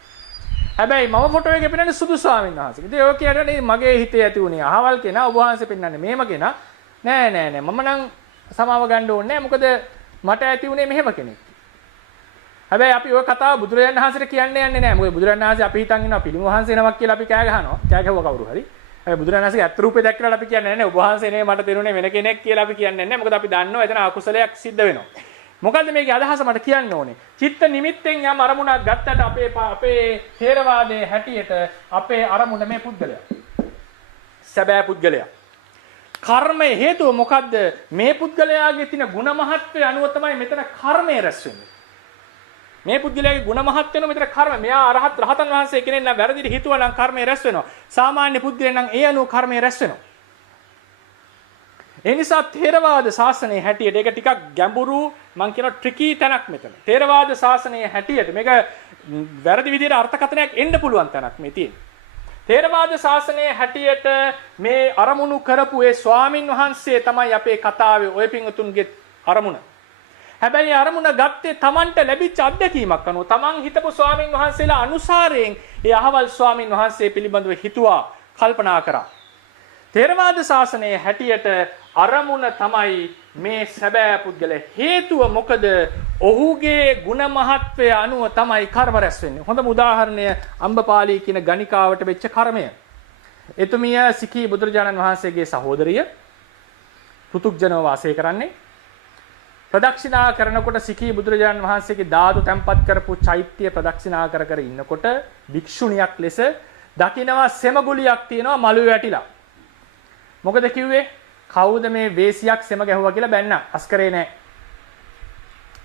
හැබැයි මම ෆොටෝ එකේ පෙන්නන්නේ සුදු ස්වාමීන් වහන්සේ. ඉතින් ඔය කියන්නේ මගේ හිතේ ඇති උනේ අහවල් කෙනා ඔබ වහන්සේ පෙන්නන්නේ මේම කෙනා. නෑ මම නම් සමාව ගන්න ඕනේ නෑ. මොකද මට ඇති උනේ මෙහෙම කෙනෙක්. හැබැයි අපි ඔය කතාව බුදුරජාණන් වහන්සේට කියන්න යන්නේ නෑ. මොකද බුදුරජාණන් වහන්සේ අපි හිතන් ඉන්නවා පිළිම වහන්සේ නමක් කියලා අපි කෑ ගහනවා. කෑ ගැහුවා කවුරු හරි. හැබැයි බුදුරජාණන් වහන්සේගේ අත් රූපේ දැක්කලා අපි කියන්නේ නෑ. ඔබ වහන්සේ නේ මට තේරුනේ වෙන කෙනෙක් කියලා අපි කියන්නේ නෑ. මොකද අපි දන්නවා එතන අකුසලයක් සිද්ධ වෙනවා. මොකද්ද මේකේ අදහස මට කියන්න ඕනේ. චිත්ත නිමිත්තෙන් යම් අරමුණක් ගත්තට අපේ ථේරවාදයේ හැටියට අපේ අරමුණ මේ පුද්ගලයා. සැබෑ පුද්ගලයා. කර්ම හේතුව මොකද්ද? මේ පුද්ගලයාගේ තියෙන ಗುಣ මහත්වය අනුව තමයි මෙතන කර්මය රැස් වෙන්නේ. මේ පුද්ගලයාගේ ಗುಣ මහත් වෙනවා මෙතන කර්ම. මෙයා රහතන් වහන්සේ කෙනෙක් නම් වැරදිට හිතුවා නම් කර්මය රැස් වෙනවා. සාමාන්‍ය පුද්ගලයන් නම් ඒ අනුව කර්මය රැස් වෙනවා. ඒ නිසා ථේරවාද ශාසනයේ හැටියට ඒක ටිකක් ගැඹුරු මම කියන ට්‍රිකි තැනක් මෙතන. ථේරවාද ශාසනයේ හැටියට මේක වැරදි විදිහට අර්ථකථනයක් එන්න පුළුවන් තැනක් මේ තියෙන්නේ. ථේරවාද ශාසනයේ හැටියට මේ අරමුණු කරපු ඒ ස්වාමින් වහන්සේ තමයි අපේ කතාවේ ඔය පිංගුතුන්ගේ අරමුණ. හැබැයි අරමුණ ගත්තේ Tamanට ලැබිච්ච අත්දැකීමක් අනුව Taman හිතපු ස්වාමින් වහන්සේලා අනුසාරයෙන් ඒ අහවල් ස්වාමින් වහන්සේ පිළිබඳව හිතුවා කල්පනා කරා. ථේරවාද ශාසනයේ හැටියට අරමුණ තමයි මේ සැබෑ පුද්ගල හේතුව මොකද ඔහුගේ ಗುಣ මහත්වය අනුව තමයි කර්ම රැස් වෙන්නේ. හොඳම උදාහරණය අම්බපාලී කියන ගණිකාවට වෙච්ච කර්මය. එතුමිය සිකී බුදුරජාණන් වහන්සේගේ සහෝදරිය පෘතුග්ජනව වාසය කරන්නේ. ප්‍රදක්ෂිනා කරනකොට සිකී බුදුරජාණන් වහන්සේගේ ධාතු තැන්පත් කරපු චෛත්‍ය ප්‍රදක්ෂිනා කර කර ඉන්නකොට භික්ෂුණියක් ලෙස දකිනවා සෙමගුලියක් තියෙනවා මළුවේ වැටිලා. මොකද කිව්වේ? කවුද මේ වේසියක් සෙම ගැහුවා කියලා බැන්නා. අස්කරේ නැහැ.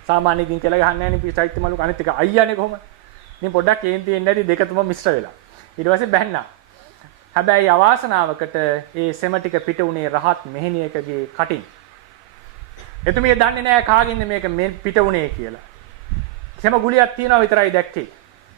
සාමාන්‍යයෙන් කියලා ගහන්නේ නැහැ නේ චෛත්‍ය මළුක අනිත් එක අයියානේ කොහොම. ඉතින් පොඩ්ඩක් කේන්ති එන්නේ නැති දෙක තුම මිශ්‍ර වෙලා. ඊට පස්සේ බැන්නා. හැබැයි අවාසනාවකට ඒ සෙම ටික පිට උනේ රහත් මෙහෙණියකගේ කටින්. එතුමිය දන්නේ නැහැ කාගින්ද මේක පිට උනේ කියලා. සෙම ගුලියක් තියනවා විතරයි දැක්කේ.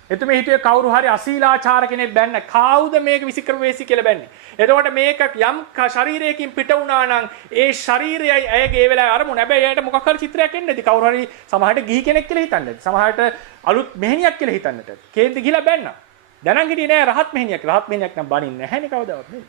එතුමිය හිතුවේ කවුරු හරි අශීලාචාර කෙනෙක් බැන්න. කවුද මේක විසිකර වේසි කියලා බැන්නේ. එතකොට මේක යම් ශරීරයකින් පිට වුණා නම් ඒ ශරීරයයි ඇයගේ ඒ වෙලාවේ අරමුණ. හැබැයි එයාට මොකක් හරි චිත්‍රයක් එන්නේ නැති. කවුරු හරි සමහරට ගිහි කෙනෙක් කියලා හිතන්නේ නැති. සමහරට අලුත් මෙහෙණියක් කියලා හිතන්නට. කේන්ති ගිහලා බැන්නා. දැනන් හිටියේ නෑ රහත් මෙහෙණියක්. රහත් මෙහෙණියක් නම් බනින්නේ නැහැනේ කවදාවත් නේ.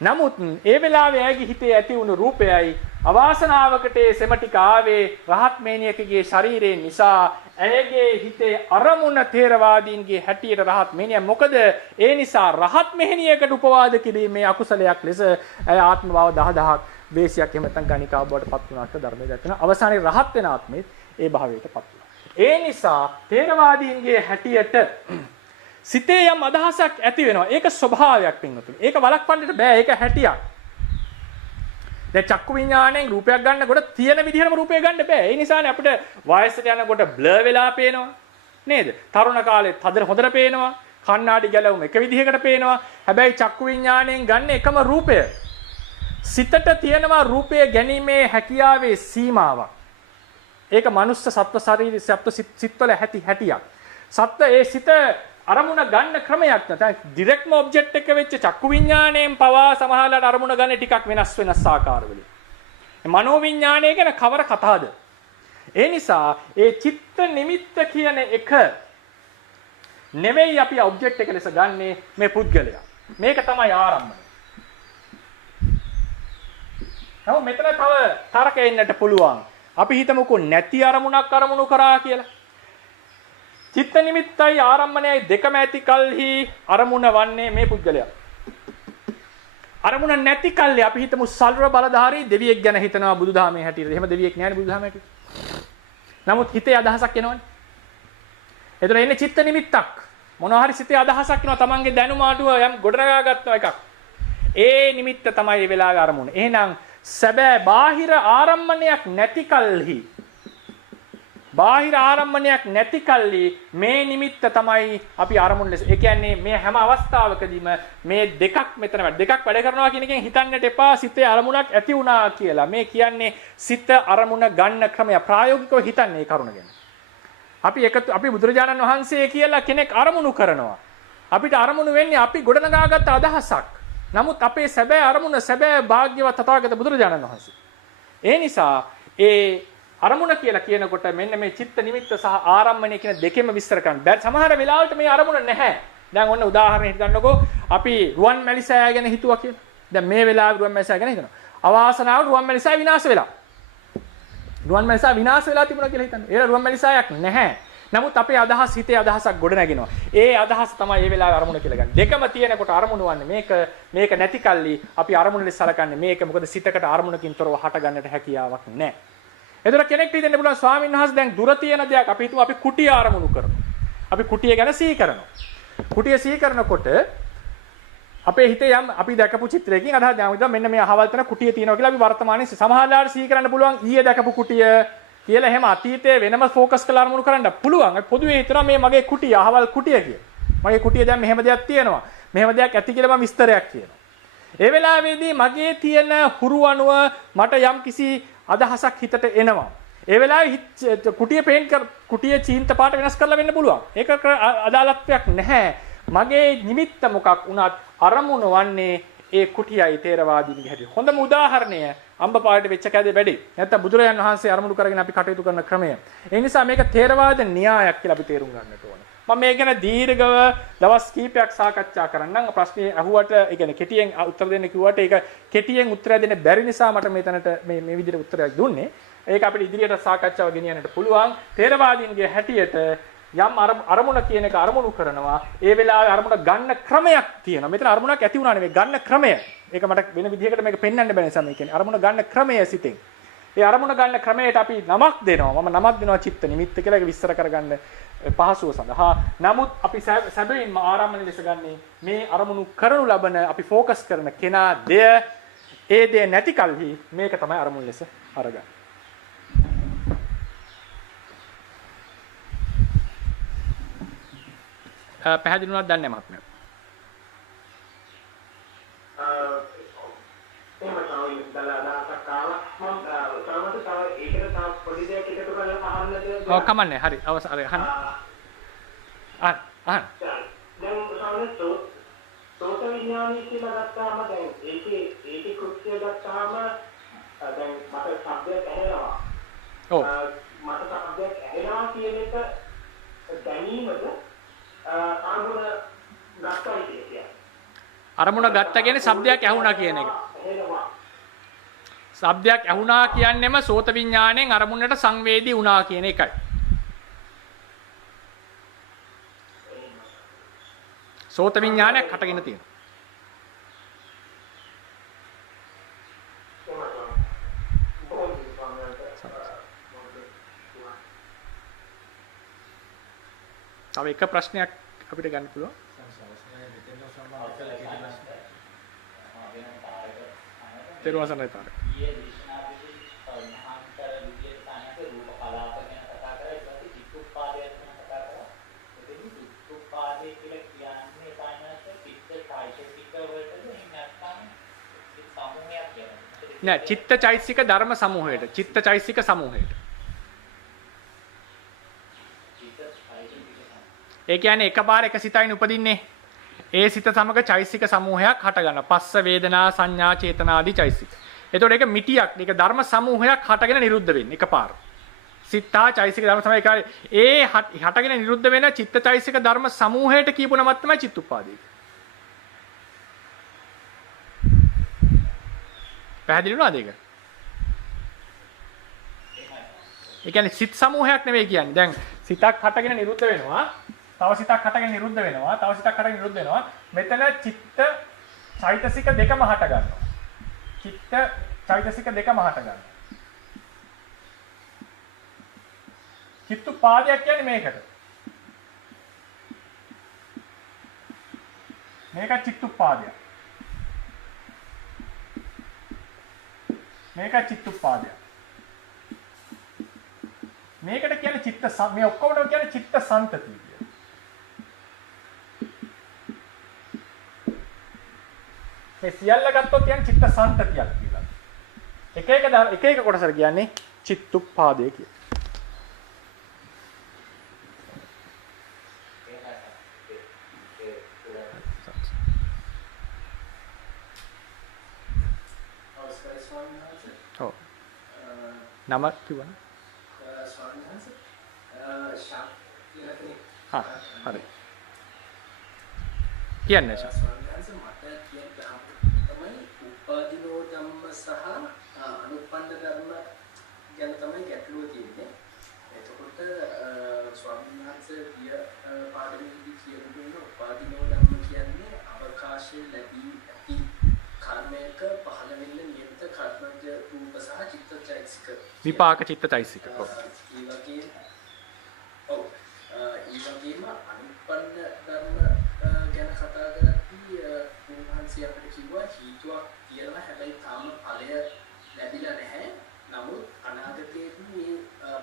නමුත් ඒ වෙලාවේ ඇයගේ හිතේ ඇති වුණු රූපයයි අවාසනාවකට ඒ සෙම ටික ආවේ රහත් මෙහෙණියකගේ ශරීරයෙන් නිසා ඇයගේ හිතේ අරමුණ ථේරවාදීන්ගේ හැටියට රහත් මෙහෙණිය. මොකද ඒ නිසා රහත් මෙහෙණියකට උපවාද කිරීමේ අකුසලයක් ලෙස ඇය ආත්ම භාව 10000ක් වේසියක් එහෙම නැත්නම් ගණිකාව බවට පත් වුණාට ධර්මයේ දැක්වෙන අවසානයේ රහත් වෙන ආත්මෙත් ඒ භාවයට පත් වුණා. ඒ නිසා ථේරවාදීන්ගේ හැටියට සිතේ යම් අදහසක් ඇති වෙනවා. ඒක ස්වභාවයක් පින්වතුනි. ඒක වළක්වන්නට බෑ. ඒක හැටියක්. දැන් චක්කු විඥාණයෙන් රූපයක් ගන්නකොට තියෙන විදිහටම රූපය ගන්න බෑ. ඒ නිසානේ අපිට වයසට යනකොට බ්ලර් වෙලා පේනවා. නේද? තරුණ කාලෙත් හොඳට පේනවා. කණ්ණාඩි ගැලවුම එක විදිහකට පේනවා. හැබැයි චක්කු විඥාණයෙන් ගන්න එකම රූපය. සිතට තියෙනවා රූපය ගැනීමේ හැකියාවේ සීමාවක්. ඒක මනුස්ස සත්ව ශරීර සත්ව සිත්වල හැටියක්. සත්ව ඒ සිත අරමුණ ගන්න ක්‍රමයක් නැත්නම් ඩිරෙක්ට්ම ඔබ්ජෙක්ට් එක වෙච්ච චක්කු විඥාණයෙන් පවා සමහරලාට අරමුණ ගන්න ටිකක් වෙනස් ආකාරවලින්. මනෝ විඥාණය ගැන කවර කතාවද? ඒ නිසා ඒ චිත්ත නිමිත්ත කියන එක නෙවෙයි අපි ඔබ්ජෙක්ට් එක ලෙස ගන්නෙ මේ පුද්ගලයා. මේක තමයි ආරම්භය. නමුත් මෙතන තව තරක එන්නට පුළුවන්. අපි හිතමුකෝ නැති අරමුණක් අරමුණු කරා කියලා. චිත්ත නිමිත්තයි ආරම්මණයයි දෙකම ඇති කල්හි අරමුණ වන්නේ මේ පුද්ගලයා. අරමුණ නැති කල්හි අපි හිතමු සල්ව බලධාරී දෙවියෙක් ගැන හිතනවා බුදුදහමේ හැටියට. එහෙම දෙවියෙක් නෑනේ බුදුදහමේ හැටියට. නමුත් හිතේ අදහසක් එනවනේ. එතන එන්නේ චිත්ත නිමිත්තක්. මොනවා හරි සිතේ අදහසක් එනවා තමන්ගේ දැනුම අඩුව යම් ගොඩනගා ගන්නවා එකක්. ඒ නිමිත්ත තමයි මේ වෙලාවේ අරමුණ. එහෙනම් සැබෑ බාහිර ආරම්මණයක් නැති කල්හි බාහිර ආරම්මණයක් නැති කල්හි මේ නිමිත්ත තමයි අපි අරමුණ ලෙස. ඒ කියන්නේ මේ හැම අවස්ථාවකදීම මේ දෙකක් මෙතන දෙකක් වැඩ කරනවා කියන එකෙන් හිතන්නට එපා සිතේ අරමුණක් ඇති වුණා කියලා. මේ කියන්නේ සිත අරමුණ ගන්න ක්‍රමය. ප්‍රායෝගිකව හිතන්නේ ඒ කරුණ ගැන. අපි බුදුරජාණන් වහන්සේ කියලා කෙනෙක් අරමුණු කරනවා. අපිට අරමුණු වෙන්නේ අපි ගොඩනගාගත් අදහසක්. නමුත් අපේ සැබෑ අරමුණ සැබෑ භාග්‍යවත් තථාගත බුදුරජාණන් වහන්සේ. ඒ නිසා ඒ අරමුණ කියලා කියනකොට මෙන්න මේ චිත්ත නිමිත්ත සහ ආරම්මණය කියන දෙකෙම විස්තර කරන්න බැරි. සමහර වෙලාවලට මේ අරමුණ නැහැ. දැන් ඔන්න උදාහරණයක් ගන්නකො අපි රුවන් මැලිසෑය ගැන හිතුවා කියලා. දැන් මේ වෙලාවේ රුවන් මැලිසෑය ගැන හිතනවා. අවාසනාවට රුවන් මැලිසෑය විනාශ වෙලා. රුවන් මැලිසෑය විනාශ වෙලා තිබුණා කියලා හිතන්න. ඒ රුවන් මැලිසෑයක් නැහැ. නමුත් අපේ අදහස් හිතේ අදහසක් ගොඩ නැගෙනවා. ඒ අදහස තමයි මේ වෙලාවේ අරමුණ කියලා ගන්න. දෙකම තියෙනකොට අරමුණ වන්නේ මේක නැති කල්ලි අපි අරමුණ ලෙස සලකන්නේ මේක. මොකද සිතකට අරමුණකින් තොරව හට ගන්නට හැකියාවක් නැහැ. එතකොට කෙනෙක්ට හිතෙන්න පුළුවන් ස්වාමීන් වහන්සේ දැන් දුර තියෙන දෙයක් අපි හිතමු අපි කුටිය අරමුණු කරනවා. අපි කුටිය ගැන සිහි කරනවා. කුටිය සිහි කරනකොට අපේ හිතේ යම් අපි දැකපු චිත්‍රයකින් අදහස් දැනෙනවා මෙන්න මේ අහවල් තැන කුටිය තියෙනවා කියලා අපි වර්තමානයේ සමහරලාට සිහි කරන්න පුළුවන් ඊයේ දැකපු කුටිය කියලා. එහෙම අතීතයේ වෙනම ફોકસ කරලා අරමුණු කරන්න පුළුවන්. පොදුවේ හිතනවා මේ මගේ කුටිය අහවල් කුටිය කියලා. මගේ කුටිය දැන් මෙහෙම දෙයක් තියෙනවා. මෙහෙම දෙයක් ඇති කියලා මම විස්තරයක් කියනවා. ඒ වෙලාවේදී මගේ තියෙන හුරු අණුව මට යම් කිසි අදහසක් හිතට එනවා. ඒ වෙලාවේ කුටිය චීන්ත පාට වෙනස් කරලා වෙන්න පුළුවන්. ඒක අදාළත්වයක් නැහැ. මගේ නිමිත්ත මොකක් වුණත් අරමුණ වන්නේ ඒ කුටියයි තේරවාදීන්ගේ හැටි. හොඳම උදාහරණය අම්බපාරට වෙච්ච කැදේ වැඩි. නැත්තම් බුදුරජාණන් වහන්සේ අරමුණු කරගෙන අපි කටයුතු කරන ක්‍රමය. ඒ නිසා මේක තේරවාද න්‍යායක් කියලා අපි තේරුම් ගන්නට ඕනේ. මම මේ ගැන දීර්ඝව දවස් කීපයක් සාකච්ඡා කරන්නම්. ප්‍රශ්නේ අහුවට ඒ කියන්නේ කෙටියෙන් උත්තර දෙන්න කිව්වට ඒක කෙටියෙන් උත්තර දෙන්න බැරි නිසා මට මෙතනට මේ විදිහට උත්තරයක් දුන්නේ. ඒක අපිට ඉදිරියට සාකච්ඡාව ගෙනියන්නට පුළුවන්. තේරවාදීන්ගේ හැටියට යම් අරමුණ කියන එක අරමුණු කරනවා. ඒ වෙලාවේ අරමුණ ගන්න ක්‍රමයක් තියෙනවා. මෙතන අරමුණක් ඇති වුණා නෙවෙයි ගන්න ක්‍රමය. ඒක මට වෙන විදිහකට මේක පෙන්වන්න බැහැ නිසා මේ කියන්නේ අරමුණ ගන්න ක්‍රමය සිතෙන්. ඒ අරමුණ ගන්න ක්‍රමයට අපි නමක් දෙනවා. මම නමක් දෙනවා චිත්ත නිමිත්ත කියලා. ඒක විස්තර කරගන්න පහසුව සඳහා. නමුත් අපි සැබවින්ම ආරම්භන ලෙස ගන්නේ මේ අරමුණු කරනු ලබන අපි ફોકસ කරන කෙනා දෙය ඒ දෙය නැති කල්හි මේක තමයි අරමුණු ලෙස අරගන්නේ. පැහැදිලි වුණාද දන්නේ නැහැ මහත්මයා. එහෙම තමයි දලදාසක් ආවා. මම තවමත් තව ඒකට තව පොඩි දෙයක් එකතු කරලා අහන්නද? ඔව් කමන්නේ. හරි. අවසර අහන්න. අහන්න. දැන් සෝත විඥානය කියලා ගත්තාම දැන් ඒකේ කෘත්‍ය ගත්තාම දැන් මට ශබ්දයක් ඇහෙනවා. ඔව්. මට ශබ්දයක් ඇහෙනවා කියන එක දැනීමද අරමුණ ගත්තා කියන්නේ. අරමුණ ගත්ත කියන්නේ ශබ්දයක් ඇහුණා කියන එක. ශබ්දයක් ඇහුණා කියන්නේම සෝත විඥාණයෙන් අරමුණට සංවේදී වුණා කියන එකයි. සෝත විඥානයක් හටගෙන තියෙනවා. තව එක ප්‍රශ්නයක් අපිට ගන්න පුළුවන්. තේරුවසන්නයි තාර. නෑ චිත්තචෛතසික ධර්ම සමූහයට චිත්තචෛතසික සමූහයට. ඒ කියන්නේ එකපාර එක සිතයින් උපදින්නේ. ඒ සිත සමග චෛතසික සමූහයක් හට ගන්නවා. පස්ස වේදනා සංඥා චේතනා ආදී චෛතසික. එතකොට ඒක මිටියක්. ඒක ධර්ම සමූහයක් හටගෙන නිරුද්ධ වෙන්නේ එකපාර. සිතා චෛතසික ධර්ම තමයි ඒකයි. ඒ හටගෙන නිරුද්ධ වෙන චිත්තචෛතසික ධර්ම සමූහයට කියපු නමක් තමයි චිත්තුප්පාදේ. පැහැදිලි වුණාද ඒක? ඒ කියන්නේ සිත් සමූහයක් නෙවෙයි කියන්නේ. දැන් සිතක් හටගෙන නිරුද්ධ වෙනවා. තව සිතක් හටගෙන නිරුද්ධ වෙනවා. තව සිතක් හටගෙන නිරුද්ධ වෙනවා. මෙතන චිත්ත චෛතසික දෙකම හට ගන්නවා. චිත්ත චෛතසික දෙකම හට ගන්නවා. චිත්තුපාදයක් කියන්නේ මේකට. මේක චිත්තුපාදයක්. මේක චිත්තුපාදයක්. මේකට කියන්නේ චිත්ත මේ ඔක්කොමඩ කියන්නේ චිත්ත සන්තතිය කියලා. මේ සියල්ල ගත්තොත් කියන්නේ චිත්ත සන්තතියක් කියලා. එක එක කොටසට කියන්නේ චිත්තුපාදය කියලා. ඔව්. නම කිව්වනේ. හා හරි. කියන්නේ ශා. උපාදිනෝ ධම්ම සහ අනුප්පන්න ධර්ම ගැන තමයි ගැටලුව තියෙන්නේ. එතකොට ස්වාමීන් වහන්සේ කිය පාඩමේදී කියනවා උපාදිනෝ ධම්ම කියන්නේ අවකාශය ලැබී ඇති කර්මයක පහළ වෙන්න නියමිත කර්මජ රූප සහ චිත්තචෛතසික. විපාක චිත්තචෛතසික. ඔව්. ඒ වගේම අනුප්පන්න ධර්ම ගැන කතා කරද්දී උන්වහන්සේ අපිට කිව්වා හේතුවක් තියෙනවා හැබැයි තාම ඵලය ලැබිලා නැහැ. නමුත් අනාගතයේදී මේ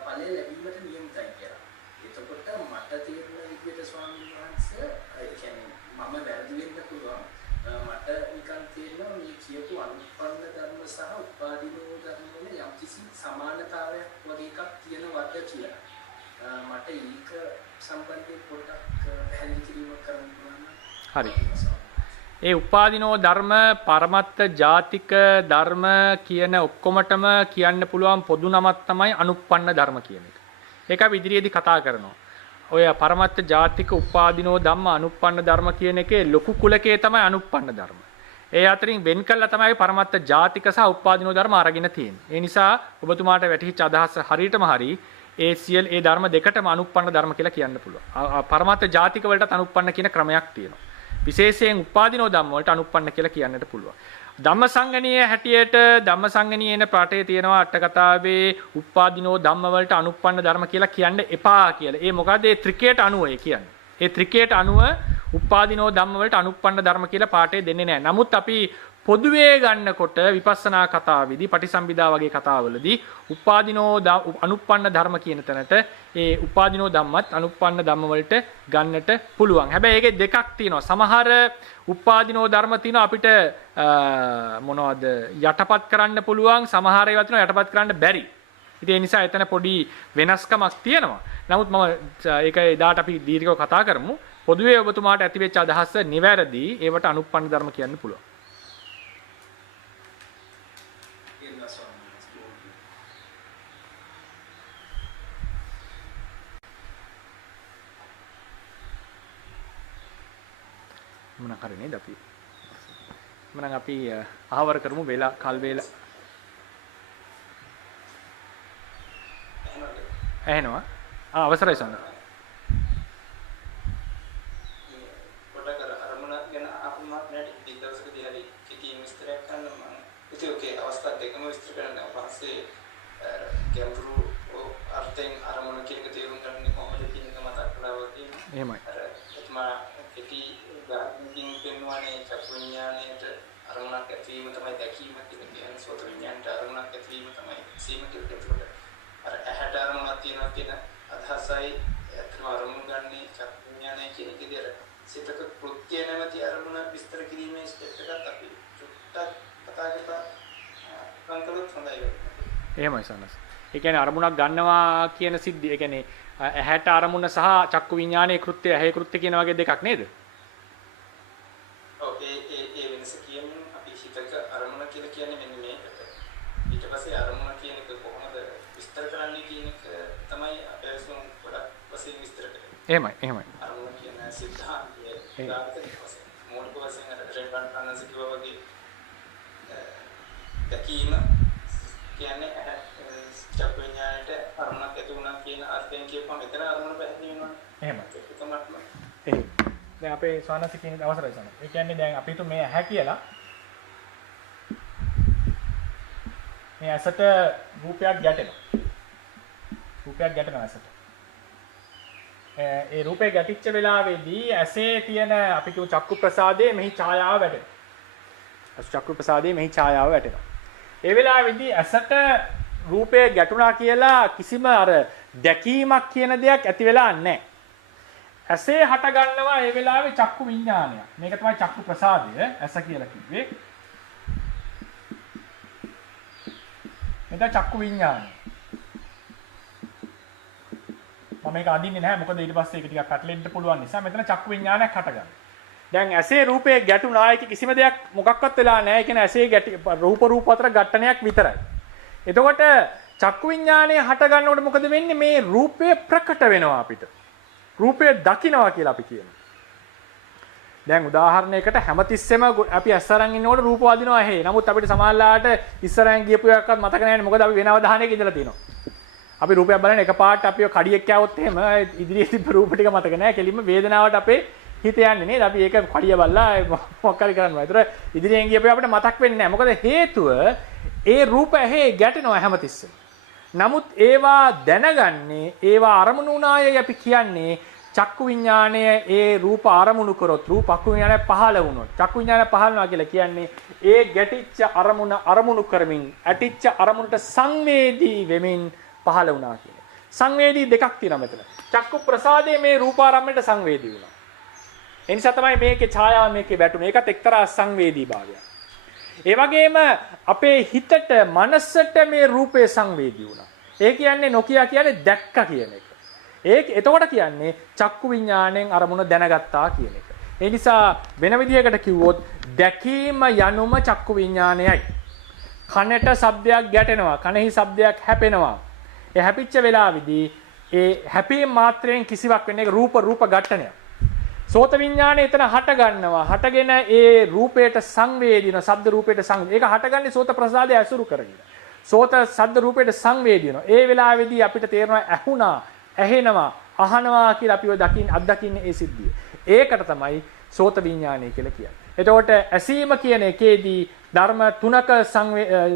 ඵලය ලැබීමට නියමිතයි කියලා. එතකොට මට තේරුණ විදිහට ස්වාමීන් වහන්සේ ඒ කියන්නේ මම වැරදි වෙන්න පුළුවන්. මට නිකන් තේරෙනවා මේ කියපු අනුප්පන්න ධර්ම සහ උපාදිනෝ ධර්ම වල යම්කිසි සමානතාවයක් වගේ එකක් තියෙනවද කියලා. මට ඒක සම්බන්ධයෙන් පොඩ්ඩක් පැහැදිලි කිරීමක් කරන්න පුළුවන්. හරි. ඒ උපාදිනෝ ධර්ම පරමත්ත ජාතික ධර්ම කියන ඔක්කොමටම කියන්න පුළුවන් පොදු නමක් තමයි අනුප්පන්න ධර්ම කියන එක. ඒක අපි ඉදිරියේදී කතා කරනවා. ඔය පරමත්ත ජාතික උපාදිනෝ ධම්ම අනුප්පන්න ධර්ම කියන එකේ ලොකු කුලකේ තමයි අනුප්පන්න ධර්ම. ඒ අතරින් වෙන් කළා තමයි පරමත්ත ජාතික සහ උපාදිනෝ ධර්ම අරගෙන තියෙන්නේ. ඒ නිසා ඔබතුමාට වැටහිච්ච අදහස හරියටම හරි ඒ ධර්ම දෙකටම අනුප්පන්න ධර්ම කියලා කියන්න පුළුවන්. පරමත්ත ජාතික වලටත් අනුප්පන්න කියන ක්‍රමයක් තියෙනවා. විශේෂයෙන් උපාදිනෝ ධම්ම වලට අනුප්පන්න කියලා කියන්නට පුළුවන්. ධම්මසංගණීය හැටියට ධම්මසංගණීය එන පාඩේ තියෙනවා අට කතාවේ උපාදිනෝ ධම්ම වලට අනුප්පන්න ධර්ම කියලා කියන්න එපා කියලා. ඒ මොකද ඒ ත්‍රිකයට අනුව ඒ කියන්නේ. ඒ ත්‍රිකයට අනුව උපාදිනෝ ධම්ම වලට අනුප්පන්න ධර්ම කියලා පාඩේ දෙන්නේ නැහැ. නමුත් අපි පොදුවේ ගන්නකොට විපස්සනා කතාවේදී පටිසම්භිදා වගේ කතාවලදී උපාදිනෝ අනුප්පන්න ධර්ම කියන තැනට ඒ උපාදිනෝ ධම්මත් අනුප්පන්න ධම්ම වලට ගන්නට පුළුවන්. හැබැයි ඒකේ දෙකක් තියෙනවා. සමහර උපාදිනෝ ධර්ම තියෙනවා අපිට මොනවද යටපත් කරන්න පුළුවන්, සමහර ඒවා තියෙනවා යටපත් කරන්න බැරි. ඉතින් ඒ නිසා එතන පොඩි වෙනස්කමක් තියෙනවා. නමුත් මම ඒක එදාට අපි දීර්ඝව කතා කරමු. පොදුවේ ඔබතුමාට ඇතිවෙච්ච අදහස නිවැරදි. ඒවට අනුප්පන්න ධර්ම කියන්න පුළුවන්. මම හරි නේද අපි මම අපි ආවර කරමු වේලා කල් වේලා එහෙනවා අවසරයි සඳ පොඩ්ඩක් අරමුණ ගැන අපුමාත් නැටි දවසකදී හරි කිටි විස්තරයක් කරන්න මම ඉතින් ඔකේ අවස්ථා දෙකම විස්තර කරන්න පස්සේ ගැඹුරු අර්ථයෙන් අරමුණ කියන එක තේරුම් ගන්න කොහොමද කියන එක මතක් කරලා වගේ එහෙමයි එතම කිටි ගාමින් පෙන්වන්නේ චක්කු විඥාණයට අරමුණක් ඇතිවීම තමයි දැකීම කියන්නේ සෝත විඥාණයට අරමුණක් ඇතිවීම තමයි සීම කියලා. අර ඇහැට අරමුණක් තියෙනවා කියන අදහසයි අතන අරමුණ ගන්න චක්කු විඥාණය කියන එකේදී අර සිතක කෘත්‍ය නැමැති අරමුණ විස්තර කිරීමේ ස්ටෙප් එකත් අපි චුට්ටක් කතා කරලා අන්තලොත් හොඳයි. එහෙමයි සනස්. ඒ කියන්නේ අරමුණක් ගන්නවා කියන සිද්ධිය. ඒ කියන්නේ ඇහැට අරමුණ සහ චක්කු විඥානයේ කෘත්‍ය, ඇහි කෘත්‍ය කියන වගේ දෙකක් නේද? ඔව් ඒ වෙනස කියන්නේ අපි හිතක අරමුණ කියලා කියන්නේ මෙන්න මේකට. ඊට පස්සේ අරමුණ කියන එක කොහොමද විස්තර කරන්නේ කියන එක තමයි අපේ සුන් ගොඩක් වශයෙන් විස්තර කරන්නේ. එහෙමයි. අරමුණ කියන සිද්ධාන්තයේ දාර්ශනික වශයෙන් මූලික වශයෙන් අර රෙන්බන් අනන්ස කිව්වා වගේ දැකීම කියන්නේ චක්කු විඤ්ඤාණයට අරමුණක් ඇති වුණා කියන අර්ථයෙන් කියපුවම එතන අරමුණ පැහැදිලි වෙනවනේ. එහෙමයි. ඒක තමයි. එහෙම. දැන් අපේ ස්වාමීන් කියන අවසරයි ස්වාමීන්. ඒ කියන්නේ දැන් අපි හිතමු මේ ඇහැ කියලා මේ ඇසට රූපයක් ගැටෙනවා. රූපයක් ගැටෙනවා ඇසට. ඒ රූපේ ගැටිච්ච වෙලාවේදී ඇසේ තියෙන අපි කියමු චක්කු ප්‍රසාදයේ මෙහි ඡායාව වැටෙනවා. චක්කු ප්‍රසාදයේ මෙහි ඡායාව වැටෙනවා. ඒ වෙලාවේදී ඇසට රූපේ ගැටුණා කියලා කිසිම අර දැකීමක් කියන දෙයක් ඇති වෙලා නැහැ. ඇසේ හට ගන්නවා ඒ වෙලාවේ චක්කු විඥානය. මේක තමයි චක්කු ප්‍රසාදය ඇස කියලා කිව්වේ. මේක චක්කු විඥානය. මම මේක අඳින්නේ නැහැ මොකද ඊට පස්සේ ඒක ටිකක් පැටලෙන්න පුළුවන් නිසා මෙතන චක්කු විඥානයක් හටගන්නවා. දැන් ඇසේ රූපේ ගැටුණා ඒක කිසිම දෙයක් මොකක්වත් වෙලා නැහැ. ඒ කියන්නේ ඇසේ රූප අතර ඝට්ටනයක් විතරයි. එතකොට චක්කු විඥානය හට ගන්නකොට මොකද වෙන්නේ? මේ රූපය ප්‍රකට වෙනවා අපිට. රූපය දකින්නවා කියලා අපි කියනවා. දැන් උදාහරණයකට හැමතිස්සෙම අපි ඇස්සරන් ඉන්නකොට රූප වදිනවා ඇහි. නමුත් අපිට සමාල්ලාට ඉස්සරහින් ගියපු එකක්වත් මතක නැහැ නේ. මොකද අපි වෙන අවධානයක ඉඳලා තියෙනවා. අපි රූපයක් බලන එකපාරට අපිව කඩියක් කෑවොත් එහෙම ඉදිරියේ තිබ්බ රූප ටික මතක නැහැ. කෙලින්ම වේදනාවට අපේ හිත යන්නේ නේද? අපි ඒක කඩිය බලලා මොකක් හරි කරනවා. ඒතර ඉදිරියෙන් ගියපු අපිට මතක් වෙන්නේ නැහැ. මොකද හේතුව ඒ රූප ඇහි ගැටෙනවා හැමතිස්සෙම. නමුත් ඒවා දැනගන්නේ ඒවා අරමුණු වුණායයි අපි කියන්නේ චක්කු විඥාණය ඒ රූප අරමුණු කරොත් රූපක්කු විඥාණය පහළ වුණොත් චක්කු විඥාණය පහළනවා කියලා කියන්නේ ඒ ගැටිච්ච අරමුණ අරමුණු කරමින් ඇටිච්ච අරමුණට සංවේදී වෙමින් පහළ වුණා කියන්නේ. සංවේදී දෙකක් තියෙනවා මෙතන. චක්කු ප්‍රසාදයේ මේ රූපාරම්මණයට සංවේදී වුණා. ඒ නිසා තමයි මේකේ ඡායාව මේකේ වැටුනේ. ඒකත් එක්තරා සංවේදී භාවයක්. ඒ වගේම අපේ හිතට මනසට මේ රූපේ සංවේදී වුණා. ඒ කියන්නේ නොකිය කියන්නේ දැක්ක කියන එක. එතකොට කියන්නේ චක්කු විඥාණයෙන් අරමුණ දැනගත්තා කියන එක. ඒ නිසා වෙන විදිහකට කිව්වොත් දැකීම යනුම චක්කු විඥානයයි. කනට ශබ්දයක් ගැටෙනවා, කනෙහි ශබ්දයක් හැපෙනවා. ඒ හැපිච්ච වෙලාවේදී ඒ හැපීම මාත්‍රයෙන් කිසිවක් වෙන්නේ රූප ඝට්ටනයක්. සෝත විඥානය එතන හට ගන්නවා. හටගෙන ඒ රූපයට සංවේදීන ශබ්ද රූපයට ඒක හටගන්නේ සෝත ප්‍රසාදය ඇසුරු කරගෙන. සෝත ශබ්ද රූපයට සංවේදීන. ඒ වෙලාවේදී අපිට තේරෙනවා ඇහුණා, ඇහෙනවා, අහනවා කියලා අපිව අත්දකින්නේ ඒ සිද්ධිය. ඒකට තමයි සෝත විඥානය කියලා කියන්නේ. එතකොට ඇසීම කියන එකේදී ධර්ම තුනක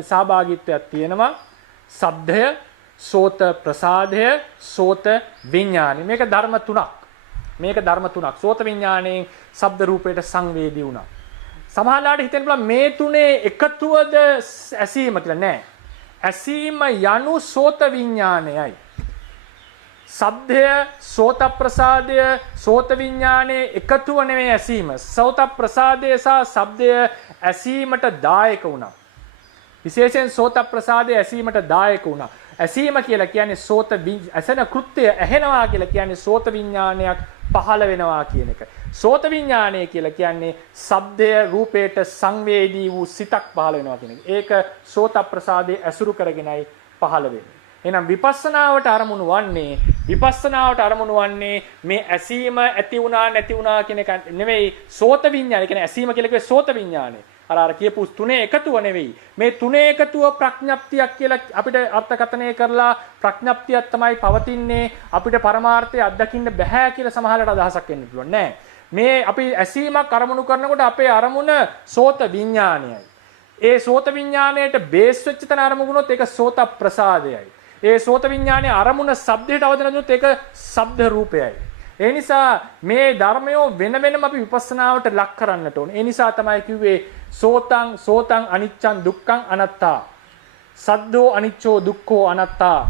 සහභාගීත්වයක් තියෙනවා. ශබ්දය, සෝත ප්‍රසාදය, සෝත විඥානය. මේක ධර්ම තුනක්. සෝත විඥාණයෙන් ශබ්ද රූපයට සංවේදී වුණා. සමහරවිට හිතෙන්න පුළුවන් මේ තුනේ එකතුවද ඇසීම කියලා නෑ. ඇසීම යනු සෝත විඥානයයි. ශබ්දය, සෝත ප්‍රසාදය, සෝත විඥානයේ එකතුව නෙමෙයි ඇසීම. සෝත ප්‍රසාදය සහ ශබ්දය ඇසීමට දායක වුණා. විශේෂයෙන් සෝත ප්‍රසාදය ඇසීමට දායක වුණා. ඇසීම කියලා කියන්නේ ඇසෙන කෘත්‍යය ඇහෙනවා කියලා කියන්නේ සෝත විඥානයක් පහළ වෙනවා කියන එක. සෝත විඥානය කියලා කියන්නේ ශබ්දය රූපයට සංවේදී වූ සිතක් පහළ වෙනවා කියන එක. ඒක සෝත ප්‍රසාදයේ ඇසුරු කරගෙනයි පහළ වෙන්නේ. එහෙනම් විපස්සනාවට අරමුණු වන්නේ මේ ඇසීම ඇති වුණා නැති වුණා කියන එක නෙමෙයි. සෝත විඥානය කියන්නේ ඇසීම කියලා කිව්වේ සෝත විඥානය. අර කියපු තුනේ එකතුව නෙවෙයි. මේ තුනේ එකතුව ප්‍රඥප්තියක් කියලා අපිට අර්ථකථනය කරලා ප්‍රඥප්තියක් තමයි පවතින්නේ අපිට පරමාර්ථය අත්දකින්න බෑ කියලා සමහරවිට අදහසක් එන්න පුළුවන්. නෑ. මේ අපි ඇසීමක් අරමුණු කරනකොට අපේ අරමුණ සෝත විඥානයයි. ඒ සෝත විඥාණයට බේස් වෙච්ච තැන අරමුණු වුණොත් ඒක සෝත ප්‍රසාදයයි. ඒ සෝත විඥානයේ අරමුණ ශබ්දයට අවදන දුන්නොත් ඒක ශබ්ද රූපයයි. ඒ නිසා මේ ධර්මය වෙන වෙනම අපි විපස්සනාවට ලක් කරන්නට ඕනේ. ඒ නිසා තමයි කිව්වේ සෝතං අනිච්චං දුක්ඛං අනත්තා. සද්දෝ අනිච්චෝ දුක්ඛෝ අනත්තා.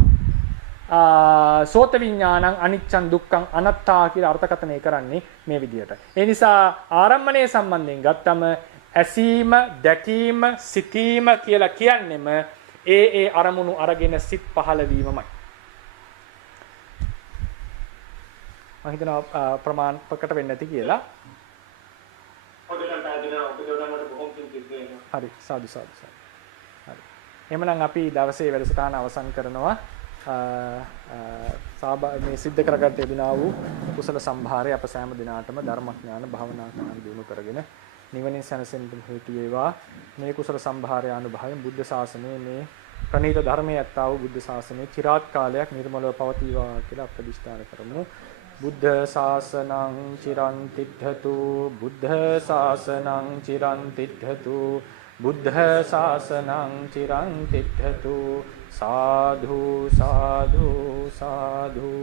සෝත විඥානං අනිච්චං දුක්ඛං අනත්තා කියලා අර්ථකථනය කරන්නේ මේ විදිහට. ඒ නිසා ආරම්මණය සම්බන්ධයෙන් ගත්තම ඇසීම, දැකීම, සිතීම කියලා කියන්නෙම ඒ අරමුණු අරගෙන සිත් පහළ වීමමයි. මම හිතනවා ප්‍රමාණ ප්‍රකට වෙන්නේ නැති කියලා. හරි සාදු. හරි. එහෙනම් අපි දවසේ වැඩසටහන අවසන් කරනවා. මේ සිද්ධ කරගන්න ලැබුණා වූ කුසල සම්භාරය අප සෑම දිනාටම ධර්මඥාන භාවනා ඥාන දිනු කරගෙන නිවනින් සැනසෙන්න හේතු වේවා. මේ කුසල සම්භාරය අනුභවයෙන් බුද්ධ ශාසනයේ මේ ප්‍රණීත ධර්මයේ ඇත්තා වූ බුද්ධ ශාසනය চিරාත් කාලයක් නිර්මලව පවතිවා කියලා අප අධිෂ්ඨාන කරමු. බුද්ධ ශාසනං චිරන් තිද්ධතු බුද්ධ ශාසනං චිරන් තිද්ධතු බුද්ධ ශාසනං චිරන් තිද්ධතු සාධු සාධු සාධු